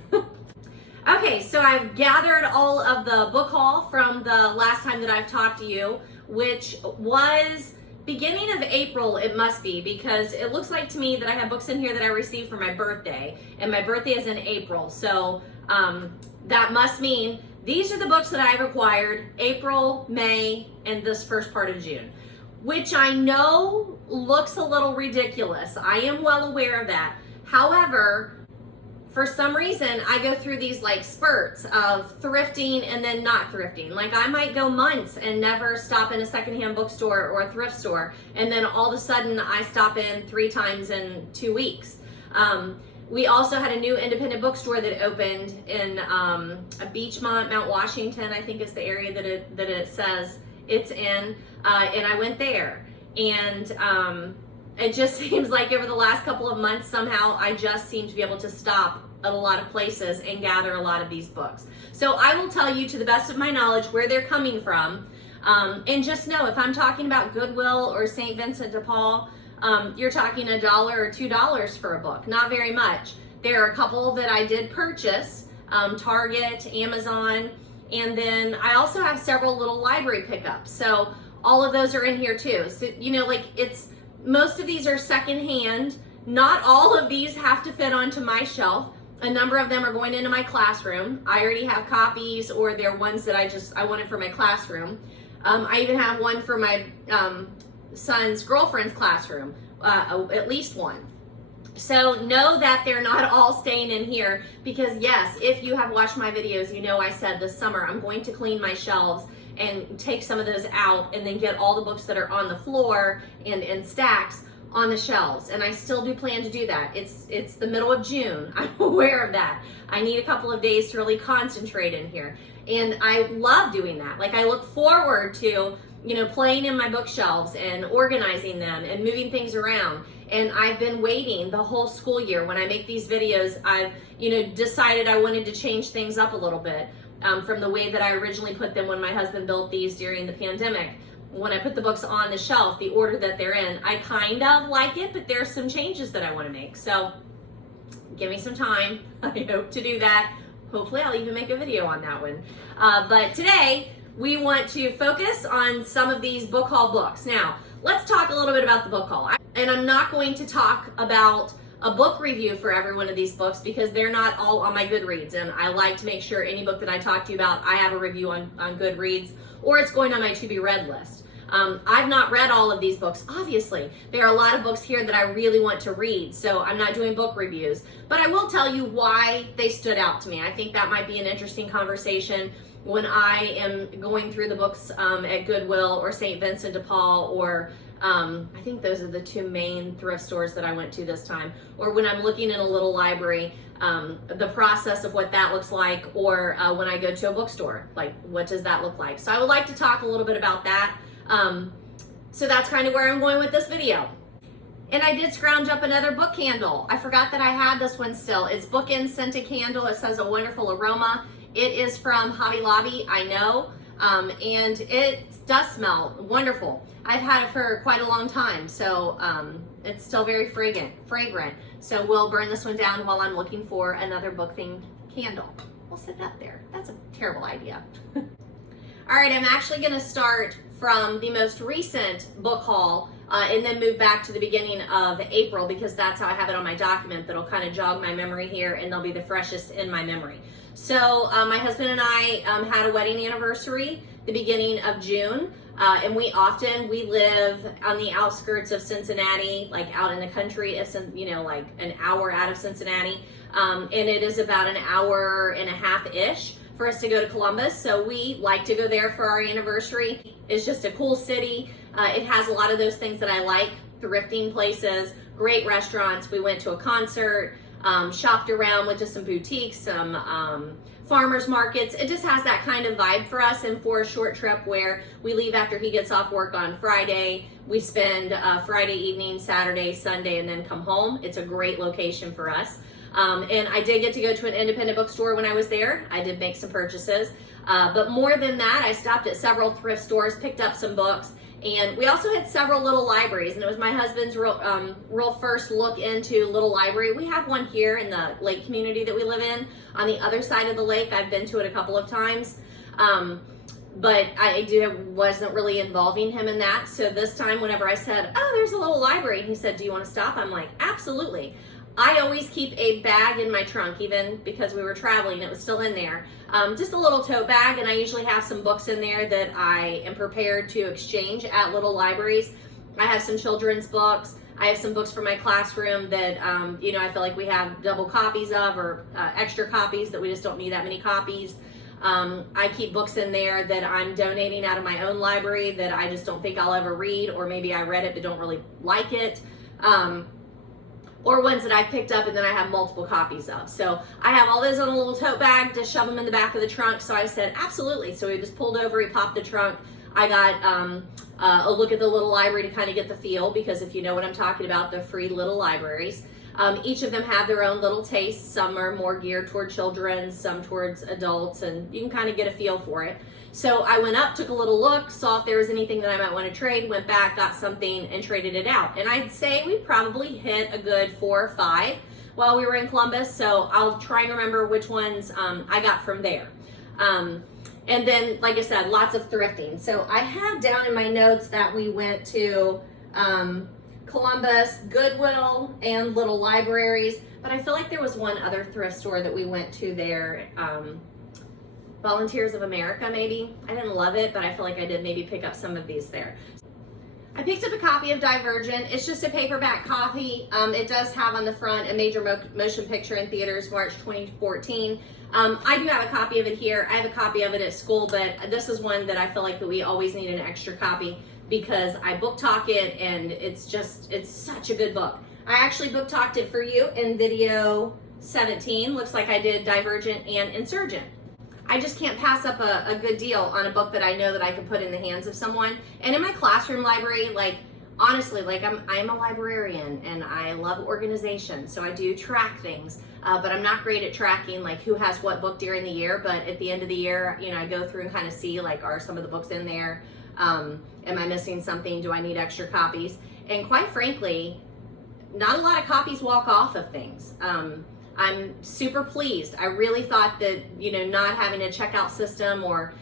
Okay, so I've gathered all of the book haul from the last time that I've talked to you, which was beginning of April, it must be, because it looks like to me that I have books in here that I received for my birthday, and my birthday is in April, so that must mean these are the books that I've acquired April, May, and this first part of June, which I know looks a little ridiculous. I am well aware of that. However, for some reason, I go through these like spurts of thrifting and then not thrifting. Like I might go months and never stop in a secondhand bookstore or a thrift store, and then all of a sudden I stop in 3 times in 2 weeks. We also had a new independent bookstore that opened in Beachmont, Mount Washington, I think is the area that it says it's in, and I went there. And it just seems like over the last couple of months, somehow I just seem to be able to stop at a lot of places and gather a lot of these books. So I will tell you to the best of my knowledge where they're coming from. And just know if I'm talking about Goodwill or St. Vincent de Paul, you're talking $1 or $2 for a book, not very much. There are a couple that I did purchase, Target, Amazon, and then I also have several little library pickups. So all of those are in here too. So, you know, like most of these are secondhand. Not all of these have to fit onto my shelf. A number of them are going into my classroom. I already have copies, or they're ones that I wanted for my classroom. I even have one for my son's girlfriend's classroom, at least one. So know that they're not all staying in here, because yes, if you have watched my videos, you know I said this summer I'm going to clean my shelves and take some of those out and then get all the books that are on the floor and in stacks on the shelves. And I still do plan to do that. It's the middle of June. I'm aware of that. I need a couple of days to really concentrate in here. And I love doing that. Like I look forward to, you know, playing in my bookshelves and organizing them and moving things around. And I've been waiting the whole school year. When I make these videos, I've, you know, decided I wanted to change things up a little bit from the way that I originally put them when my husband built these during the pandemic. When I put the books on the shelf, the order that they're in, I kind of like it, but there's some changes that I want to make. So give me some time. I hope to do that. Hopefully I'll even make a video on that one. But today we want to focus on some of these book haul books. Now, let's talk a little bit about the book haul. And I'm not going to talk about a book review for every one of these books because they're not all on my Goodreads. And I like to make sure any book that I talk to you about, I have a review on Goodreads, or it's going on my to be read list. I've not read all of these books, obviously. There are a lot of books here that I really want to read, so I'm not doing book reviews. But I will tell you why they stood out to me. I think that might be an interesting conversation when I am going through the books at Goodwill or St. Vincent de Paul, or I think those are the 2 main thrift stores that I went to this time, or when I'm looking in a little library, the process of what that looks like, or when I go to a bookstore, like what does that look like? So I would like to talk a little bit about that. So that's kind of where I'm going with this video. And I did scrounge up another book candle. I forgot that I had this one still. It's Bookend Scented Candle. It says a wonderful aroma. It is from Hobby Lobby, I know, and it does smell wonderful. I've had it for quite a long time, so it's still very fragrant. So we'll burn this one down while I'm looking for another book themed candle. We'll set it up there. That's a terrible idea. All right, I'm actually gonna start from the most recent book haul and then move back to the beginning of April, because that's how I have it on my document. That'll kind of jog my memory here, and they'll be the freshest in my memory. So my husband and I had a wedding anniversary the beginning of June, and we live on the outskirts of Cincinnati, like out in the country, you know, like an hour out of Cincinnati, and it is about an hour and a half-ish for us to go to Columbus. So we like to go there for our anniversary. It's just a cool city. It has a lot of those things that I like: thrifting places, great restaurants. We went to a concert. shopped around, went to some boutiques, some farmers markets. It just has that kind of vibe for us, and for a short trip where we leave after he gets off work on Friday, we spend Friday evening, Saturday, Sunday, and then come home. It's a great location for us. And I did get to go to an independent bookstore when I was there. I did make some purchases. But more than that, I stopped at several thrift stores, picked up some books, and we also had several little libraries. And it was my husband's real first look into little library. We have one here in the lake community that we live in on the other side of the lake. I've been to it a couple of times. But I wasn't really involving him in that. So this time, whenever I said, oh, there's a little library, and he said, do you want to stop? I'm like, absolutely. I always keep a bag in my trunk, even because we were traveling, it was still in there. Just a little tote bag, and I usually have some books in there that I am prepared to exchange at little libraries. I have some children's books. I have some books for my classroom that, I feel like we have double copies of, or extra copies that we just don't need that many copies. I keep books in there that I'm donating out of my own library that I just don't think I'll ever read, or maybe I read it but don't really like it. Or ones that I picked up and then I have multiple copies of. So I have all those in a little tote bag to shove them in the back of the trunk. So I said, absolutely. So we just pulled over, he popped the trunk. I got a look at the little library to kind of get the feel, because if you know what I'm talking about, the free little libraries. Each of them have their own little tastes. Some are more geared toward children, some towards adults, and you can kind of get a feel for it. So I went up, took a little look, saw if there was anything that I might want to trade, went back, got something, and traded it out. And I'd say we probably hit a good 4 or 5 while we were in Columbus, so I'll try and remember which ones I got from there. And then, like I said, lots of thrifting. So I have down in my notes that we went to Columbus, Goodwill, and little libraries, but I feel like there was one other thrift store that we went to there, Volunteers of America, maybe. I didn't love it, but I feel like I did maybe pick up some of these there. I picked up a copy of Divergent. It's just a paperback copy. It does have on the front a major motion picture in theaters, March 2014. I do have a copy of it here. I have a copy of it at school, but this is one that I feel like that we always need an extra copy, because I book talk it, and it's such a good book. I actually book talked it for you in video 17. Looks like I did Divergent and Insurgent. I just can't pass up a good deal on a book that I know that I can put in the hands of someone. And in my classroom library, like, honestly, like I'm a librarian and I love organization, so I do track things, but I'm not great at tracking like who has what book during the year. But at the end of the year, I go through and kind of see, like, are some of the books in there? Am I missing something? Do I need extra copies? And quite frankly, not a lot of copies walk off of things. I'm super pleased. I really thought that, not having a checkout system, or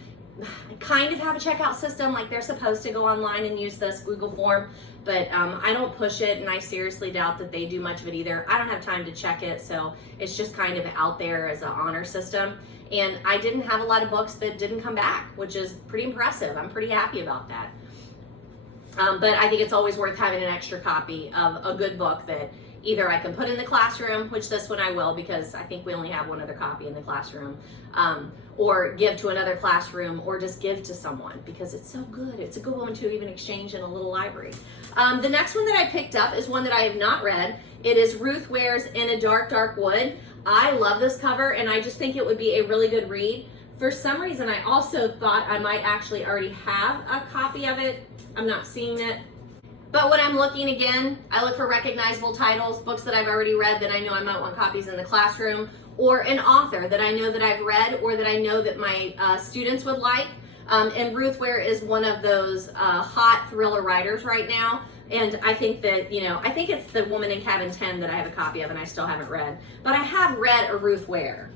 kind of have a checkout system, like they're supposed to go online and use this Google form, but I don't push it, and I seriously doubt that they do much of it either. I don't have time to check it, so it's just kind of out there as an honor system. And I didn't have a lot of books that didn't come back, which is pretty impressive. I'm pretty happy about that. But I think it's always worth having an extra copy of a good book that either I can put in the classroom, which this one I will, because I think we only have one other copy in the classroom, or give to another classroom, or just give to someone, because it's so good. It's a good one to even exchange in a little library. The next one that I picked up is one that I have not read. It is Ruth Ware's In a Dark, Dark Wood. I love this cover, and I just think it would be a really good read. For some reason, I also thought I might actually already have a copy of it. I'm not seeing it. But when I'm looking again, I look for recognizable titles, books that I've already read that I know I might want copies in the classroom, or an author that I know that I've read, or that I know that my students would like. And Ruth Ware is one of those hot thriller writers right now. And I think that, I think it's The Woman in Cabin 10 that I have a copy of and I still haven't read. But I have read a Ruth Ware.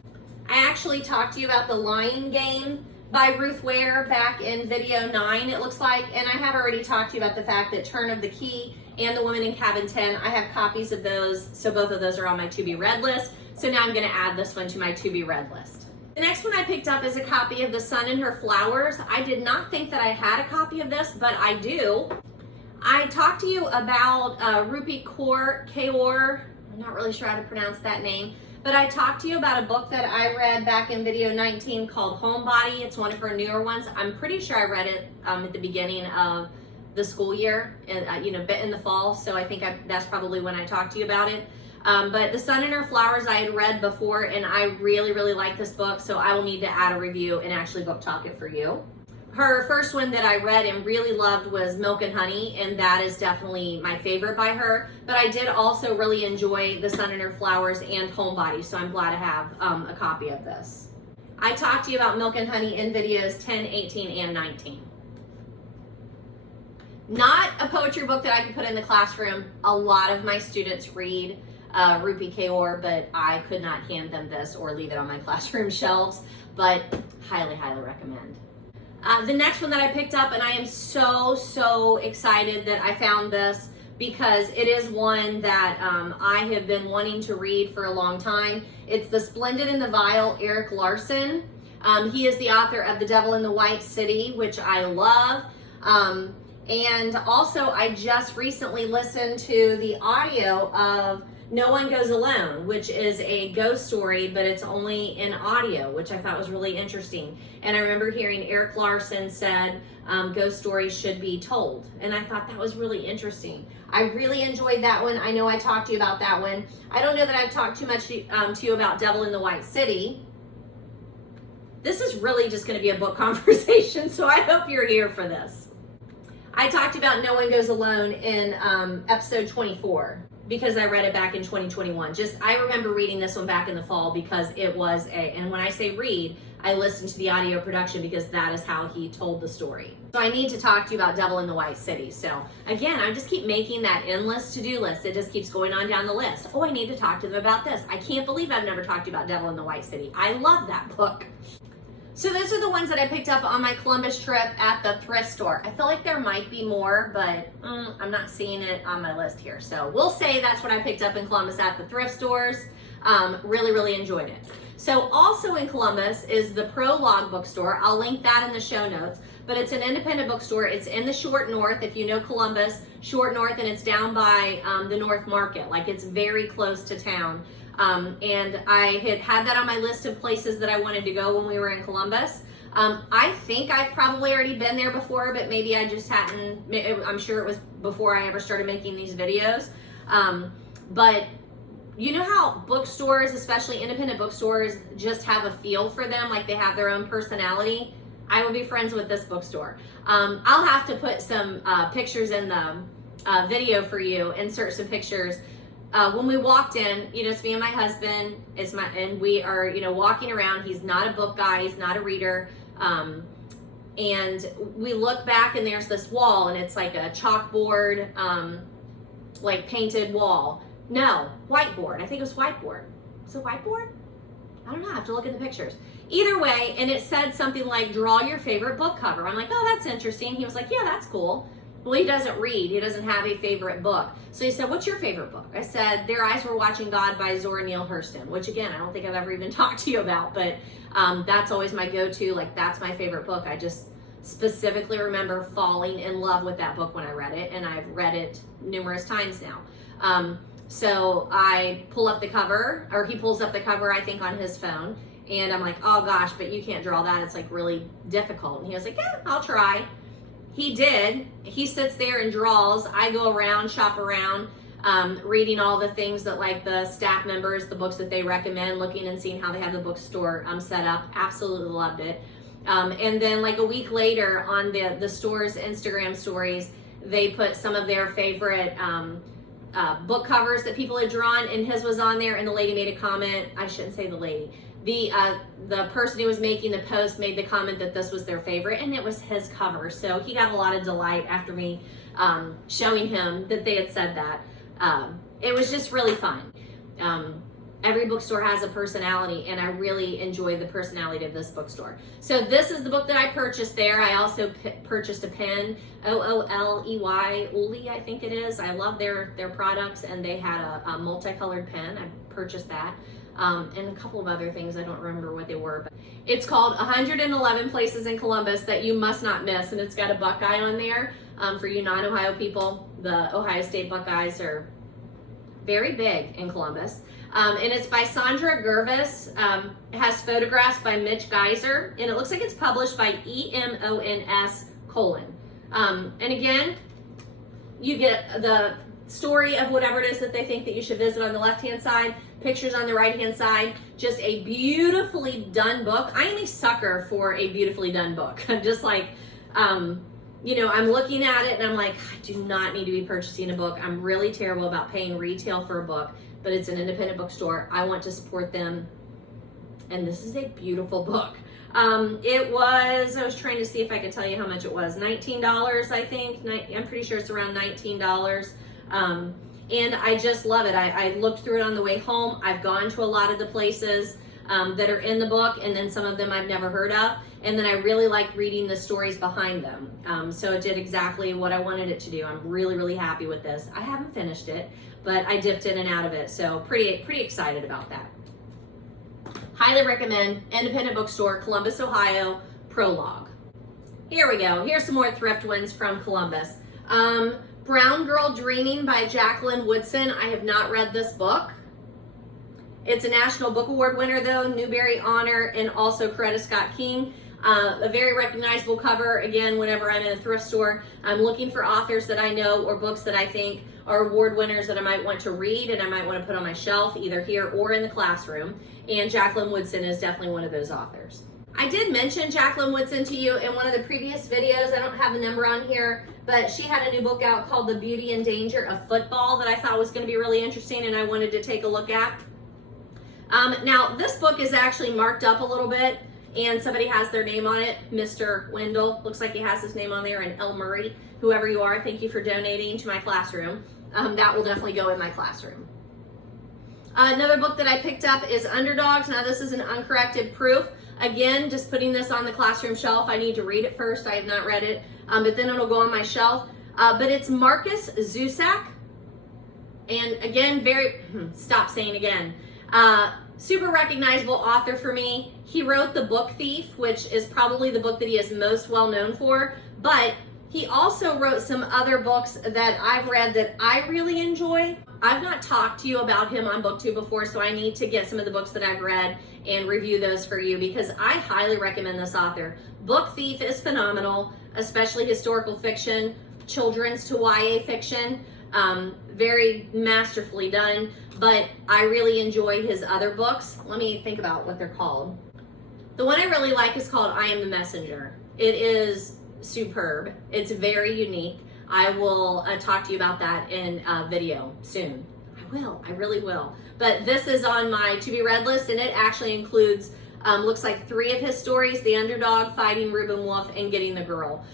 I actually talked to you about The Lying Game by Ruth Ware back in video 9, it looks like, and I have already talked to you about the fact that Turn of the Key and The Woman in Cabin 10, I have copies of those, so both of those are on my to be read list. So now I'm going to add this one to my to be read list. The next one I picked up is a copy of The Sun and Her Flowers. I did not think that I had a copy of this, but I do. I talked to you about Rupi Kaur, I'm not really sure how to pronounce that name, but I talked to you about a book that I read back in video 19 called Homebody. It's one of her newer ones. I'm pretty sure I read it at the beginning of the school year, and bit in the fall, so I think that's probably when I talked to you about it. But The Sun and Her Flowers I had read before, and I really, really like this book, so I will need to add a review and actually book talk it for you. Her first one that I read and really loved was Milk and Honey, and that is definitely my favorite by her. But I did also really enjoy The Sun and Her Flowers and Homebody, so I'm glad to have a copy of this. I talked to you about Milk and Honey in videos 10, 18, and 19. Not a poetry book that I could put in the classroom. A lot of my students read Rupi Kaur, but I could not hand them this or leave it on my classroom shelves, but highly, highly recommend. The next one that I picked up, and I am so excited that I found this because it is one that I have been wanting to read for a long time. It's The Splendid and the Vile, Erik Larson. He is the author of The Devil in the White City, which I love. And also I just recently listened to the audio of No One Goes Alone, which is a ghost story, but it's only in audio, which I thought was really interesting. And I remember hearing Erik Larson said ghost stories should be told. And I thought that was really interesting. I really enjoyed that one. I know I talked to you about that one. I don't know that I've talked too much to you about Devil in the White City. This is really just going to be a book conversation, so I hope you're here for this. I talked about No One Goes Alone in episode 24. Because I read it back in 2021. I remember reading this one back in the fall because it was and when I say read, I listened to the audio production because that is how he told the story. So I need to talk to you about Devil in the White City. So again, I just keep making that endless to-do list. It just keeps going on down the list. Oh, I need to talk to them about this. I can't believe I've never talked to you about Devil in the White City. I love that book. So those are the ones that I picked up on my Columbus trip at the thrift store. I feel like there might be more, but I'm not seeing it on my list here. So we'll say that's what I picked up in Columbus at the thrift stores. Really enjoyed it. So also in Columbus is the Prologue bookstore. I'll link that in the show notes, but it's an independent bookstore. It's in the Short North. If you know Columbus, Short North, and it's down by the North Market. Like it's very close to town. And I had that on my list of places that I wanted to go when we were in Columbus. I think I've probably already been there before, but maybe I just hadn't. I'm sure it was before I ever started making these videos. But you know how bookstores, especially independent bookstores, just have a feel for them, like they have their own personality? I will be friends with this bookstore. I'll have to put some pictures in the video for you, insert some pictures. When we walked in, it's me and my husband, and we are, walking around. He's not a book guy, he's not a reader. And we look back and there's this wall and it's like a chalkboard, like painted wall. No, whiteboard. I think it was whiteboard. Was it whiteboard? I don't know, I have to look at the pictures. Either way, and it said something like, draw your favorite book cover. I'm like, oh, that's interesting. He was like, yeah, that's cool. Well, he doesn't read. He doesn't have a favorite book. So he said, what's your favorite book? I said, Their Eyes Were Watching God by Zora Neale Hurston, which again, I don't think I've ever even talked to you about, but that's always my go-to. Like, that's my favorite book. I just specifically remember falling in love with that book when I read it, and I've read it numerous times now. So I pull up the cover, or he pulls up the cover, I think, on his phone, and I'm like, oh gosh, but you can't draw that. It's like really difficult. And he was like, yeah, I'll try. He did. He sits there and draws. I go around, shop around, reading all the things that like the staff members, the books that they recommend, looking and seeing how they have the bookstore set up. Absolutely loved it. And then like a week later on the store's Instagram stories, they put some of their favorite book covers that people had drawn, and his was on there, and the lady made a comment. I shouldn't say the lady. The person who was making the post made the comment that this was their favorite, and it was his cover. So he got a lot of delight after me showing him that they had said that. It was just really fun. Every bookstore has a personality, and I really enjoyed the personality of this bookstore. So this is the book that I purchased there. I also purchased a pen, Ooley, Ooley, I think it is. I love their products, and they had a multicolored pen. I purchased that. And a couple of other things. I don't remember what they were, but it's called 111 Places in Columbus That You Must Not Miss, and it's got a Buckeye on there. For you non-Ohio people, the Ohio State Buckeyes are very big in Columbus. And it's by Sandra Gervis. It has photographs by Mitch Geiser, and it looks like it's published by EMONS : and again, you get the story of whatever it is that they think that you should visit on the left-hand side, pictures on the right-hand side, just a beautifully done book. I am a sucker for a beautifully done book. I'm just like, you know, I'm looking at it and I'm like, I do not need to be purchasing a book. I'm really terrible about paying retail for a book, but it's an independent bookstore. I want to support them. And this is a beautiful book. It was, I was trying to see if I could tell you how much it was. $19, I think. I'm pretty sure it's around $19. And I just love it. I looked through it on the way home. I've gone to a lot of the places that are in the book, and then some of them I've never heard of. And then I really like reading the stories behind them. So it did exactly what I wanted it to do. I'm really, really happy with this. I haven't finished it, but I dipped in and out of it. So pretty excited about that. Highly recommend, independent bookstore, Columbus, Ohio, Prologue. Here we go. Here's some more thrift wins from Columbus. Brown Girl Dreaming by Jacqueline Woodson. I have not read this book. It's a National Book Award winner though, Newbery Honor, and also Coretta Scott King. A very recognizable cover. Again, whenever I'm in a thrift store, I'm looking for authors that I know or books that I think are award winners that I might want to read and I might want to put on my shelf, either here or in the classroom. And Jacqueline Woodson is definitely one of those authors. I did mention Jacqueline Woodson to you in one of the previous videos. I don't have the number on here, but she had a new book out called The Beauty and Danger of Football that I thought was going to be really interesting and I wanted to take a look at. Now, this book is actually marked up a little bit and somebody has their name on it, Mr. Wendell. Looks like he has his name on there, and El Murray. Whoever you are, thank you for donating to my classroom. That will definitely go in my classroom. Another book that I picked up is Underdogs. Now, this is an uncorrected proof. Again, just putting this on the classroom shelf. I need to read it first. I have not read it, but then it'll go on my shelf. But it's Marcus Zusak. And again, stop saying again. Super recognizable author for me. He wrote The Book Thief, which is probably the book that he is most well known for, but he also wrote some other books that I've read that I really enjoy. I've not talked to you about him on BookTube before, so I need to get some of the books that I've read and review those for you because I highly recommend this author. Book Thief is phenomenal, especially historical fiction, children's to YA fiction. Very masterfully done, but I really enjoy his other books. Let me think about what they're called. The one I really like is called I Am the Messenger. It is superb. It's very unique. I will talk to you about that in a video soon. I really will. But this is on my to be read list, and it actually includes, looks like 3 of his stories: The Underdog, Fighting Reuben Wolf, and Getting the Girl.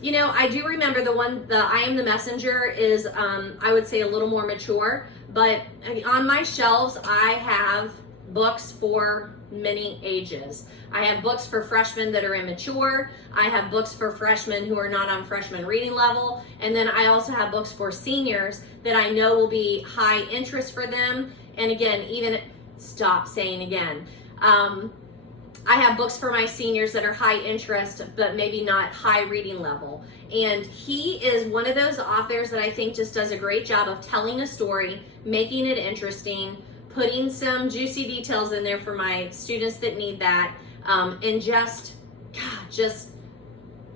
You know, I do remember the I Am the Messenger is, I would say, a little more mature, but on my shelves, I have books for many ages. I have books for freshmen that are immature. I have books for freshmen who are not on freshman reading level. And then I also have books for seniors that I know will be high interest for them. And again, stop saying again. I have books for my seniors that are high interest, but maybe not high reading level. And he is one of those authors that I think just does a great job of telling a story, making it interesting, putting some juicy details in there for my students that need that. And just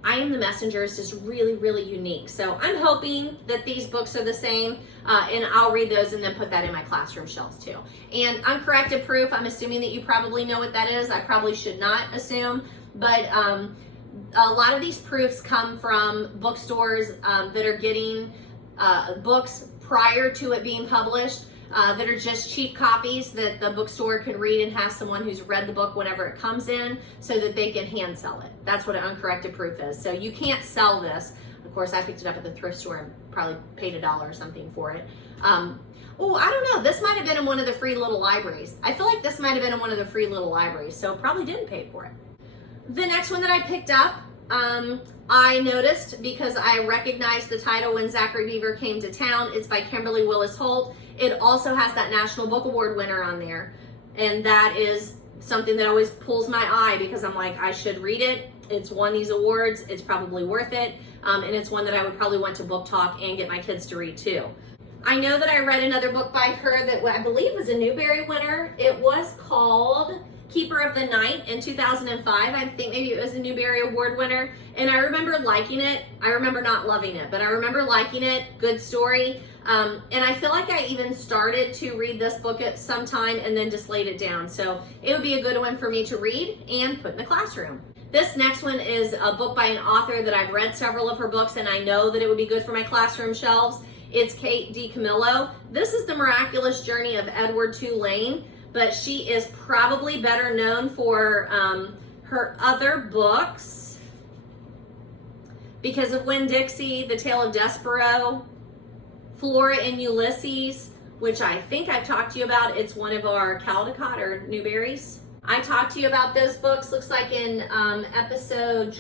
I Am the Messenger is just really, really unique. So I'm hoping that these books are the same, and I'll read those and then put that in my classroom shelves too. And uncorrected proof, I'm assuming that you probably know what that is. I probably should not assume, but a lot of these proofs come from bookstores that are getting books prior to it being published. That are just cheap copies that the bookstore can read and have someone who's read the book whenever it comes in so that they can hand sell it. That's what an uncorrected proof is. So you can't sell this. Of course, I picked it up at the thrift store and probably paid $1 or something for it. Oh, I don't know. This might have been in one of the free little libraries. I feel like this might have been in one of the free little libraries, so probably didn't pay for it. The next one that I picked up, I noticed because I recognized the title when Zachary Beaver came to town. It's by Kimberly Willis Holt. It also has that National Book Award winner on there. And that is something that always pulls my eye because I'm like, I should read it. It's won these awards. It's probably worth it. And it's one that I would probably want to book talk and get my kids to read too. I know that I read another book by her that I believe was a Newbery winner. It was called Keeper of the Night in 2005. I think maybe it was a Newbery Award winner. And I remember liking it. I remember not loving it, but I remember liking it. Good story. And I feel like I even started to read this book at some time and then just laid it down. So it would be a good one for me to read and put in the classroom. This next one is a book by an author that I've read several of her books and I know that it would be good for my classroom shelves. It's Kate DiCamillo. This is The Miraculous Journey of Edward Tulane, but she is probably better known for her other books because of Winn-Dixie, The Tale of Despereaux, Flora and Ulysses, which I think I've talked to you about. It's one of our Caldecott or Newberries. I talked to you about those books, looks like in episode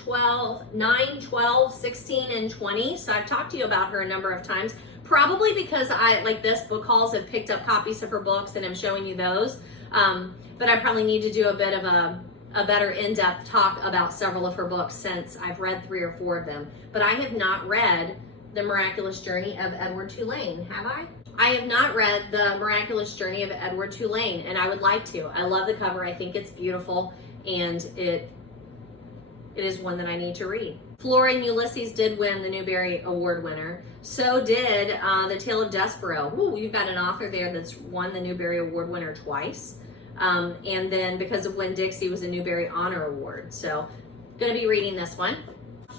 9, 12, 16, and 20. So I've talked to you about her a number of times, probably because I, like this book hauls, have picked up copies of her books and I'm showing you those. But I probably need to do a bit of a better in-depth talk about several of her books since I've read 3 or 4 of them. But I have not read The Miraculous Journey of Edward Tulane, have I? I have not read The Miraculous Journey of Edward Tulane, and I would like to. I love the cover. I think it's beautiful, and it is one that I need to read. Flora and Ulysses did win the Newbery Award winner. So did The Tale of Despereaux. Ooh, you've got an author there that's won the Newbery Award winner twice. And then because of Winn-Dixie was a Newbery Honor Award. So going to be reading this one.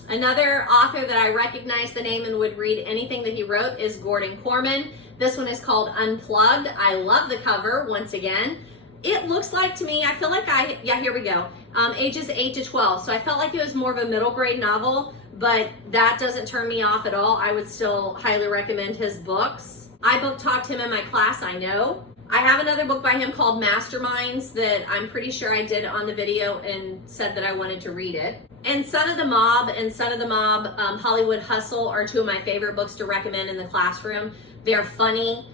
Another author that I recognize the name and would read anything that he wrote is Gordon Korman. This one is called Unplugged. I love the cover once again. It looks like to me, I feel like here we go. Ages 8 to 12. So I felt like it was more of a middle grade novel, but that doesn't turn me off at all. I would still highly recommend his books. I book talked him in my class, I know. I have another book by him called Masterminds that I'm pretty sure I did on the video and said that I wanted to read it. And Son of the Mob and Son of the Mob Hollywood Hustle are 2 of my favorite books to recommend in the classroom. They're funny,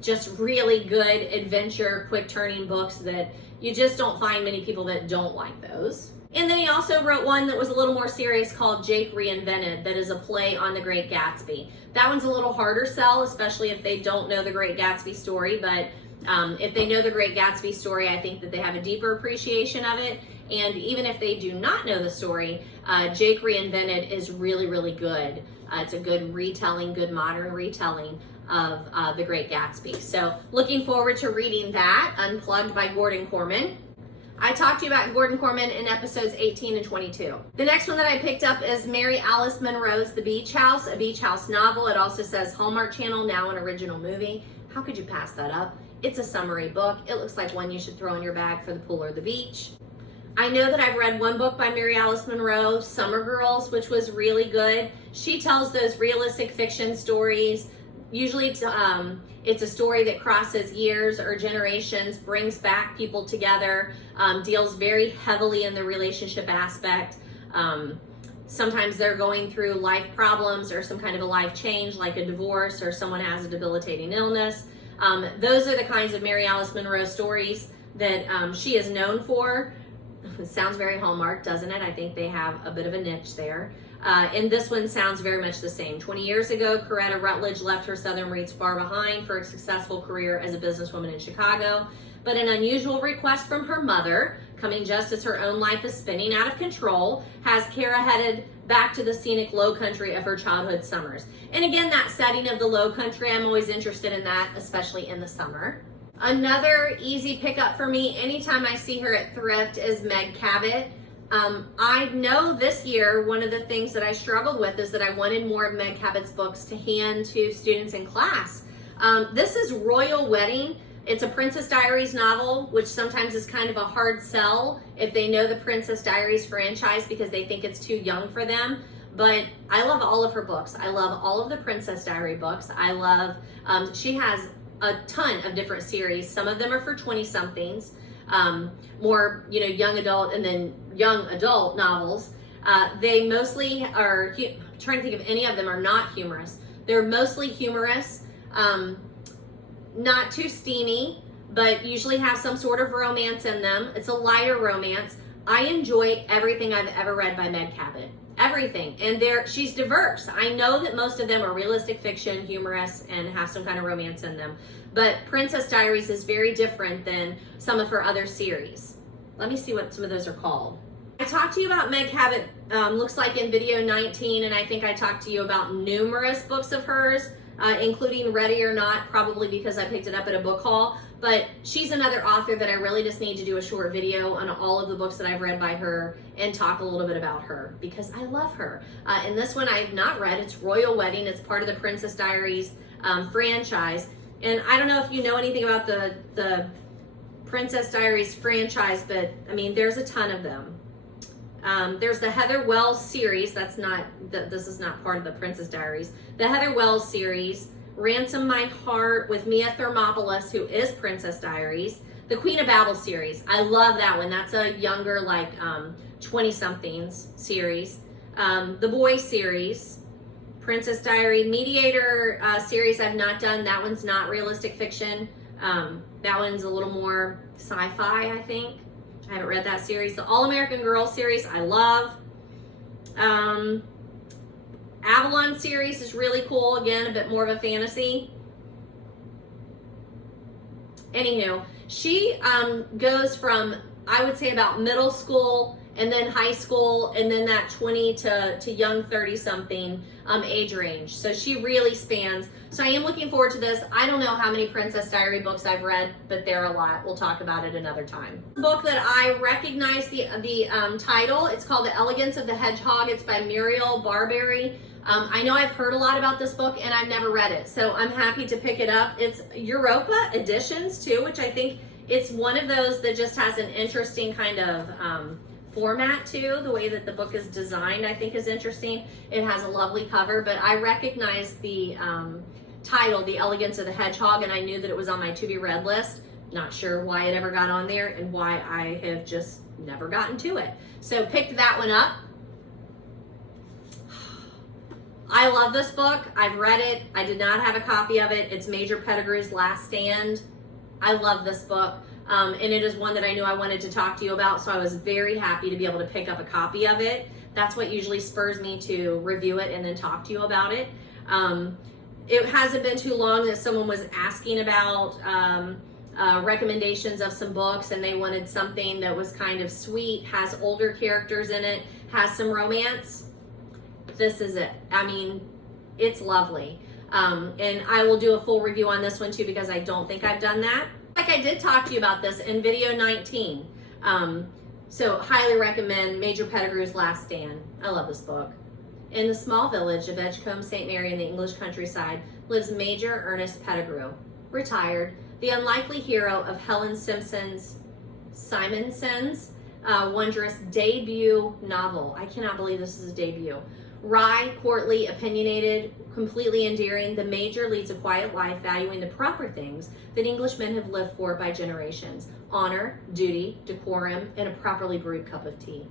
just really good adventure, quick turning books that you just don't find many people that don't like those. And then he also wrote one that was a little more serious called Jake Reinvented, that is a play on The Great Gatsby. That one's a little harder sell, especially if they don't know The Great Gatsby story, but if they know The Great Gatsby story, I think that they have a deeper appreciation of it. And even if they do not know the story, Jake Reinvented is really, really good. It's a good retelling, good modern retelling of The Great Gatsby. So looking forward to reading that, Unplugged by Gordon Korman. I talked to you about Gordon Korman in episodes 18 and 22. The next one that I picked up is Mary Alice Monroe's The Beach House, a beach house novel. It also says Hallmark Channel, now an original movie. How could you pass that up? It's a summary book. It looks like one you should throw in your bag for the pool or the beach. I know that I've read one book by Mary Alice Monroe, Summer Girls, which was really good. She tells those realistic fiction stories. Usually it's a story that crosses years or generations, brings back people together, deals very heavily in the relationship aspect. Sometimes they're going through life problems or some kind of a life change, like a divorce or someone has a debilitating illness. Those are the kinds of Mary Alice Monroe stories that she is known for. It sounds very Hallmark, doesn't it? I think they have a bit of a niche there. And this one sounds very much the same. 20 years ago, Coretta Rutledge left her Southern roots far behind for a successful career as a businesswoman in Chicago. But an unusual request from her mother, coming just as her own life is spinning out of control, has Kara headed back to the scenic low country of her childhood summers. And again, that setting of the low country, I'm always interested in that, especially in the summer. Another easy pickup for me anytime I see her at Thrift is Meg Cabot. I know this year one of the things that I struggled with is that I wanted more of Meg Cabot's books to hand to students in class. This is Royal Wedding. It's a Princess Diaries novel, which sometimes is kind of a hard sell if they know the Princess Diaries franchise because they think it's too young for them. But I love all of her books. I love all of the Princess Diary books. I love, she has a ton of different series. Some of them are for 20-somethings, more, young adult and then young adult novels. They mostly are, trying to think if any of them are not humorous. They're mostly humorous, not too steamy, but usually have some sort of romance in them. It's a lighter romance. I enjoy everything I've ever read by Meg Cabot. everything. And she's diverse. I know that most of them are realistic fiction, humorous, and have some kind of romance in them. But Princess Diaries is very different than some of her other series. Let me see what some of those are called. I talked to you about Meg Cabot, looks like in video 19, and I think I talked to you about numerous books of hers, including Ready or Not, probably because I picked it up at a book haul. But she's another author that I really just need to do a short video on all of the books that I've read by her and talk a little bit about her because I love her. And this one I've not read. It's Royal Wedding. It's part of the Princess Diaries franchise. And I don't know if you know anything about the Princess Diaries franchise, but I mean, there's a ton of them. There's the Heather Wells series. This is not part of the Princess Diaries. The Heather Wells series, Ransom My Heart with Mia Thermopolis, who is Princess Diaries. The Queen of Babel series. I love that one. That's a younger, like 20-somethings series. The Boy series. Princess Diary Mediator series I've not done. That one's not realistic fiction. That one's a little more sci-fi, I think. I haven't read that series. The All-American Girl series, I love. Avalon series is really cool. Again, a bit more of a fantasy. Anywho, she goes from, I would say, about middle school and then high school and then that 20 to young 30-something age range. So she really spans. So I am looking forward to this. I don't know how many Princess Diary books I've read, but they're a lot. We'll talk about it another time. The book that I recognize the title, it's called The Elegance of the Hedgehog. It's by Muriel Barberry. I know I've heard a lot about this book and I've never read it, so I'm happy to pick it up. It's Europa editions too, which I think it's one of those that just has an interesting kind of format too. The way that the book is designed, I think, is interesting. It has a lovely cover, but I recognize the title, The Elegance of the Hedgehog, and I knew that it was on my to-be-read list. Not sure why it ever got on there and why I have just never gotten to it. So picked that one up. I love this book. I've read it. I did not have a copy of it. It's Major Pettigrew's Last Stand. I love this book. And it is one that I knew I wanted to talk to you about, so I was very happy to be able to pick up a copy of it. That's what usually spurs me to review it and then talk to you about it. It hasn't been too long that someone was asking about recommendations of some books, and they wanted something that was kind of sweet, has older characters in it, has some romance. This is it. I mean, it's lovely. And I will do a full review on this one too because I don't think I've done that. Like I did talk to you about this in video 19. So highly recommend Major Pettigrew's Last Stand. I love this book. In the small village of Edgecombe St. Mary in the English countryside lives Major Ernest Pettigrew, retired, the unlikely hero of Helen Simonson's wondrous debut novel. I cannot believe this is a debut. Wry, courtly, opinionated, completely endearing, the Major leads a quiet life valuing the proper things that Englishmen have lived for by generations: honor, duty, decorum, and a properly brewed cup of tea.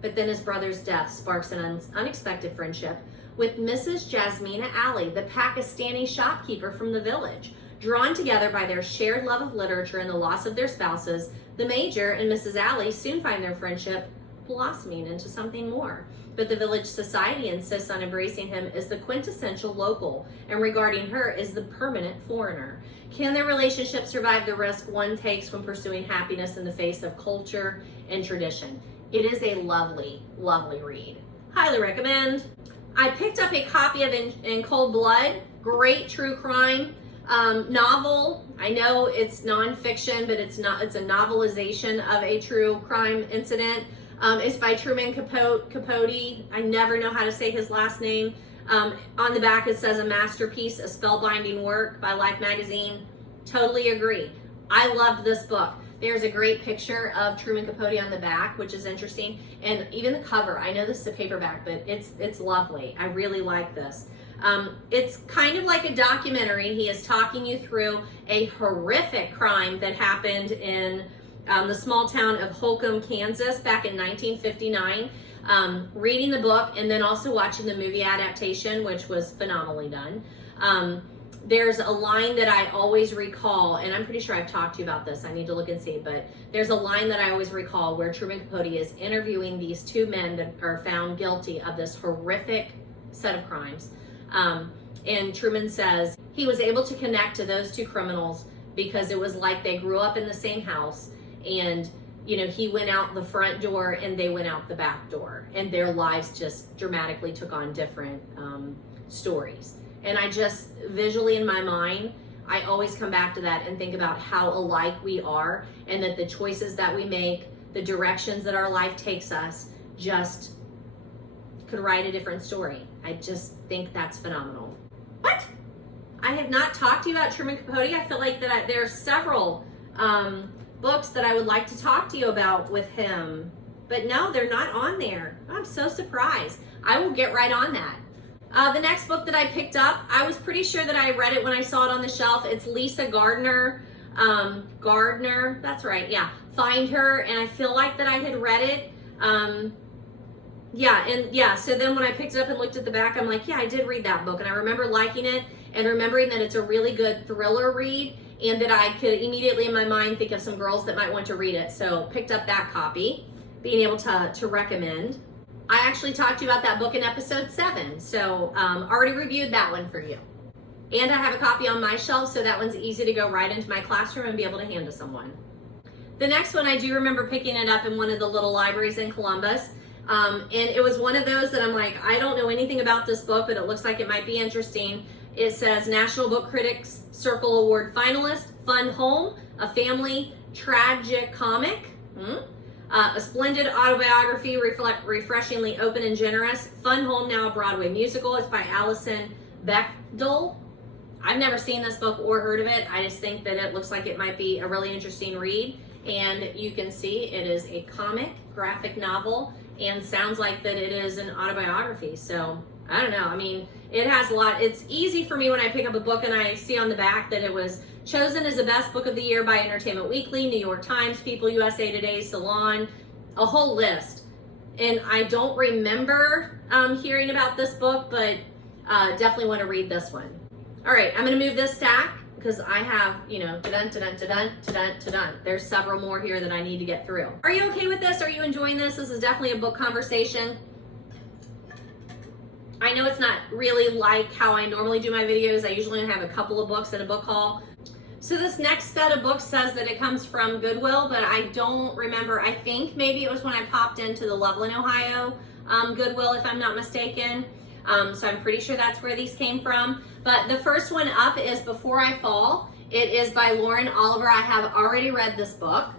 But then his brother's death sparks an unexpected friendship with Mrs. Jasmina Alley, the Pakistani shopkeeper from the village. Drawn together by their shared love of literature and the loss of their spouses, the Major and Mrs. Alley soon find their friendship blossoming into something more. But the village society insists on embracing him as the quintessential local and regarding her as the permanent foreigner. Can their relationship survive the risk one takes when pursuing happiness in the face of culture and tradition? It is a lovely, lovely read. Highly recommend. I picked up a copy of In Cold Blood, great true crime novel. I know it's nonfiction, but it's a novelization of a true crime incident. It's by Truman Capote. I never know how to say his last name. On the back it says a masterpiece, a spellbinding work by Life magazine. Totally agree. I loved this book. There's a great picture of Truman Capote on the back, which is interesting. And even the cover, I know this is a paperback, but it's lovely. I really like this. It's kind of like a documentary. He is talking you through a horrific crime that happened in the small town of Holcomb, Kansas back in 1959. Reading the book and then also watching the movie adaptation, which was phenomenally done. there's a line that I always recall, and I'm pretty sure I've talked to you about this. I need to look and see, but there's a line that I always recall where Truman Capote is interviewing these two men that are found guilty of this horrific set of crimes. And Truman says he was able to connect to those two criminals because it was like they grew up in the same house, and you know, he went out the front door and they went out the back door, and their lives just dramatically took on different stories. And I just visually in my mind, I always come back to that and think about how alike we are, and that the choices that we make, the directions that our life takes us, just could write a different story. I just think that's phenomenal. What? I have not talked to you about Truman Capote. I feel like that there are several books that I would like to talk to you about with him, but no, they're not on there. I'm so surprised. I will get right on that. The next book that I picked up, I was pretty sure that I read it when I saw it on the shelf. It's Lisa Gardner. Gardner, that's right, yeah. Find Her, and I feel like that I had read it. So then when I picked it up and looked at the back, I'm like, yeah, I did read that book, and I remember liking it and remembering that it's a really good thriller read, and that I could immediately in my mind think of some girls that might want to read it. So picked up that copy, being able to recommend. I actually talked to you about that book in episode 7, so already reviewed that one for you. And I have a copy on my shelf, so that one's easy to go right into my classroom and be able to hand to someone. The next one, I do remember picking it up in one of the little libraries in Columbus, and it was one of those that I'm like, I don't know anything about this book, but it looks like it might be interesting. It says National Book Critics Circle Award finalist, Fun Home, a family tragic comic. A splendid autobiography, refreshingly open and generous. Fun Home, now a Broadway musical. It's by Alison Bechdel. I've never seen this book or heard of it. I just think that it looks like it might be a really interesting read. And you can see it is a comic, graphic novel, and sounds like that it is an autobiography. So I don't know. I mean, it has a lot. It's easy for me when I pick up a book and I see on the back that it was chosen as the best book of the year by Entertainment Weekly, New York Times, People, USA Today, Salon, a whole list. And I don't remember hearing about this book, but definitely want to read this one. All right, I'm going to move this stack because I have, you know, there's several more here that I need to get through. Are you okay with this? Are you enjoying this? This is definitely a book conversation. I know it's not really like how I normally do my videos. I usually have a couple of books in a book haul. So this next set of books says that it comes from Goodwill, but I don't remember. I think maybe it was when I popped into the Loveland, Ohio Goodwill, if I'm not mistaken. So I'm pretty sure that's where these came from. But the first one up is Before I Fall. It is by Lauren Oliver. I have already read this book.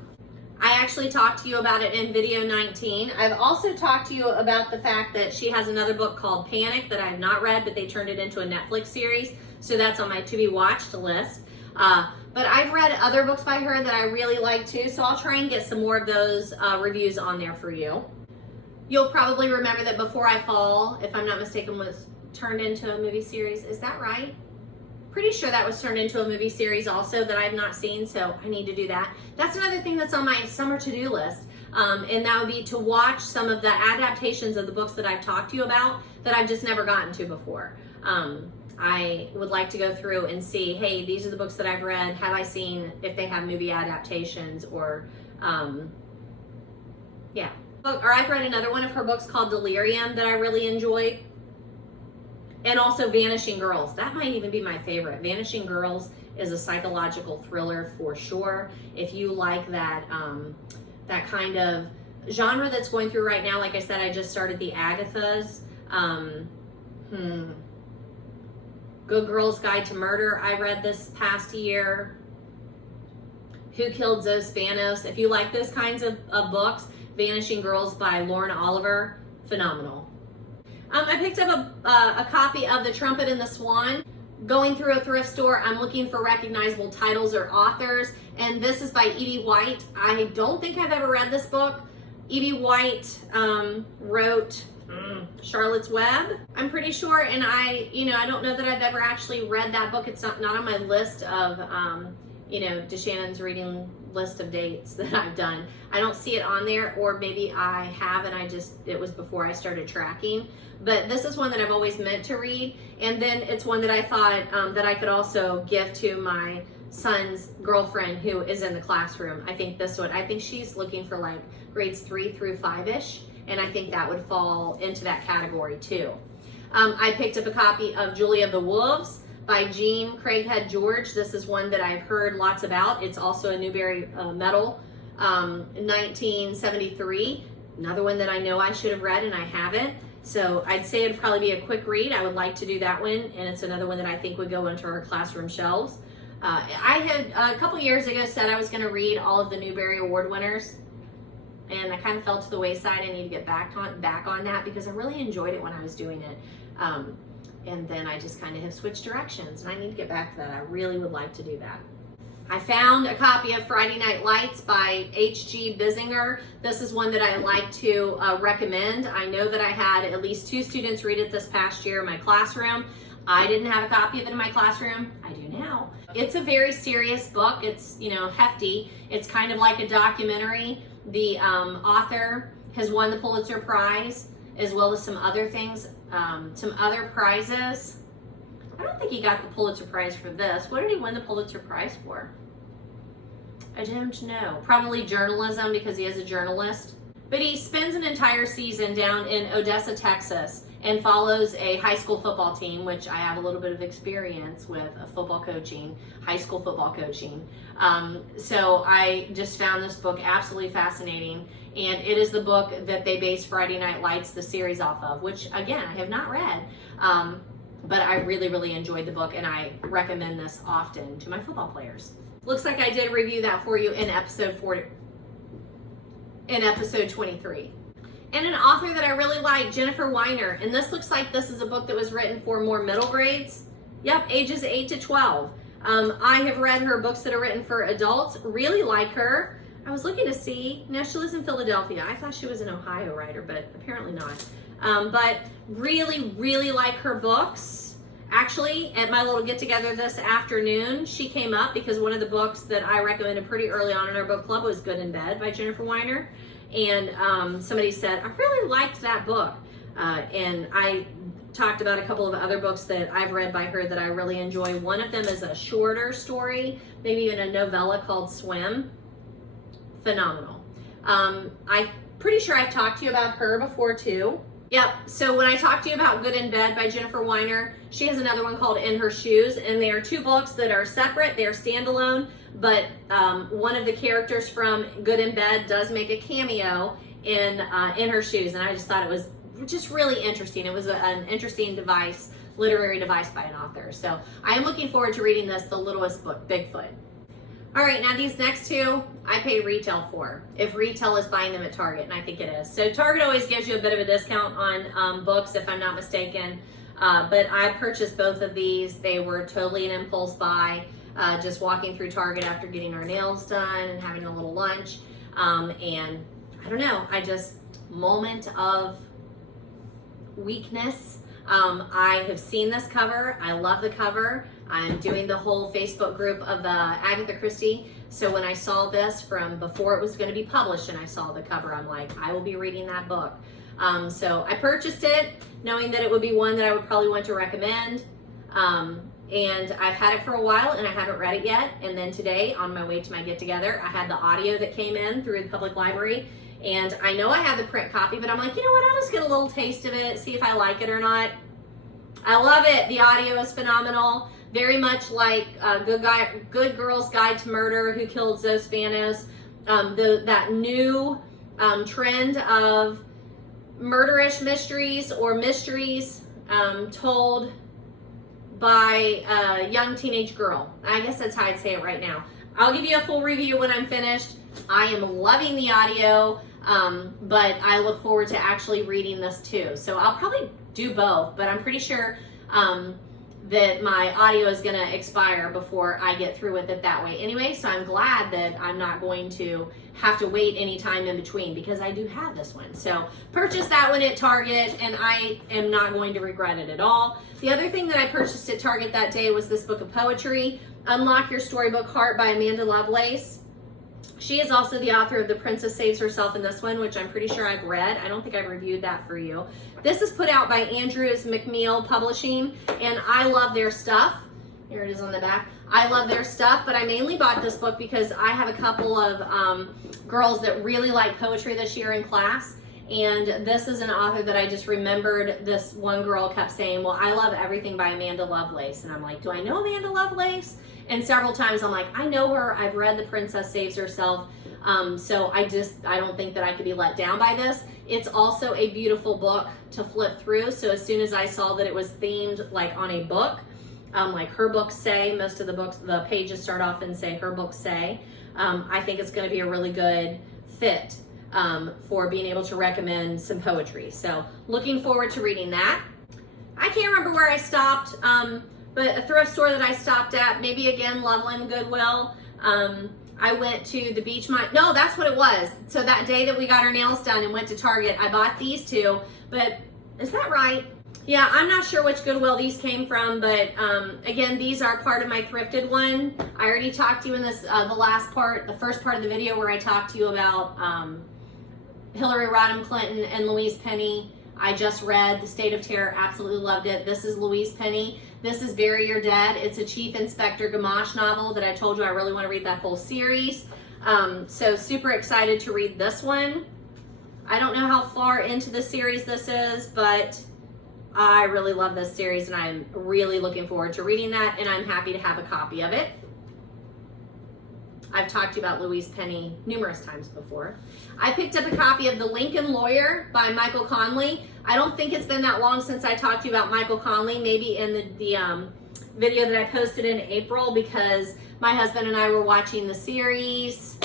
I actually talked to you about it in video 19. I've also talked to you about the fact that she has another book called Panic that I have not read, but they turned it into a Netflix series. So that's on my to be watched list. But I've read other books by her that I really like too, so I'll try and get some more of those reviews on there for you. You'll probably remember that Before I Fall, if I'm not mistaken, was turned into a movie series. Is that right? Pretty sure that was turned into a movie series also that I've not seen, so I need to do that. That's another thing that's on my summer to-do list, and that would be to watch some of the adaptations of the books that I've talked to you about that I've just never gotten to before. I would like to go through and see, hey, these are the books that I've read. Have I seen if they have movie adaptations or, yeah. Or I've read another one of her books called Delirium that I really enjoyed. And also Vanishing Girls. That might even be my favorite. Vanishing Girls is a psychological thriller for sure. If you like that, that kind of genre that's going through right now, like I said, I just started the Agathas. Good Girl's Guide to Murder, I read this past year. Who Killed Zoe Spanos? If you like those kinds of books, Vanishing Girls by Lauren Oliver, phenomenal. I picked up a copy of The Trumpet and the Swan. Going through a thrift store, I'm looking for recognizable titles or authors, and this is by E.B. White. I don't think I've ever read this book. E.B. White wrote Charlotte's Web, I'm pretty sure, and I don't know that I've ever actually read that book. It's not on my list of, DaShannon's reading list of dates that I've done. I don't see it on there, or maybe I have and it was before I started tracking. But this is one that I've always meant to read, and then it's one that I thought that I could also give to my son's girlfriend who is in the classroom. I think she's looking for like grades 3 through 5-ish, and I think that would fall into that category too. I picked up a copy of Julie of the Wolves by Jean Craighead George. This is one that I've heard lots about. It's also a Newbery Medal, 1973. Another one that I know I should have read and I haven't. So I'd say it'd probably be a quick read. I would like to do that one, and it's another one that I think would go into our classroom shelves. I had a couple years ago said I was going to read all of the Newbery Award winners, and I kind of fell to the wayside. I need to get back on that because I really enjoyed it when I was doing it. And then I just kind of have switched directions, and I need to get back to that. I really would like to do that. I found a copy of Friday Night Lights by H.G. Bissinger. This is one that I like to recommend. I know that I had at least 2 students read it this past year in my classroom. I didn't have a copy of it in my classroom. I do now. It's a very serious book. It's, hefty. It's kind of like a documentary. The author has won the Pulitzer Prize, as well as some other things, some other prizes. I don't think he got the Pulitzer Prize for this. What did he win the Pulitzer Prize for? I don't know. Probably journalism, because he is a journalist. But he spends an entire season down in Odessa, Texas, and follows a high school football team, which I have a little bit of experience with football coaching, high school football coaching. So I just found this book absolutely fascinating. And it is the book that they base Friday Night Lights, the series, off of, which, again, I have not read. But I really, really enjoyed the book, and I recommend this often to my football players. Looks like I did review that for you in episode 23. And an author that I really like, Jennifer Weiner. And this looks like this is a book that was written for more middle grades. Yep, ages 8 to 12. I have read her books that are written for adults. Really like her. I was looking to see. No, she lives in Philadelphia. I thought she was an Ohio writer, but apparently not. But really, really like her books. Actually, at my little get-together this afternoon, she came up because one of the books that I recommended pretty early on in our book club was Good in Bed by Jennifer Weiner. And somebody said, I really liked that book. And I talked about a couple of other books that I've read by her that I really enjoy. One of them is a shorter story, maybe even a novella called Swim. Phenomenal. I'm pretty sure I've talked to you about her before too. Yep, so when I talked to you about Good in Bed by Jennifer Weiner, she has another one called In Her Shoes, and they are 2 books that are separate, they are standalone, but one of the characters from Good in Bed does make a cameo in Her Shoes, and I just thought it was just really interesting. It was an interesting device, literary device by an author. So I am looking forward to reading this, The Littlest Book, Bigfoot. All right, now these next 2, I pay retail for, if retail is buying them at Target, and I think it is. So Target always gives you a bit of a discount on books, if I'm not mistaken. But I purchased both of these. They were totally an impulse buy, just walking through Target after getting our nails done and having a little lunch. And I don't know, moment of weakness. I have seen this cover. I love the cover. I'm doing the whole Facebook group of Agatha Christie. So when I saw this from before it was going to be published and I saw the cover, I'm like, I will be reading that book. So I purchased it knowing that it would be one that I would probably want to recommend. And I've had it for a while and I haven't read it yet. And then today on my way to my get together, I had the audio that came in through the public library. And I know I have the print copy, but I'm like, you know what? I'll just get a little taste of it, see if I like it or not. I love it. The audio is phenomenal. Very much like Good Girl's Guide to Murder, Who Killed Zoe Spanos. That new trend of murderish mysteries or mysteries told by a young teenage girl. I guess that's how I'd say it right now. I'll give you a full review when I'm finished. I am loving the audio, but I look forward to actually reading this too. So I'll probably do both, but I'm pretty sure that my audio is going to expire before I get through with it that way anyway. So I'm glad that I'm not going to have to wait any time in between because I do have this one. So purchased that one at Target and I am not going to regret it at all. The other thing that I purchased at Target that day was this book of poetry, Unlock Your Storybook Heart by Amanda Lovelace. She is also the author of The Princess Saves Herself in this one, which I'm pretty sure I've read. I don't think I've reviewed that for you. This is put out by Andrews McMeel Publishing, and I love their stuff. Here it is on the back. I love their stuff, but I mainly bought this book because I have a couple of girls that really like poetry this year in class, and this is an author that I just remembered. This one girl kept saying, well, I love everything by Amanda Lovelace, and I'm like, do I know Amanda Lovelace? And several times I'm like, I know her, I've read The Princess Saves Herself, so I don't think that I could be let down by this. It's also a beautiful book to flip through, so as soon as I saw that it was themed like on a book, like her books say, most of the books, the pages start off and say her books say, I think it's going to be a really good fit for being able to recommend some poetry. So looking forward to reading that. I can't remember where I stopped, but a thrift store that I stopped at, maybe again Loveland Goodwill. I went to the Beach Mine. No, that's what it was. So that day that we got our nails done and went to Target, I bought these two, but is that right? Yeah, I'm not sure which Goodwill these came from, but again, these are part of my thrifted one. I already talked to you in this, the first part of the video where I talked to you about Hillary Rodham Clinton and Louise Penny. I just read The State of Terror, absolutely loved it. This is Louise Penny. This is Bury Your Dead. It's a Chief Inspector Gamache novel that I told you I really want to read that whole series. So super excited to read this one. I don't know how far into the series this is, but I really love this series and I'm really looking forward to reading that, and I'm happy to have a copy of it. I've talked to you about Louise Penny numerous times before. I picked up a copy of The Lincoln Lawyer by Michael Conley. I don't think it's been that long since I talked to you about Michael Conley, maybe in the video that I posted in April, because my husband and I were watching the series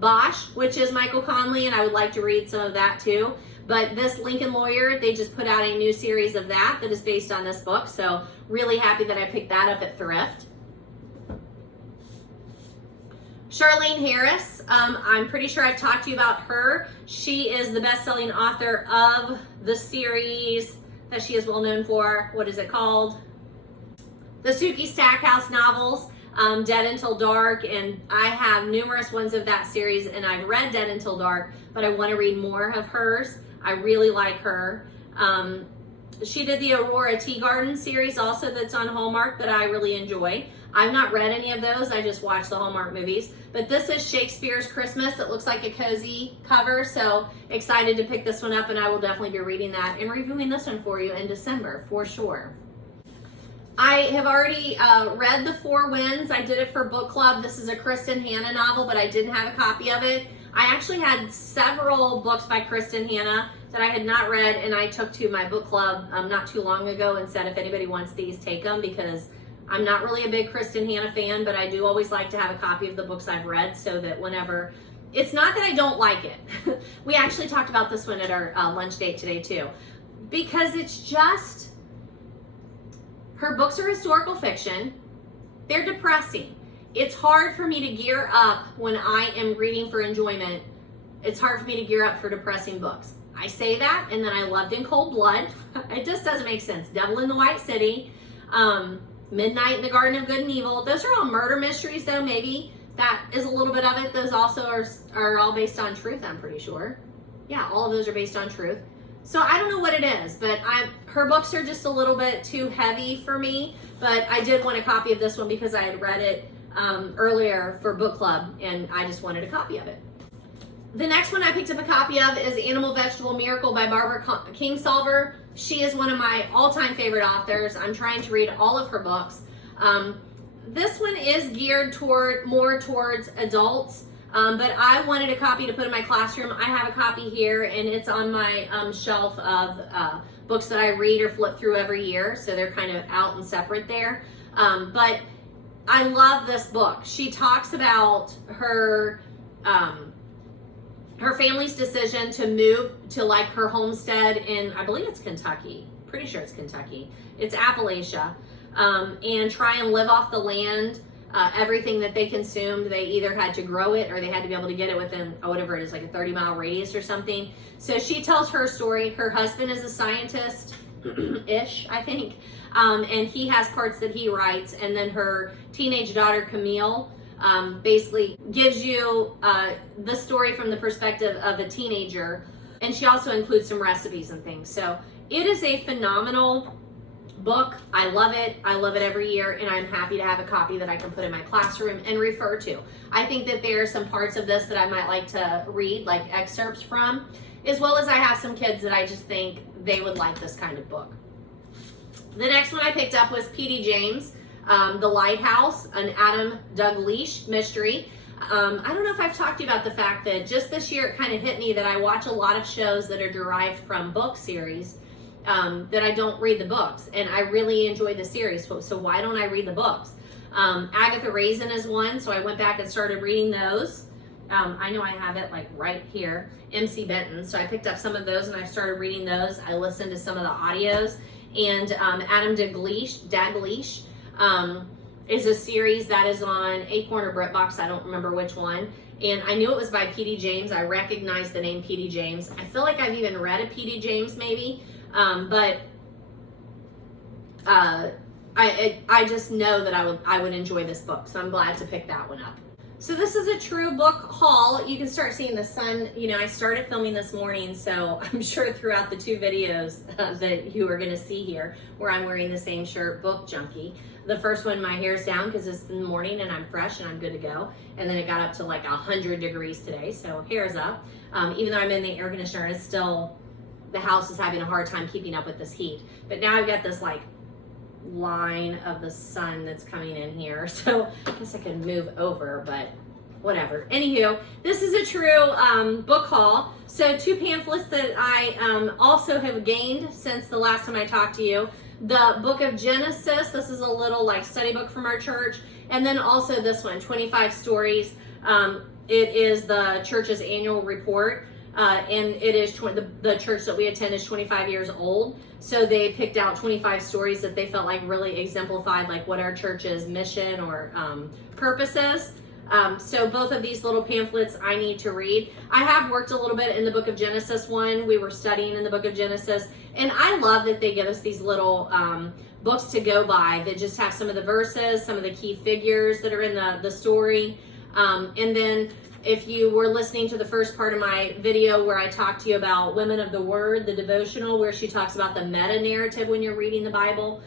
Bosch, which is Michael Conley, and I would like to read some of that too. But this Lincoln Lawyer, they just put out a new series of that is based on this book. So really happy that I picked that up at Thrift. Charlene Harris, I'm pretty sure I've talked to you about her. She is the best-selling author of the series that she is well known for. What is it called? The Sookie Stackhouse novels, Dead Until Dark, and I have numerous ones of that series, and I've read Dead Until Dark, but I want to read more of hers. I really like her. She did the Aurora Tea Garden series also that's on Hallmark that I really enjoy. I've not read any of those, I just watched the Hallmark movies. But this is Shakespeare's Christmas. It looks like a cozy cover, so excited to pick this one up, and I will definitely be reading that and reviewing this one for you in December, for sure. I have already read The Four Winds. I did it for book club. This is a Kristen Hanna novel, but I didn't have a copy of it. I actually had several books by Kristen Hanna that I had not read, and I took to my book club not too long ago and said, if anybody wants these, take them, because I'm not really a big Kristen Hanna fan, but I do always like to have a copy of the books I've read, so that whenever, it's not that I don't like it. We actually talked about this one at our lunch date today too, because it's just, her books are historical fiction. They're depressing. It's hard for me to gear up when I am reading for enjoyment. It's hard for me to gear up for depressing books. I say that, and then I loved In Cold Blood. It just doesn't make sense. Devil in the White City, Midnight in the Garden of Good and Evil. Those are all murder mysteries, though. Maybe that is a little bit of it. Those also are all based on truth, I'm pretty sure. Yeah, all of those are based on truth. So I don't know what it is, but her books are just a little bit too heavy for me. But I did want a copy of this one because I had read it earlier for book club, and I just wanted a copy of it. The next one I picked up a copy of is Animal Vegetable Miracle by Barbara Kingsolver. She is one of my all-time favorite authors. I'm trying to read all of her books. This one is geared more towards adults, but I wanted a copy to put in my classroom. I have a copy here, and it's on my shelf of books that I read or flip through every year, so they're kind of out and separate there. But I love this book. She talks about her family's decision to move to like her homestead in, I believe it's Kentucky. Pretty sure it's Kentucky. It's Appalachia. And try and live off the land. Everything that they consumed, they either had to grow it or they had to be able to get it within, whatever it is, like a 30-mile radius or something. So she tells her story. Her husband is a scientist-ish, I think. And he has parts that he writes. And then her teenage daughter, Camille, basically gives you the story from the perspective of a teenager, and she also includes some recipes and things. So it is a phenomenal book. I love it. I love it every year, and I'm happy to have a copy that I can put in my classroom and refer to. I think that there are some parts of this that I might like to read, like excerpts from, as well as I have some kids that I just think they would like this kind of book. The next one I picked up was P.D. James, The Lighthouse, an Adam Dalgliesh mystery. I don't know if I've talked to you about the fact that just this year it kind of hit me that I watch a lot of shows that are derived from book series, that I don't read the books, and I really enjoy the series, so why don't I read the books? Agatha Raisin is one, so I went back and started reading those. I know I have it like right here, MC Benton, so I picked up some of those and I started reading those. I listened to some of the audios, and Adam Dalgliesh is a series that is on Acorn or BritBox, I don't remember which one, and I knew it was by P.D. James. I recognized the name P.D. James. I feel like I've even read a P.D. James maybe, but I just know that I would enjoy this book, so I'm glad to pick that one up. So this is a true book haul. You can start seeing the sun. You know, I started filming this morning, so I'm sure throughout the two videos that you are going to see here, where I'm wearing the same shirt, Book Junkie. The first one, my hair's down because it's in the morning and I'm fresh and I'm good to go. And then it got up to like 100 degrees today, so hair's up. Even though I'm in the air conditioner, it's still, the house is having a hard time keeping up with this heat. But now I've got this like line of the sun that's coming in here, so I guess I can move over, but whatever. Anywho, this is a true book haul. So two pamphlets that I also have gained since the last time I talked to you. The Book of Genesis, this is a little like study book from our church, and then also this one, 25 Stories. It is the church's annual report, and it is the church that we attend is 25 years old. So they picked out 25 stories that they felt like really exemplified like what our church's mission or purpose is. So both of these little pamphlets I need to read. I have worked a little bit in the Book of Genesis one. We were studying in the Book of Genesis, and I love that they give us these little books to go by that just have some of the verses, some of the key figures that are in the story. And then if you were listening to the first part of my video where I talked to you about Women of the Word, the devotional, where she talks about the meta-narrative when you're reading the Bible,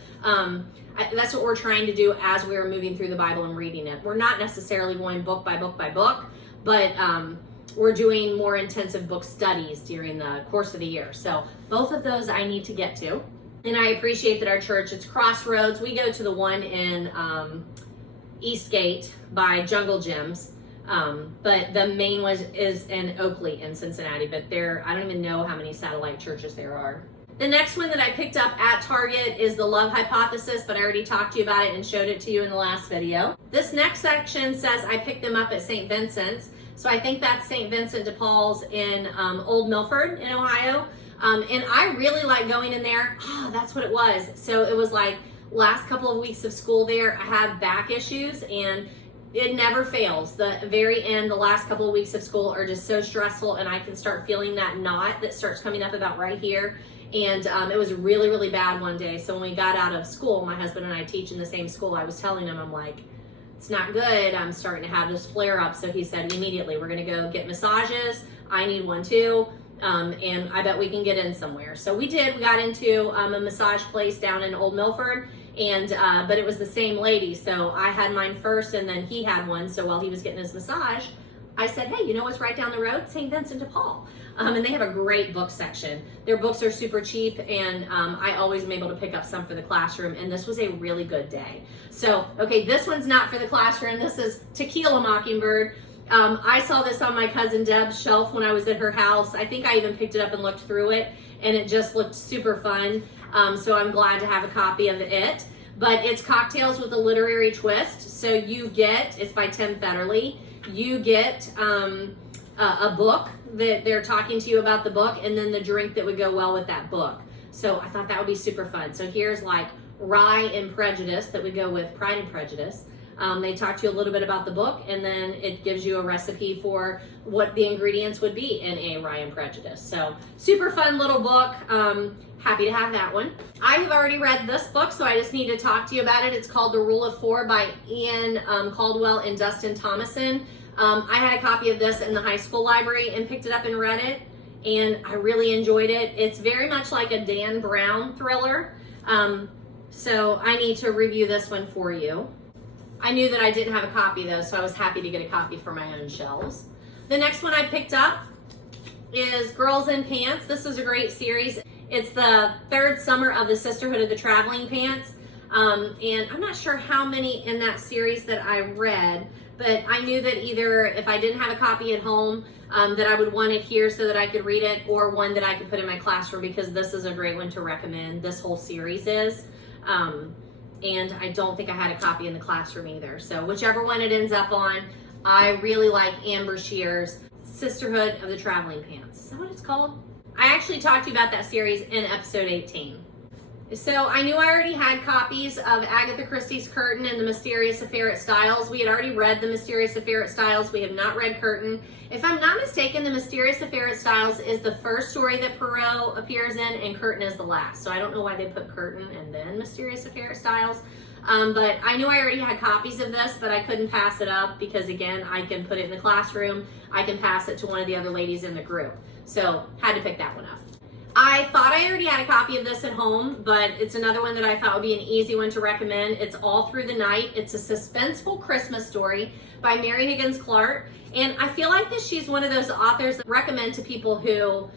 that's what we're trying to do as we're moving through the Bible and reading it. We're not necessarily going book by book by book, but we're doing more intensive book studies during the course of the year. So both of those I need to get to. And I appreciate that our church, it's Crossroads. We go to the one in Eastgate by Jungle Gyms. But the main one is in Oakley in Cincinnati, but I don't even know how many satellite churches there are. The next one that I picked up at Target is The Love Hypothesis, but I already talked to you about it and showed it to you in the last video. This next section says I picked them up at St. Vincent's. So I think that's St. Vincent de Paul's in Old Milford in Ohio. And I really like going in there. Oh, that's what it was. So it was like last couple of weeks of school there, I had back issues, and it never fails. The very end, the last couple of weeks of school are just so stressful, and I can start feeling that knot that starts coming up about right here. And it was really, really bad one day. So when we got out of school, my husband and I teach in the same school, I was telling him, I'm like, it's not good. I'm starting to have this flare up. So he said, immediately, we're going to go get massages. I need one too. And I bet we can get in somewhere. So we did. We got into a massage place down in Old Milford. And but it was the same lady, so I had mine first and then he had one. So while he was getting his massage, I said, hey, you know what's right down the road? St. Vincent de Paul. And they have a great book section. Their books are super cheap, and I always am able to pick up some for the classroom, and this was a really good day. So, okay, this one's not for the classroom. This is Tequila Mockingbird. I saw this on my cousin Deb's shelf when I was at her house. I think I even picked it up and looked through it, and it just looked super fun. So I'm glad to have a copy of it. But it's cocktails with a literary twist. So you get, it's by Tim Federle, you get a book that they're talking to you about the book, and then the drink that would go well with that book. So I thought that would be super fun. So here's like Rye and Prejudice that would go with Pride and Prejudice. They talk to you a little bit about the book, and then it gives you a recipe for what the ingredients would be in a Rye and Prejudice. So super fun little book. Happy to have that one. I have already read this book, so I just need to talk to you about it. It's called The Rule of Four by Ian Caldwell and Dustin Thomason. I had a copy of this in the high school library and picked it up and read it, and I really enjoyed it. It's very much like a Dan Brown thriller, so I need to review this one for you. I knew that I didn't have a copy though, so I was happy to get a copy for my own shelves. The next one I picked up is Girls in Pants. This is a great series. It's the third summer of the Sisterhood of the Traveling Pants. And I'm not sure how many in that series that I read, but I knew that either if I didn't have a copy at home, that I would want it here so that I could read it, or one that I could put in my classroom, because this is a great one to recommend. This whole series is. And I don't think I had a copy in the classroom either. So whichever one it ends up on, I really like Amber Shear's Sisterhood of the Traveling Pants. Is that what it's called? I actually talked to you about that series in episode 18. So I knew I already had copies of Agatha Christie's Curtain and The Mysterious Affair at Styles. We had already read The Mysterious Affair at Styles. We have not read Curtain. If I'm not mistaken, The Mysterious Affair at Styles is the first story that Poirot appears in, and Curtain is the last. So I don't know why they put Curtain and then Mysterious Affair at Styles. But I knew I already had copies of this, but I couldn't pass it up because, again, I can put it in the classroom. I can pass it to one of the other ladies in the group. So had to pick that one up. I thought I already had a copy of this at home, but it's another one that I thought would be an easy one to recommend. It's All Through the Night. It's a suspenseful Christmas story by Mary Higgins Clark. And I feel like that she's one of those authors that I recommend to people who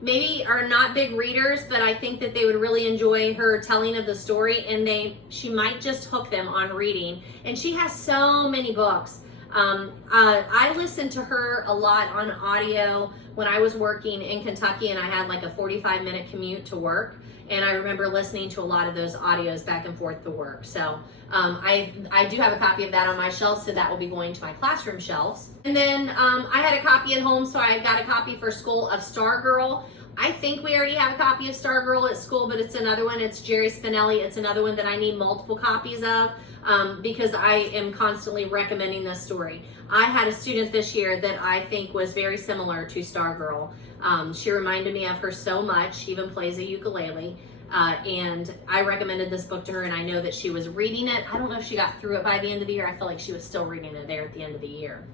maybe are not big readers, but I think that they would really enjoy her telling of the story, and she might just hook them on reading. And she has so many books. I listened to her a lot on audio when I was working in Kentucky, and I had like a 45-minute commute to work, and I remember listening to a lot of those audios back and forth to work. So I do have a copy of that on my shelves, so that will be going to my classroom shelves. And then I had a copy at home, so I got a copy for school of Stargirl. I think we already have a copy of Stargirl at school, but it's another one. It's Jerry Spinelli. It's another one that I need multiple copies of because I am constantly recommending this story. I had a student this year that I think was very similar to Stargirl. She reminded me of her so much. She even plays a ukulele. And I recommended this book to her, and I know that she was reading it. I don't know if she got through it by the end of the year. I feel like she was still reading it there at the end of the year.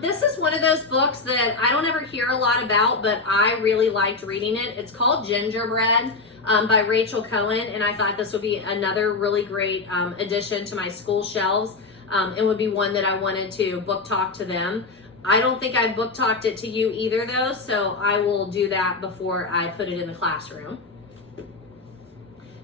This is one of those books that I don't ever hear a lot about, but I really liked reading it. It's called Gingerbread by Rachel Cohen, and I thought this would be another really great addition to my school shelves. It would be one that I wanted to book talk to them. I don't think I book talked it to you either though, so I will do that before I put it in the classroom.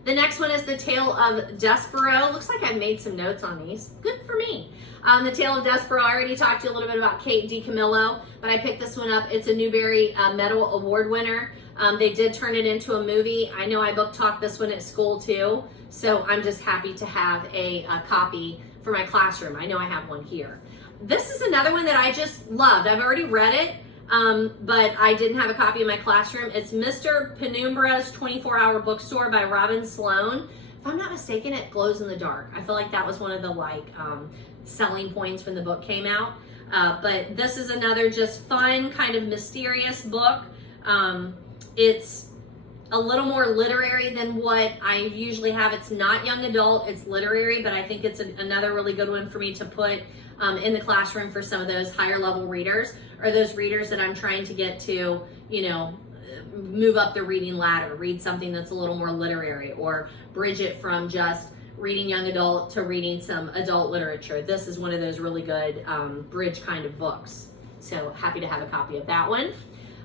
The next one is The Tale of Despereaux. Looks like I made some notes on these. Good for me. The Tale of Despereaux, I already talked to you a little bit about Kate DiCamillo, but I picked this one up. It's a Newbery Medal Award winner. They did turn it into a movie. I know I book talked this one at school too, so I'm just happy to have a copy for my classroom. I know I have one here. This is another one that I just loved. I've already read it, but I didn't have a copy in my classroom. It's Mr. Penumbra's 24-Hour Bookstore by Robin Sloan. If I'm not mistaken, it glows in the dark. I feel like that was one of the selling points when the book came out. But this is another just fun, kind of mysterious book. It's a little more literary than what I usually have. It's not young adult, it's literary, but I think it's another really good one for me to put in the classroom for some of those higher level readers, or those readers that I'm trying to get to, move up the reading ladder, read something that's a little more literary, or bridge it from just reading young adult to reading some adult literature. This is one of those really good bridge kind of books. So happy to have a copy of that one.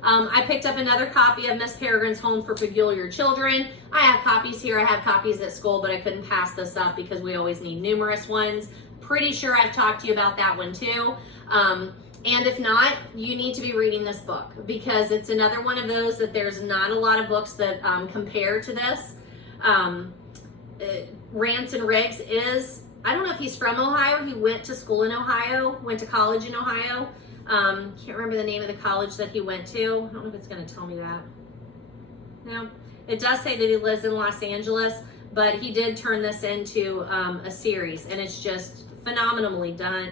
I picked up another copy of Miss Peregrine's Home for Peculiar Children. I have copies here. I have copies at school, but I couldn't pass this up because we always need numerous ones. Pretty sure I've talked to you about that one too. And if not, you need to be reading this book because it's another one of those that there's not a lot of books that compare to this. Rance and Riggs is, I don't know if he's from Ohio. He went to school in Ohio, went to college in Ohio. Can't remember the name of the college that he went to. I don't know if it's going to tell me that. No, it does say that he lives in Los Angeles, but he did turn this into a series, and it's just phenomenally done,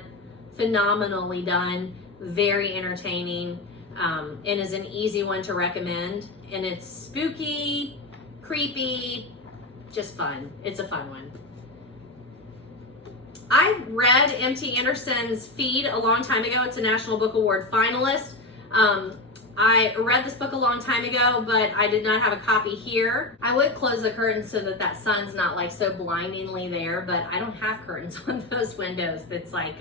very entertaining, and is an easy one to recommend. And it's spooky, creepy, just fun. It's a fun one. I read M.T. Anderson's Feed a long time ago. It's a National Book Award finalist. I read this book a long time ago, but I did not have a copy here. I would close the curtains so that sun's not like so blindingly there, but I don't have curtains on those windows. That's like,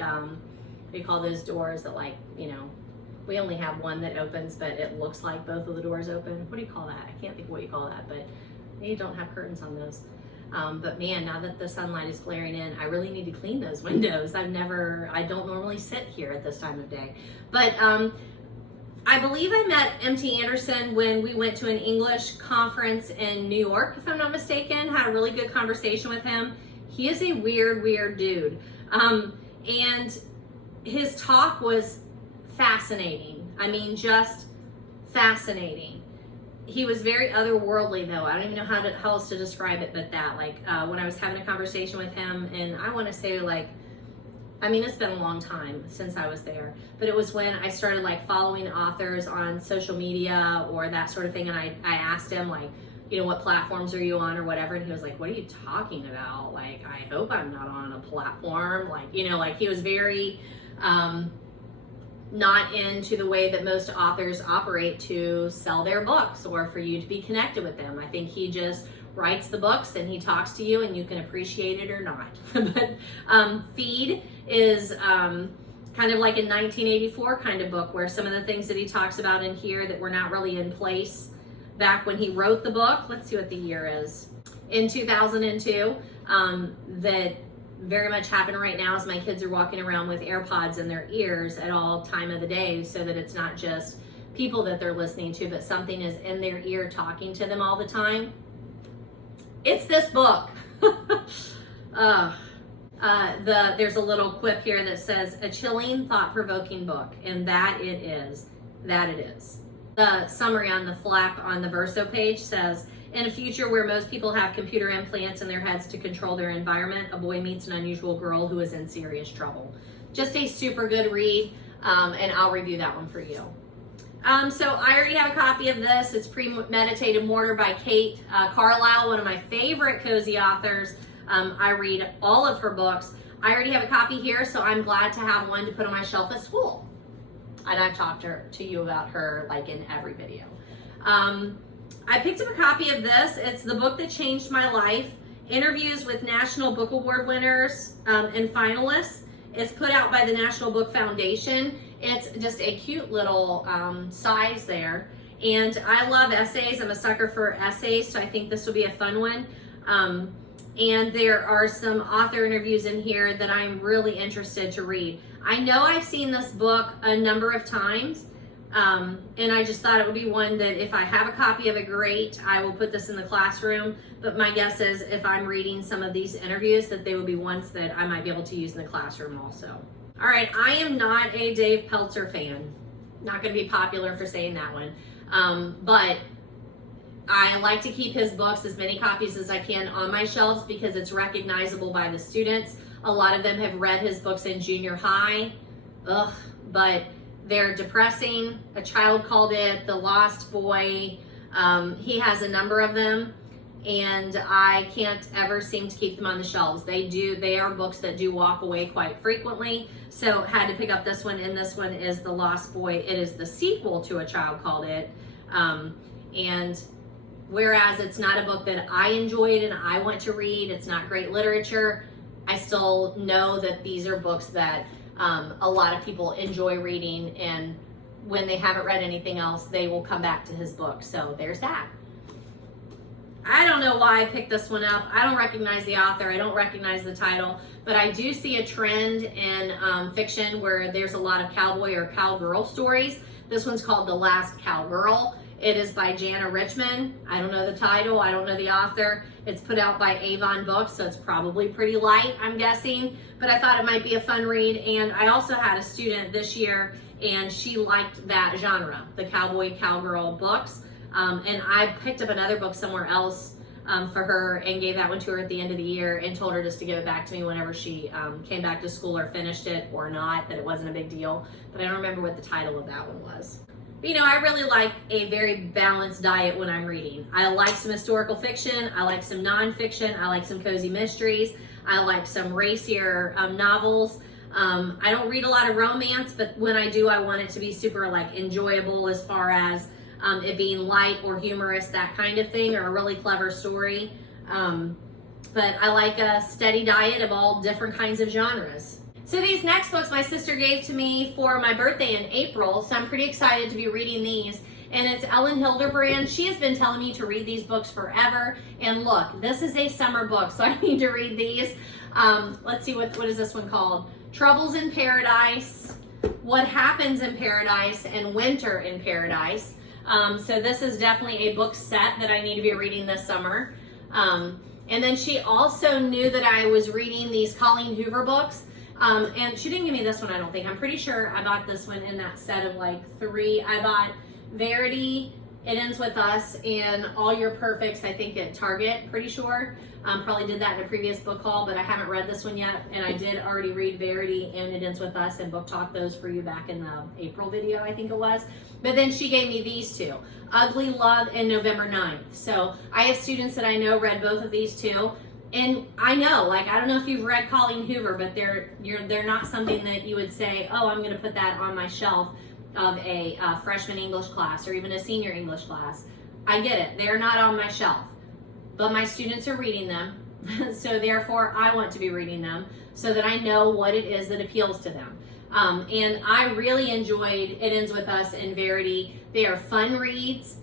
we call those doors that, like, you know, we only have one that opens, but it looks like both of the doors open. What do you call that? I can't think of what you call that, but you don't have curtains on those. But man, now that the sunlight is glaring in, I really need to clean those windows. I don't normally sit here at this time of day. But I believe I met M.T. Anderson when we went to an English conference in New York, if I'm not mistaken. Had a really good conversation with him. He is a weird dude. And his talk was fascinating. I mean, just fascinating. He was very otherworldly, though. I don't even know how else to describe it but that. Like, when I was having a conversation with him, and I want to say, like, I mean, it's been a long time since I was there, but it was when I started, like, following authors on social media or that sort of thing, and I asked him, like, you know, what platforms are you on or whatever, and he was like, what are you talking about? Like, I hope I'm not on a platform. Like, you know, like, he was very not into the way that most authors operate to sell their books or for you to be connected with them. I think he just writes the books and he talks to you and you can appreciate it or not. But Feed is kind of like a 1984 kind of book, where some of the things that he talks about in here that were not really in place back when he wrote the book, let's see what the year is, in 2002, that very much happening right now as my kids are walking around with AirPods in their ears at all time of the day, so that it's not just people that they're listening to, but something is in their ear talking to them all the time. It's this book. There's a little quip here that says, a chilling, thought-provoking book, and that it is. That it is. The summary on the flap on the verso page says, in a future where most people have computer implants in their heads to control their environment, a boy meets an unusual girl who is in serious trouble. Just a super good read, and I'll review that one for you. So I already have a copy of this. It's Premeditated Murder by Kate Carlisle, one of my favorite cozy authors. I read all of her books. I already have a copy here, so I'm glad to have one to put on my shelf at school. And I've talked to you about her like in every video. I picked up a copy of this. It's The Book That Changed My Life, Interviews with National Book Award winners and finalists. It's put out by the National Book Foundation. It's just a cute little size there. And I love essays. I'm a sucker for essays, so I think this will be a fun one. And there are some author interviews in here that I'm really interested to read. I know I've seen this book a number of times, and I just thought it would be one that if I have a copy of it, great, I will put this in the classroom. But my guess is if I'm reading some of these interviews, that they would be ones that I might be able to use in the classroom also. All right, I am not a Dave Pelzer fan. Not going to be popular for saying that one. But I like to keep his books, as many copies as I can, on my shelves because it's recognizable by the students. A lot of them have read his books in junior high. Ugh, but they're depressing. A Child Called It, The Lost Boy. He has a number of them, and I can't ever seem to keep them on the shelves. They are books that do walk away quite frequently. So had to pick up this one, and this one is The Lost Boy. It is the sequel to A Child Called It. And whereas it's not a book that I enjoyed and I want to read, it's not great literature, I still know that these are books that a lot of people enjoy reading, and when they haven't read anything else, they will come back to his book. So there's that. I don't know why I picked this one up. I don't recognize the author. I don't recognize the title, but I do see a trend in fiction where there's a lot of cowboy or cowgirl stories. This one's called The Last Cowgirl. It is by Jana Richmond. I don't know the title. I don't know the author. It's put out by Avon Books, so it's probably pretty light, I'm guessing. But I thought it might be a fun read. And I also had a student this year, and she liked that genre, the cowboy, cowgirl books. And I picked up another book somewhere else for her, and gave that one to her at the end of the year and told her just to give it back to me whenever she came back to school or finished it or not, that it wasn't a big deal. But I don't remember what the title of that one was. But, you know, I really like a very balanced diet when I'm reading. I like some historical fiction, I like some nonfiction, I like some cozy mysteries, I like some racier novels. I don't read a lot of romance, but when I do, I want it to be super like enjoyable as far as it being light or humorous, that kind of thing, or a really clever story. But I like a steady diet of all different kinds of genres. So these next books my sister gave to me for my birthday in April, so I'm pretty excited to be reading these. And it's Elin Hilderbrand. She has been telling me to read these books forever. And look, this is a summer book, so I need to read these. Let's see, what is this one called? Troubles in Paradise, What Happens in Paradise, and Winter in Paradise. So this is definitely a book set that I need to be reading this summer. And then she also knew that I was reading these Colleen Hoover books. And she didn't give me this one, I don't think. I'm pretty sure I bought this one in that set of like 3. I bought Verity, It Ends With Us, and All Your Perfects, I think at Target, pretty sure. Probably did that in a previous book haul, but I haven't read this one yet. And I did already read Verity and It Ends With Us and book talk those for you back in the April video, I think it was. But then she gave me these 2, Ugly Love and November 9th. So I have students that I know read both of these too. And I know, like, I don't know if you've read Colleen Hoover, but they're not something that you would say, oh, I'm going to put that on my shelf of a freshman English class or even a senior English class. I get it. They're not on my shelf. But my students are reading them, so therefore I want to be reading them so that I know what it is that appeals to them. And I really enjoyed It Ends With Us and Verity. They are fun reads.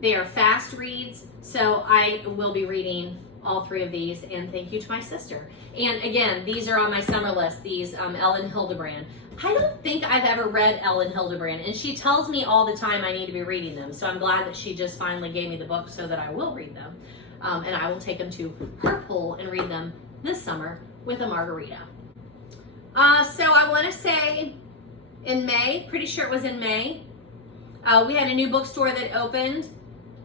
They are fast reads. So I will be reading all 3 of these, and thank you to my sister. And again, these are on my summer list, these Elin Hilderbrand. I don't think I've ever read Elin Hilderbrand, and she tells me all the time I need to be reading them. So I'm glad that she just finally gave me the book so that I will read them. And I will take them to her pool and read them this summer with a margarita. So I want to say in May, pretty sure it was in May, we had a new bookstore that opened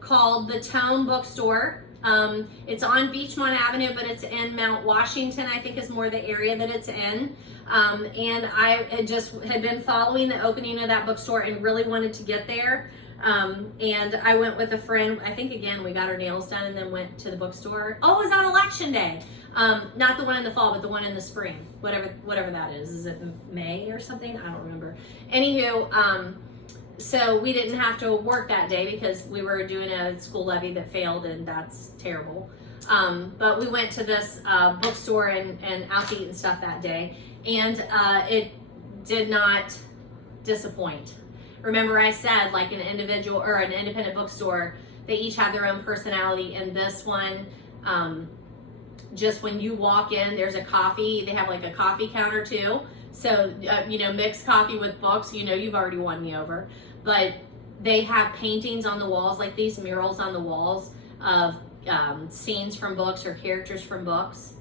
called the Tome Bookstore. It's on Beachmont Avenue, but it's in Mount Washington, I think is more the area that it's in. And I had been following the opening of that bookstore and really wanted to get there. And I went with a friend. I think, again, we got our nails done and then went to the bookstore. Oh, it was on election day. Not the one in the fall, but the one in the spring, whatever that is. Is it May or something? I don't remember. Anywho, so we didn't have to work that day because we were doing a school levy that failed, and that's terrible. But we went to this bookstore and out to eat and stuff that day, and it did not disappoint. Remember I said, like, an individual or an independent bookstore, they each have their own personality, and this one, just when you walk in, there's a coffee, they have like a coffee counter too. So, you know, mixed coffee with books, you know, you've already won me over. But they have paintings on the walls, like these murals on the walls of scenes from books or characters from books.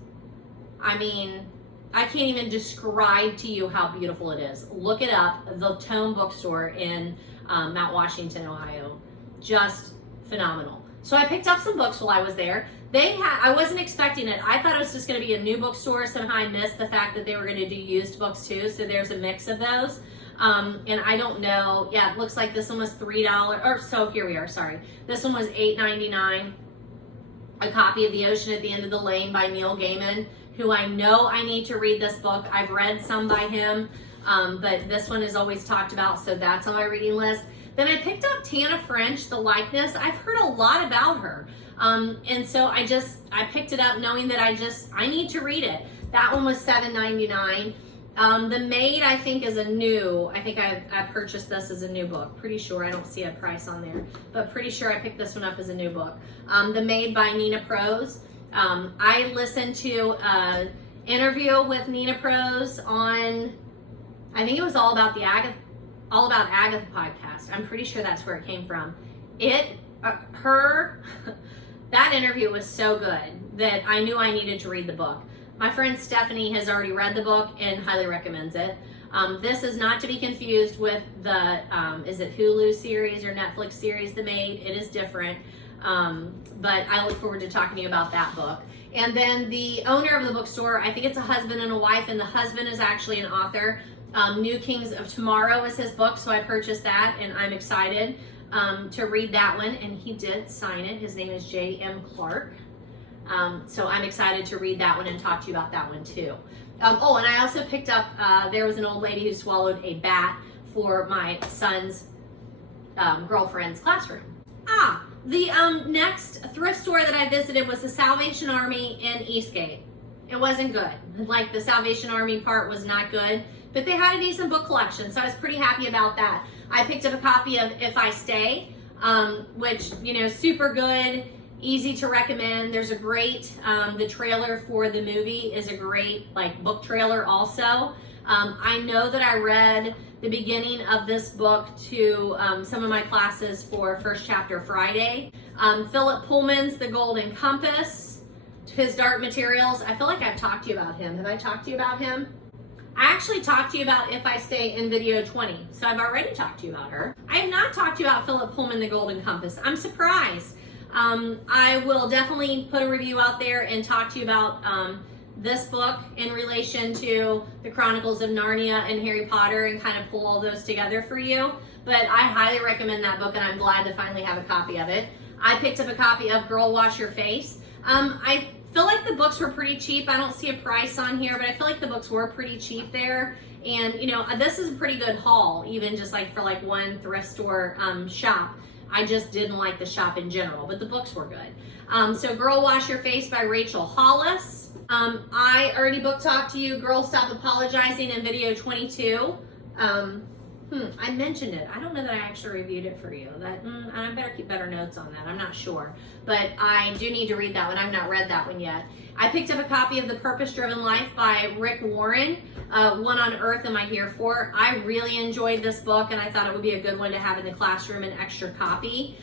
I mean, I can't even describe to you how beautiful it is. Look it up, the Tome Bookstore in Mount Washington, Ohio. Just phenomenal. So I picked up some books while I was there. I wasn't expecting it. I thought it was just going to be a new bookstore. Somehow I missed the fact that they were going to do used books too. So there's a mix of those. And I don't know. Yeah, it looks like this one was $3. Or so here we are. Sorry. This one was $8.99. A copy of The Ocean at the End of the Lane by Neil Gaiman, who I know I need to read this book. I've read some by him, but this one is always talked about. So that's on my reading list. Then I picked up Tana French, The Likeness. I've heard a lot about her. And so I picked it up knowing that I need to read it. That one was $7.99. The Maid, I think, is a new, I think I purchased this as a new book. Pretty sure, I don't see a price on there, but pretty sure I picked this one up as a new book. The Maid by Nina Prose. I listened to an interview with Nina Prose on, I think it was All About Agatha podcast. I'm pretty sure that's where it came from. That interview was so good that I knew I needed to read the book. My friend Stephanie has already read the book and highly recommends it. This is not to be confused with the, is it Hulu series or Netflix series, The Maid? It is different, but I look forward to talking to you about that book. And then the owner of the bookstore, I think it's a husband and a wife, and the husband is actually an author. New Kings of Tomorrow is his book, so I purchased that, and I'm excited to read that one, and he did sign it. His name is J.M. Clark. So I'm excited to read that one and talk to you about that one too. Oh, and I also picked up, there was an old lady who swallowed a bat for my son's girlfriend's classroom. The next thrift store that I visited was the Salvation Army in Eastgate. It wasn't good. Like, the Salvation Army part was not good, but they had a decent book collection, so I was pretty happy about that. I picked up a copy of If I Stay, which, you know, super good, easy to recommend. There's a great, the trailer for the movie is a great, like, book trailer also. I know that I read the beginning of this book to some of my classes for First Chapter Friday. Philip Pullman's The Golden Compass, his Dark Materials. I feel like I've talked to you about him. Have I talked to you about him? I actually talked to you about If I Stay in video 20, so I've already talked to you about her. I have not talked to you about Philip Pullman, The Golden Compass. I'm surprised. I will definitely put a review out there and talk to you about this book in relation to the Chronicles of Narnia and Harry Potter and kind of pull all those together for you. But I highly recommend that book, and I'm glad to finally have a copy of it. I picked up a copy of Girl Wash Your Face. I feel like the books were pretty cheap. I don't see a price on here, but I feel like the books were pretty cheap there. And, you know, this is a pretty good haul, even just like for like one thrift store shop. I just didn't like the shop in general, but the books were good. So Girl Wash Your Face by Rachel Hollis. I already book talked to you, Girl Stop Apologizing in video 22. I mentioned it. I don't know that I actually reviewed it for you. I better keep better notes on that. I'm not sure. But I do need to read that one. I've not read that one yet. I picked up a copy of The Purpose-Driven Life by Rick Warren. What on Earth Am I Here For? I really enjoyed this book, and I thought it would be a good one to have in the classroom, an extra copy.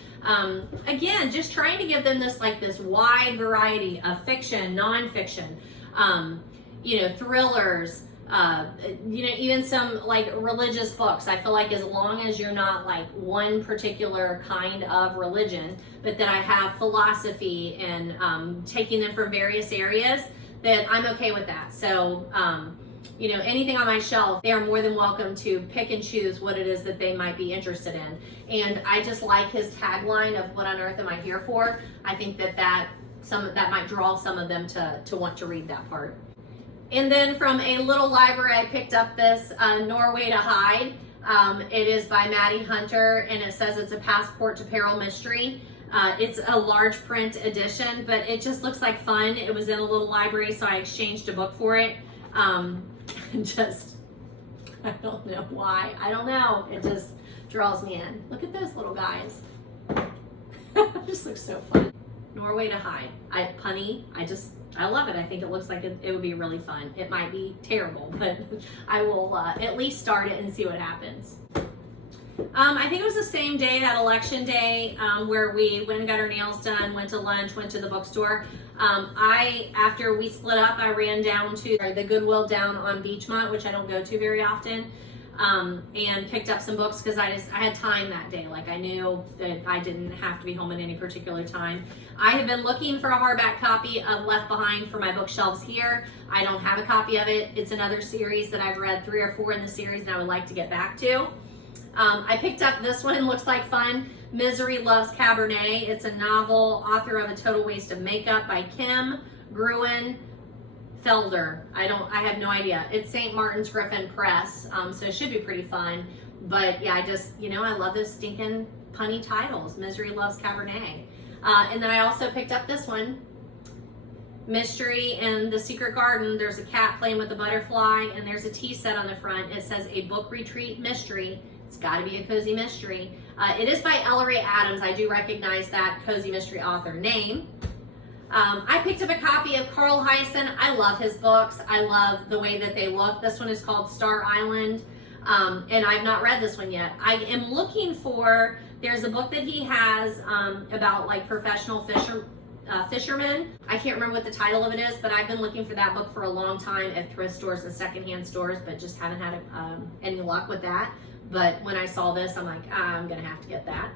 Again, just trying to give them this wide variety of fiction, nonfiction, you know, thrillers, you know, even some like religious books. I feel like as long as you're not like one particular kind of religion, but that I have philosophy and taking them from various areas, that I'm okay with that. So, you know, anything on my shelf, they are more than welcome to pick and choose what it is that they might be interested in. And I just like his tagline of what on earth am I here for? I think that might draw some of them to want to read that part. And then from a little library, I picked up this Norway to Hide. It is by Maddie Hunter, and it says it's a Passport to Peril mystery. It's a large print edition, but it just looks like fun. It was in a little library, so I exchanged a book for it. I don't know why. I don't know. It just draws me in. Look at those little guys. It just looks so fun. Norway to Hide. I love it. I think it looks like it would be really fun. It might be terrible, but I will at least start it and see what happens. I think it was the same day, that election day, where we went and got our nails done, went to lunch, went to the bookstore. After we split up, I ran down to the Goodwill down on Beachmont, which I don't go to very often, and picked up some books because I had time that day. Like, I knew that I didn't have to be home at any particular time. I have been looking for a hardback copy of Left Behind for my bookshelves here. I don't have a copy of it. It's another series that I've read 3 or 4 in the series and I would like to get back to. I picked up this one, looks like fun, Misery Loves Cabernet. It's a novel, author of A Total Waste of Makeup by Kim Gruen Felder. I have no idea. It's St. Martin's Griffin Press, so it should be pretty fun. But yeah, I love those stinking punny titles, Misery Loves Cabernet. And then I also picked up this one, Mystery in the Secret Garden. There's a cat playing with a butterfly, and there's a tea set on the front. It says A Book Retreat Mystery. It's got to be a cozy mystery. It is by Ellery Adams. I do recognize that cozy mystery author name. I picked up a copy of Carl Hyacin. I love his books. I love the way that they look. This one is called Star Island, and I've not read this one yet. I am looking for, there's a book that he has about like professional Fisherman. I can't remember what the title of it is, but I've been looking for that book for a long time at thrift stores and secondhand stores, but just haven't had any luck with that. But when I saw this, I'm like, I'm gonna have to get that.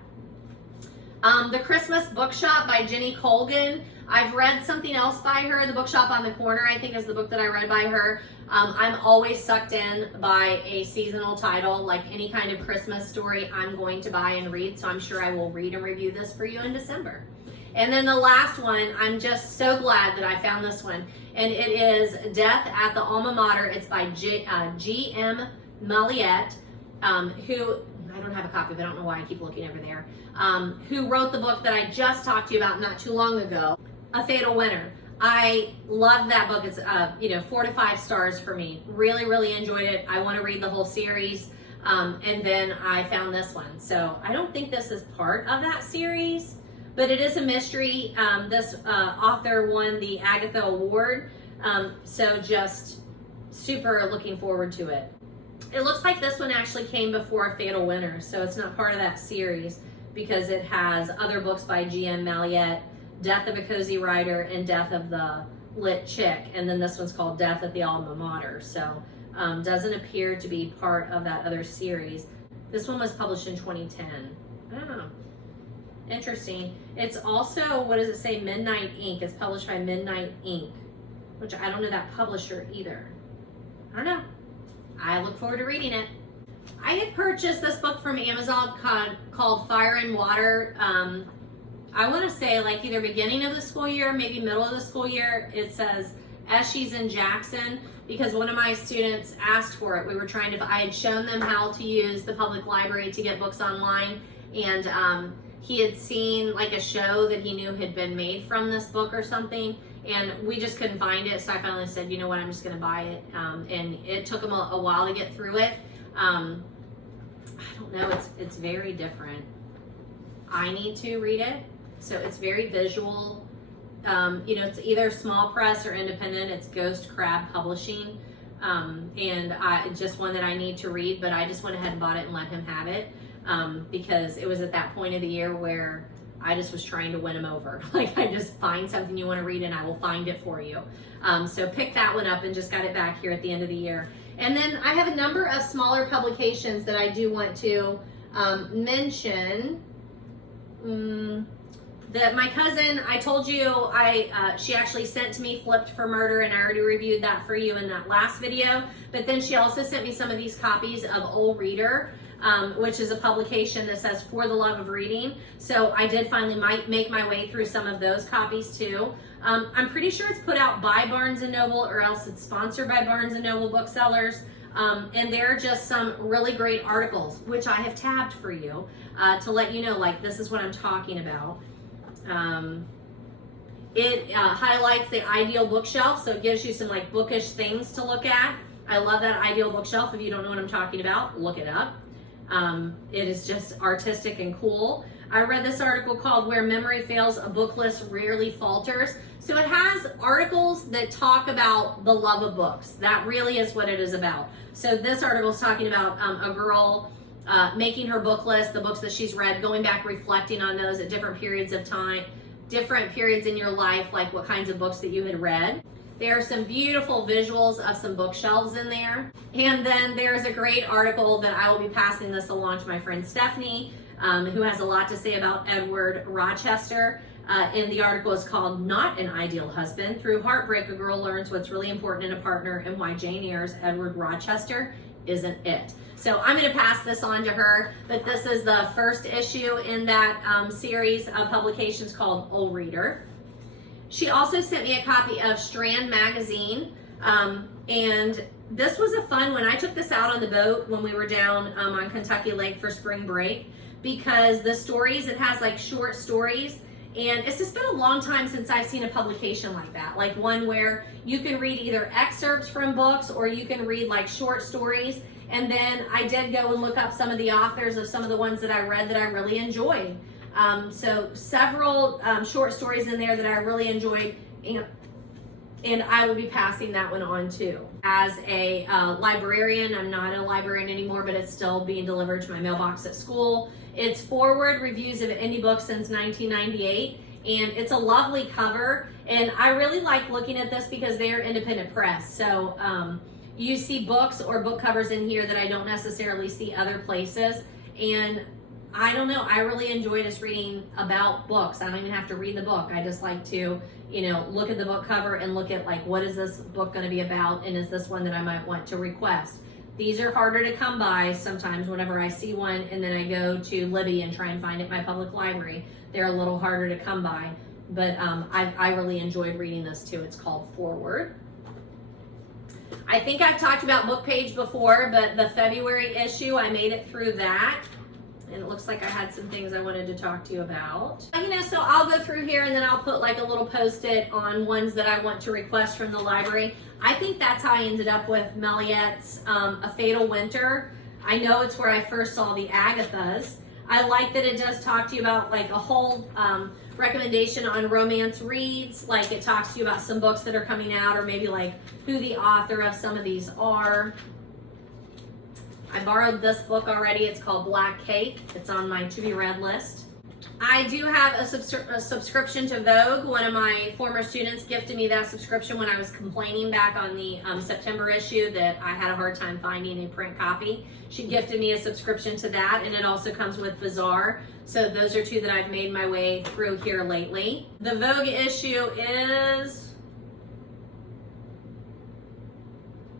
The Christmas Bookshop by Jenny Colgan. I've read something else by her. The Bookshop on the Corner, I think, is the book that I read by her. I'm always sucked in by a seasonal title, like any kind of Christmas story I'm going to buy and read, so I'm sure I will read and review this for you in December. And then the last one, I'm just so glad that I found this one, and it is Death at the Alma Mater. It's by G.M. Malliette, who, I don't have a copy, but I don't know why I keep looking over there, who wrote the book that I just talked to you about not too long ago, A Fatal Winter. I love that book. It's 4 to 5 stars for me. Really, really enjoyed it. I want to read the whole series. And then I found this one. So I don't think this is part of that series, but it is a mystery. This author won the Agatha Award. So just super looking forward to it. It looks like this one actually came before A Fatal Winter, so it's not part of that series because it has other books by G.M. Malliette, Death of a Cozy Writer, and Death of the Lit Chick, and then this one's called Death at the Alma Mater, so doesn't appear to be part of that other series. This one was published in 2010. Oh, interesting. It's also, what does it say, Midnight Ink. It's published by Midnight Ink, which I don't know that publisher either. I don't know. I look forward to reading it. I had purchased this book from Amazon called Fire and Water. I want to say like either beginning of the school year, maybe middle of the school year. It says as she's in Jackson because one of my students asked for it. I had shown them how to use the public library to get books online, and he had seen like a show that he knew had been made from this book or something, and we just couldn't find it. So I finally said, you know what, I'm just going to buy it. And it took him a while to get through it. I don't know, it's very different. I need to read it. So it's very visual. It's either small press or independent. It's Ghost Crab Publishing. And just one that I need to read, but I just went ahead and bought it and let him have it. Because it was at that point of the year where I just was trying to win him over. Like, I just find something you want to read and I will find it for you. So pick that one up and just got it back here at the end of the year. And then I have a number of smaller publications that I do want to mention. That my cousin, I told you, she actually sent to me Flipped for Murder, and I already reviewed that for you in that last video. But then she also sent me some of these copies of Old Reader, which is a publication that says For the Love of Reading. So I did finally make my way through some of those copies too. I'm pretty sure it's put out by Barnes & Noble, or else it's sponsored by Barnes & Noble booksellers. And there are just some really great articles, which I have tabbed for you to let you know, like, this is what I'm talking about. It highlights the ideal bookshelf, so it gives you some like bookish things to look at. I love that ideal bookshelf. If you don't know what I'm talking about, look it up. It is just artistic and cool. I read this article called Where Memory Fails, a Book List Rarely Falters. So it has articles that talk about the love of books. That really is what it is about. So this article is talking about a girl making her book list, the books that she's read, going back, reflecting on those at different periods of time, different periods in your life, like what kinds of books that you had read. There are some beautiful visuals of some bookshelves in there. And then there's a great article that I will be passing this along to my friend Stephanie, who has a lot to say about Edward Rochester. And the article is called Not an Ideal Husband. Through Heartbreak, a girl learns what's really important in a partner and why Jane Eyre's Edward Rochester isn't it. So I'm going to pass this on to her, but this is the first issue in that series of publications called Old Reader. She also sent me a copy of Strand Magazine, and this was a fun one. I took this out on the boat when we were down on Kentucky Lake for spring break, because the stories, it has like short stories, and it's just been a long time since I've seen a publication like that, like one where you can read either excerpts from books or you can read like short stories. And then I did go and look up some of the authors of some of the ones that I read that I really enjoyed. So several short stories in there that I really enjoyed, and I will be passing that one on too. As a librarian, I'm not a librarian anymore, but it's still being delivered to my mailbox at school. It's forward reviews of indie books since 1998, and it's a lovely cover. And I really like looking at this because they're independent press. So you see books or book covers in here that I don't necessarily see other places. And I don't know, I really enjoy just reading about books. I don't even have to read the book. I just like to, you know, look at the book cover and look at like, what is this book going to be about? And is this one that I might want to request? These are harder to come by sometimes whenever I see one and then I go to Libby and try and find it in my public library. They're a little harder to come by, but I really enjoyed reading this too. It's called Forward. I think I've talked about Book Page before, but the February issue, I made it through that. And it looks like I had some things I wanted to talk to you about. You know, so I'll go through here and then I'll put like a little post-it on ones that I want to request from the library. I think that's how I ended up with Meliette's A Fatal Winter. I know it's where I first saw the Agathas. I like that it does talk to you about like a whole recommendation on romance reads. Like it talks to you about some books that are coming out or maybe like who the author of some of these are. I borrowed this book already. It's called Black Cake. It's on my to be read list. I do have a subscription to Vogue. One of my former students gifted me that subscription when I was complaining back on the September issue that I had a hard time finding a print copy. She gifted me a subscription to that, and it also comes with Bazaar. So those are two that I've made my way through here lately. The Vogue issue is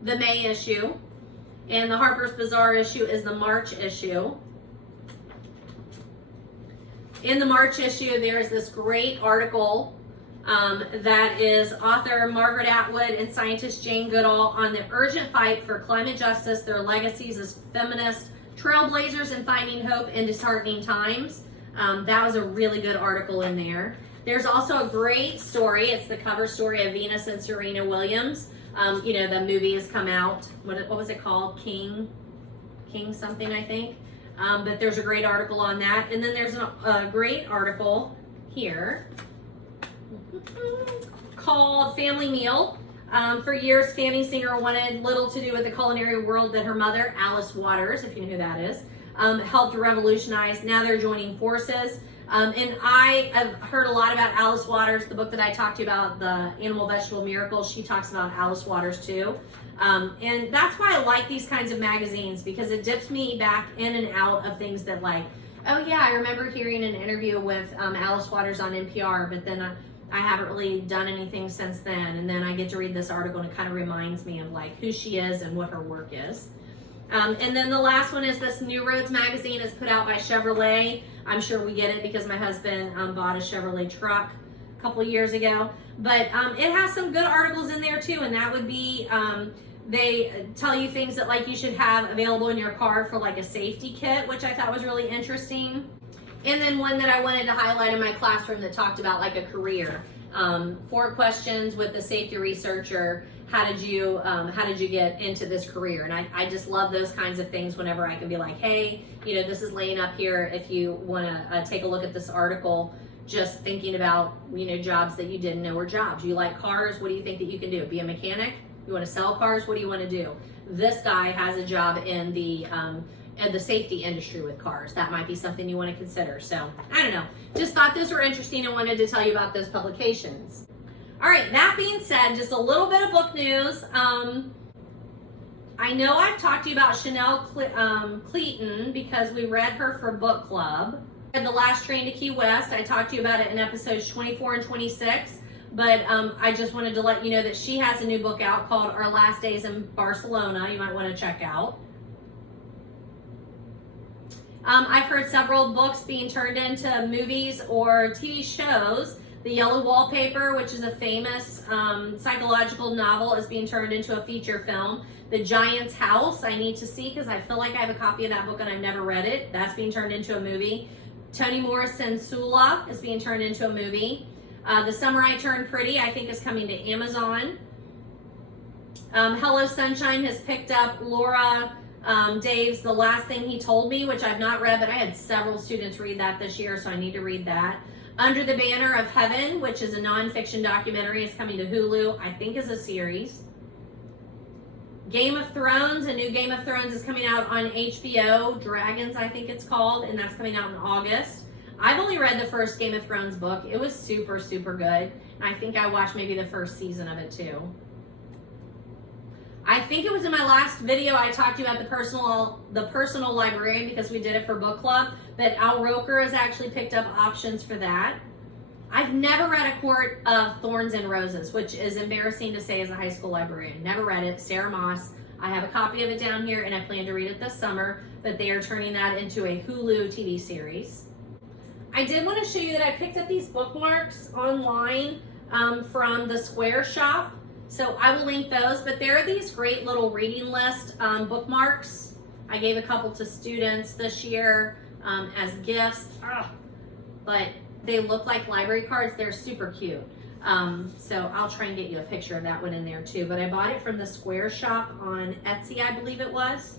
the May issue. And the Harper's Bazaar issue is the March issue. In the March issue, there's this great article that is author Margaret Atwood and scientist Jane Goodall on the urgent fight for climate justice, their legacies as feminist trailblazers and finding hope in disheartening times. That was a really good article in there. There's also a great story. It's the cover story of Venus and Serena Williams. You know, the movie has come out. What was it called? King something, I think. But there's a great article on that. And then there's a great article here called Family Meal. For years, Fanny Singer wanted little to do with the culinary world that her mother, Alice Waters, if you know who that is, helped revolutionize. Now they're joining forces. And I have heard a lot about Alice Waters. The book that I talked to you about, The Animal Vegetable Miracles, she talks about Alice Waters too. And that's why I like these kinds of magazines, because it dips me back in and out of things that like, oh yeah, I remember hearing an interview with Alice Waters on NPR, but then I haven't really done anything since then. And then I get to read this article and it kind of reminds me of like who she is and what her work is. And then the last one is this New Roads magazine. It's put out by Chevrolet. I'm sure we get it because my husband bought a Chevrolet truck a couple years ago. But it has some good articles in there too, and that would be, they tell you things that like you should have available in your car for like a safety kit, which I thought was really interesting. And then one that I wanted to highlight in my classroom that talked about like a career. 4 questions with the safety researcher. How did you get into this career? And I just love those kinds of things whenever I can be like, hey, you know, this is laying up here if you want to take a look at this article, just thinking about, you know, jobs that you didn't know were jobs. You like cars? What do you think that you can do? Be a mechanic? You want to sell cars? What do you want to do? This guy has a job in the safety industry with cars. That might be something you want to consider. So I don't know, just thought those were interesting and wanted to tell you about those publications. All right, that being said, just a little bit of book news. I know I've talked to you about Chanel Cleaton because we read her for book club. The Last Train to Key West, I talked to you about it in episodes 24 and 26, but I just wanted to let you know that she has a new book out called Our Last Days in Barcelona. You might want to check out. I've heard several books being turned into movies or TV shows. The Yellow Wallpaper, which is a famous psychological novel, is being turned into a feature film. The Giant's House, I need to see because I feel like I have a copy of that book and I've never read it. That's being turned into a movie. Toni Morrison's Sula is being turned into a movie. The Summer I Turned Pretty, I think, is coming to Amazon. Hello Sunshine has picked up Laura Dave's The Last Thing He Told Me, which I've not read, but I had several students read that this year, so I need to read that. Under the Banner of Heaven, which is a nonfiction documentary, is coming to Hulu, I think is a series. Game of Thrones, a new Game of Thrones is coming out on HBO, Dragons I think it's called, and that's coming out in August. I've only read the first Game of Thrones book. It was super, super good. And I think I watched maybe the first season of it too. I think it was in my last video I talked to you about the personal librarian because we did it for book club, but Al Roker has actually picked up options for that. I've never read A Court of Thorns and Roses, which is embarrassing to say as a high school librarian. Never read it. Sarah Moss. I have a copy of it down here and I plan to read it this summer, but they are turning that into a Hulu TV series. I did want to show you that I picked up these bookmarks online from the Square shop. So I will link those, but there are these great little reading list bookmarks. I gave a couple to students this year as gifts, but they look like library cards. They're super cute. So I'll try and get you a picture of that one in there too, but I bought it from the Square shop on Etsy, I believe it was.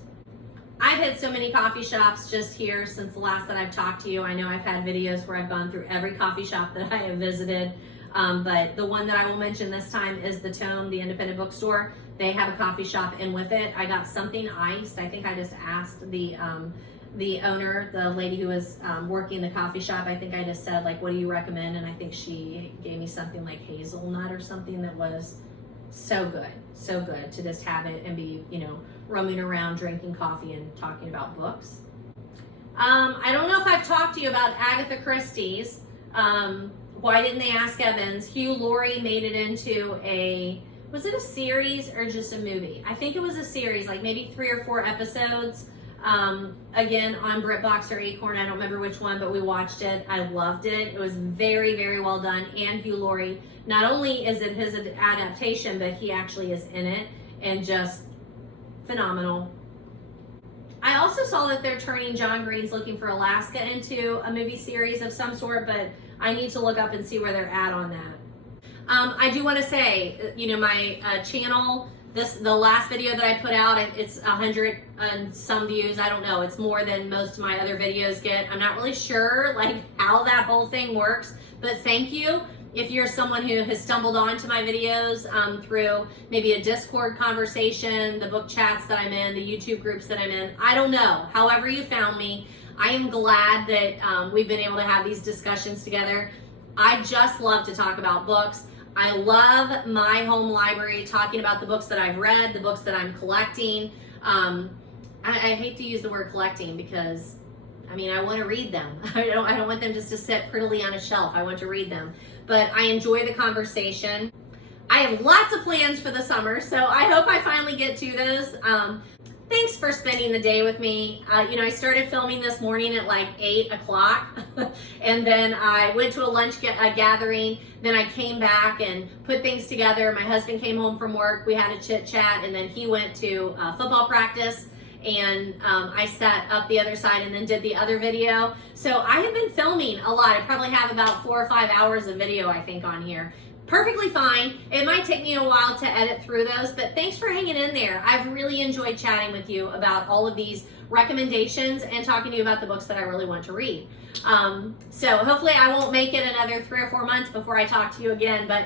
I've had so many coffee shops just here since the last that I've talked to you. I know I've had videos where I've gone through every coffee shop that I have visited. But the one that I will mention this time is the Tome, the independent bookstore. They have a coffee shop, and with it, I got something iced. I think I just asked the owner, the lady who was working the coffee shop, I think I just said, like, what do you recommend? And I think she gave me something like hazelnut or something that was so good to just have it and be, you know, roaming around drinking coffee and talking about books. I don't know if I've talked to you about Agatha Christie's. Why Didn't They Ask Evans? Hugh Laurie made it into was it a series or just a movie? I think it was a series, like maybe 3 or 4 episodes. Again, on BritBox or Acorn, I don't remember which one, but we watched it. I loved it. It was very, very well done. And Hugh Laurie, not only is it his adaptation, but he actually is in it and just phenomenal. I also saw that they're turning John Green's Looking for Alaska into a movie series of some sort, but I need to look up and see where they're at on that. I do want to say, you know, my channel, the last video that I put out, it's 100 and some views. I don't know. It's more than most of my other videos get. I'm not really sure like how that whole thing works, but thank you. If you're someone who has stumbled onto my videos through maybe a Discord conversation, the book chats that I'm in, the YouTube groups that I'm in, I don't know. However you found me, I am glad that we've been able to have these discussions together. I just love to talk about books. I love my home library, talking about the books that I've read, the books that I'm collecting. I hate to use the word collecting because, I mean, I want to read them. I don't want them just to sit prettily on a shelf. I want to read them. But I enjoy the conversation. I have lots of plans for the summer, so I hope I finally get to those. Thanks for spending the day with me. You know, I started filming this morning at like 8 o'clock, and then I went to a lunch gathering. Then I came back and put things together. My husband came home from work. We had a chit chat, and then he went to football practice. And I sat up the other side and then did the other video. So I have been filming a lot. I probably have about 4 or 5 hours of video, I think, on here. Perfectly fine. It might take me a while to edit through those, but thanks for hanging in there. I've really enjoyed chatting with you about all of these recommendations and talking to you about the books that I really want to read. So hopefully I won't make it another 3 or 4 months before I talk to you again, but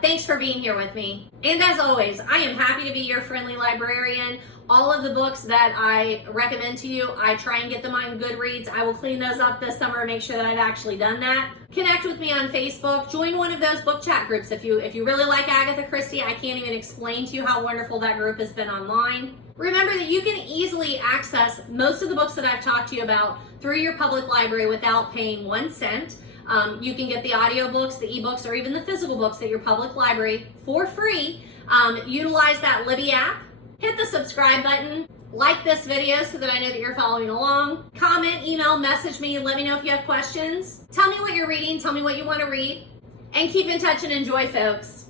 thanks for being here with me. And as always, I am happy to be your friendly librarian. All of the books that I recommend to you, I try and get them on Goodreads. I will clean those up this summer and make sure that I've actually done that. Connect with me on Facebook. Join one of those book chat groups. If you really like Agatha Christie, I can't even explain to you how wonderful that group has been online. Remember that you can easily access most of the books that I've talked to you about through your public library without paying 1 cent. You can get the audiobooks, the ebooks, or even the physical books at your public library for free. Utilize that Libby app. Hit the subscribe button, like this video so that I know that you're following along. Comment, email, message me, let me know if you have questions. Tell me what you're reading, tell me what you want to read, and keep in touch and enjoy, folks.